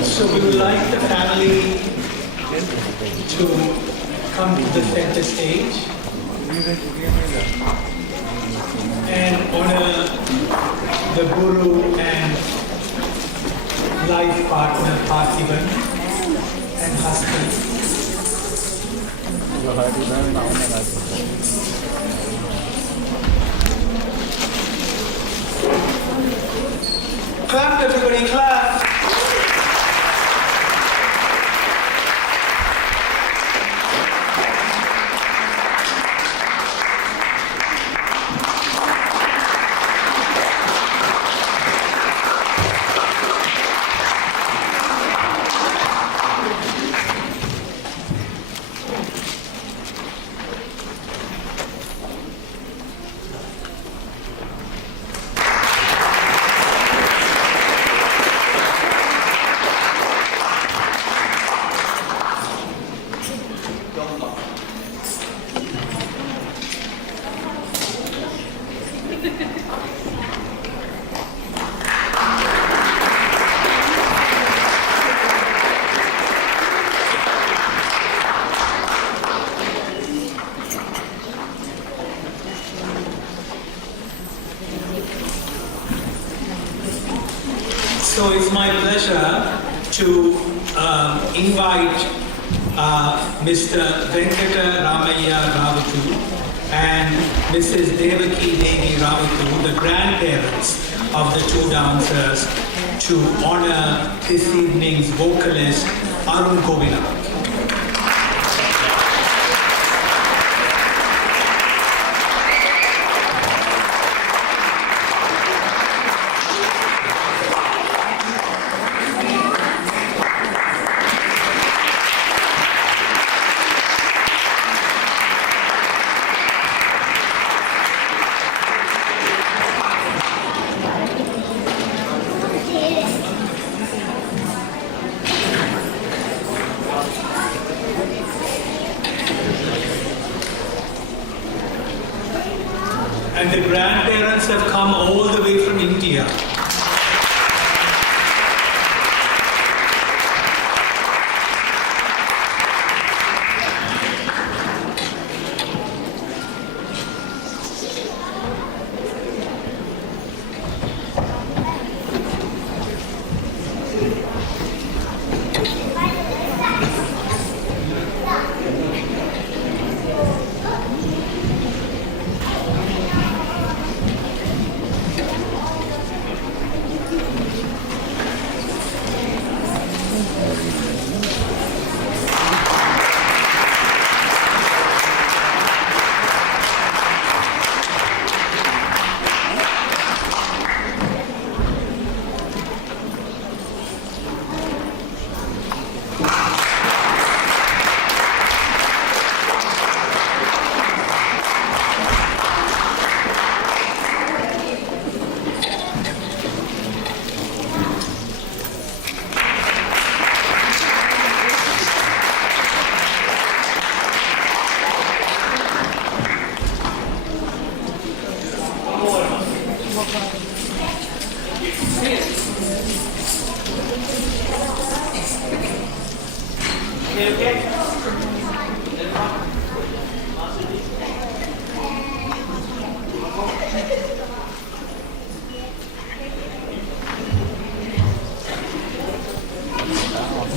So we would like the family to come to the center stage and honor the Guru and life partner Parthiban and husband. Clap, everybody, clap. So it's my pleasure to invite Mr. Venkata Ramaya Ravatu and Mrs. Devaki Devi Ravatu, the grandparents of the two dancers, to honor this evening's vocalist Arun Govinath. And the grandparents have come all the way from India.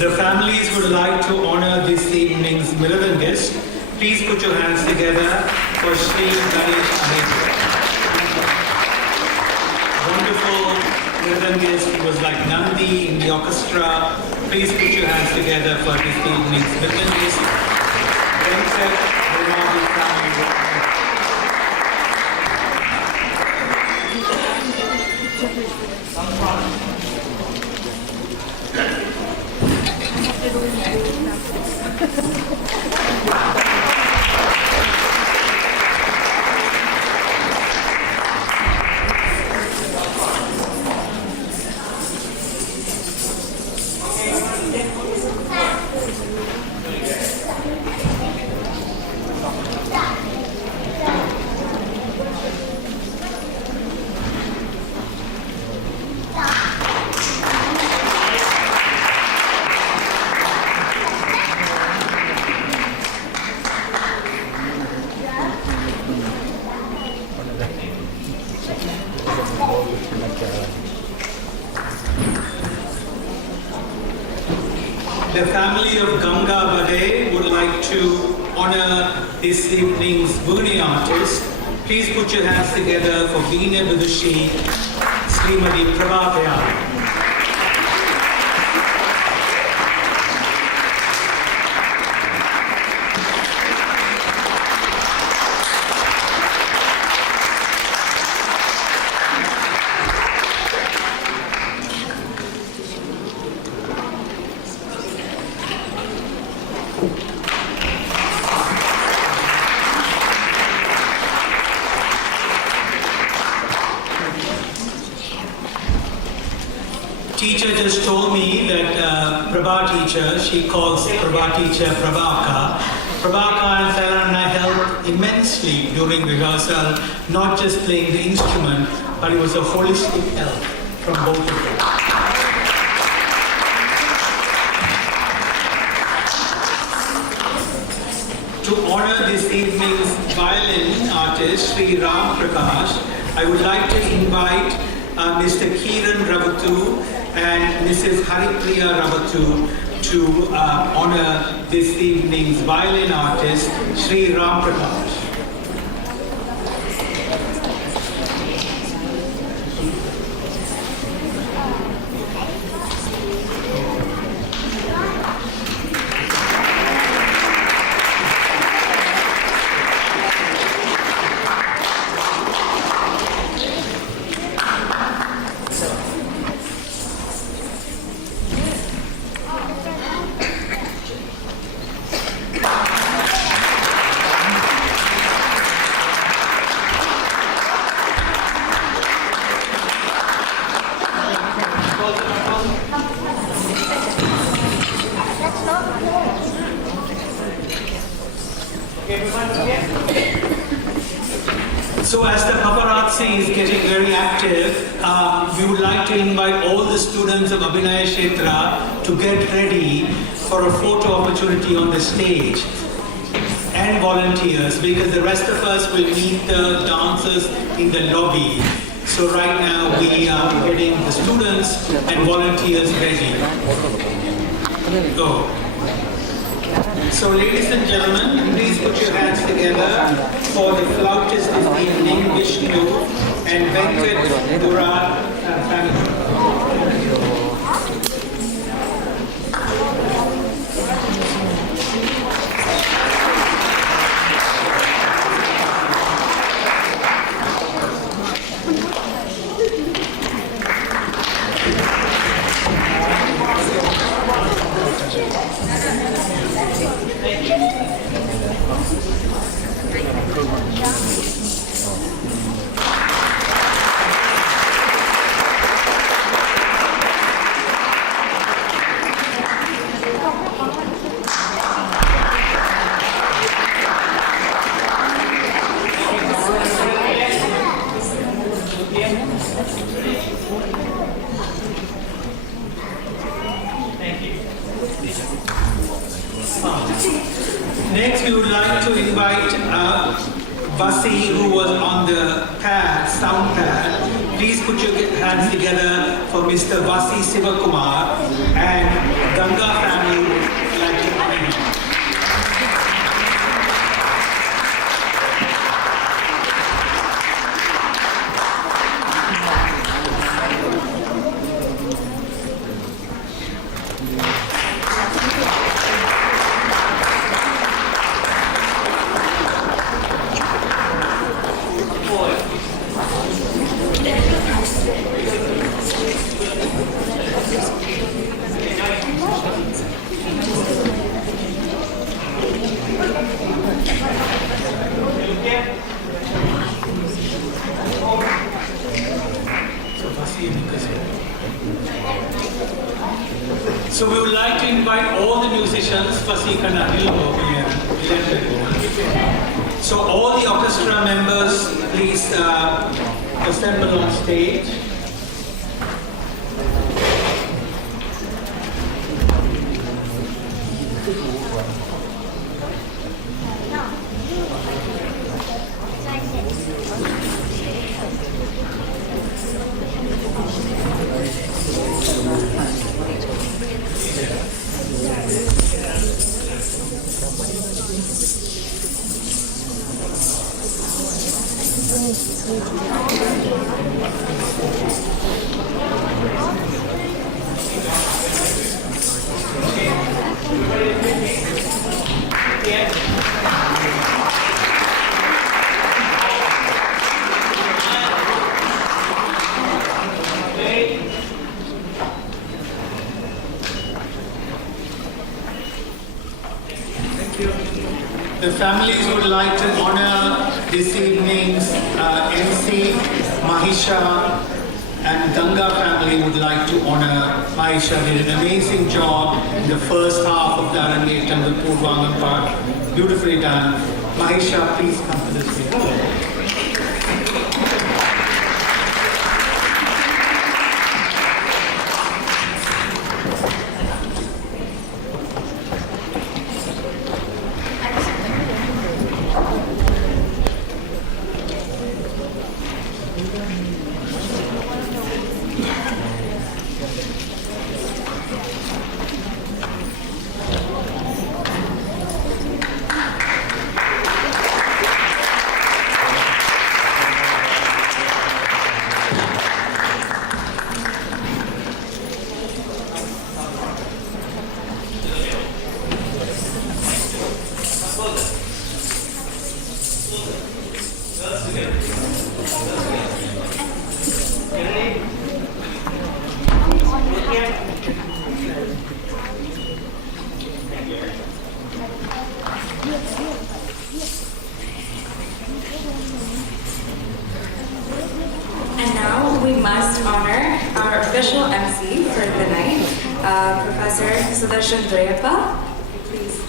The families would like to honor this evening's Miradan guest. Please put your hands together for Sri Ganesh Ahmed. Wonderful Miradan guest. He was like Nandi in the orchestra. Please put your hands together for this evening's Miradan guest. Venkat Bharati family. The family of Ganga Bade would like to honor this evening's Veena artist. Please put your hands together for Veena Vidushi, Srimati Prabhapaya. Teacher just told me that Prabha teacher, she calls Prabha teacher Prabhaka. Prabhaka and Saranna helped immensely during rehearsal, not just playing the instrument, but it was a holistic help from both of them. To honor this evening's violin artist, Sri Ram Prakash, I would like to invite Mr. Kiran Ravatu and Mrs. Haripriya Ravatu to honor this evening's violin artist, Sri Ram Prakash. So as the paparazzi is getting very active, we would like to invite all the students of Abhinaya Kshetra to get ready for a photo opportunity on the stage, and volunteers, because the rest of us will meet the dancers in the lobby. So right now we are getting the students and volunteers ready. Go. So ladies and gentlemen, please put your hands together for the flautist this evening, Vishnu and Venkat Durar family. Next, we would like to invite Vasi, who was on the pad, sound pad. Please put your hands together for Mr. Vasi Sivakumar and Ganga family would like to come in. So we would like to invite all the musicians, so all the orchestra members, please assemble on stage. The families would like to honor this evening's MC, Mahisha, and Ganga family would like to honor Mahisha. Did an amazing job in the first half of the Arankettam, the Purvangan part. Beautifully done. Mahisha, please come to the stage. And now we must honor our official MC for the night, Professor Sudarshan Drayappa. Please.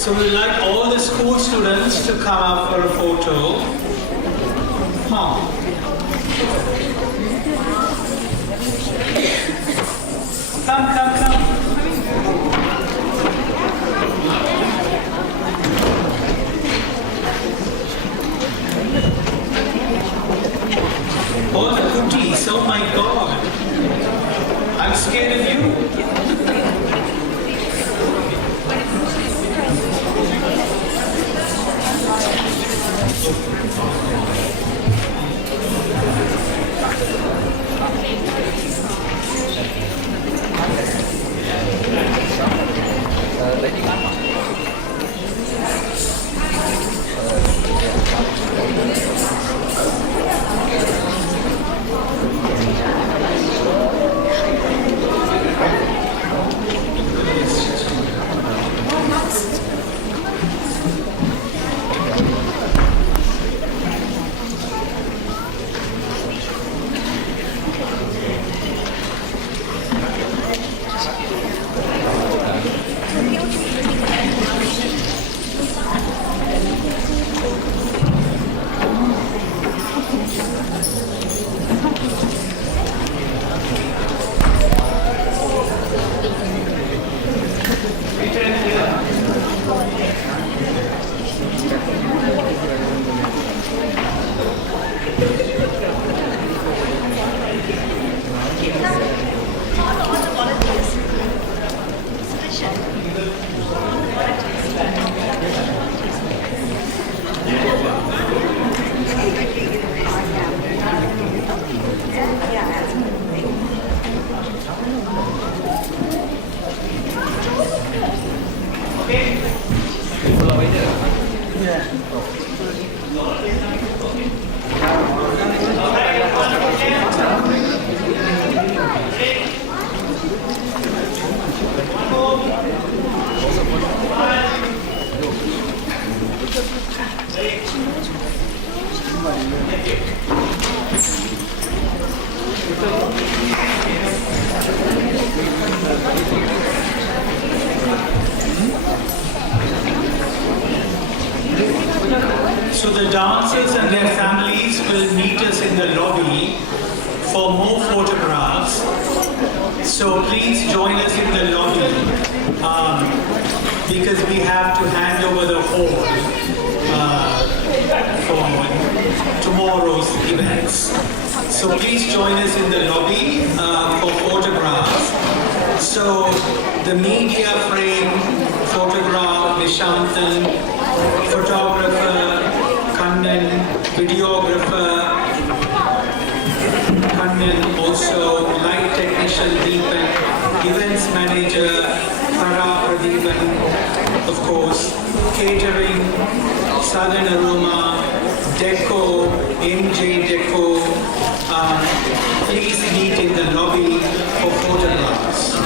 So we'd like all the school students to come up for a photo. Come. Oh, the cookies, oh my God. I'm scared of you. So the dancers and their families will meet us in the lobby for more photographs. So please join us in the lobby because we have to hand over the hall for tomorrow's events. So please join us in the lobby for photographs. So the media frame photograph, Nishantan, photographer, Kannan, videographer, Kannan, also light technician Deepan, events manager Hara Pradeepan, of course, catering, Southern Aroma, Deco, MJ Deco. Please meet in the lobby for photographs.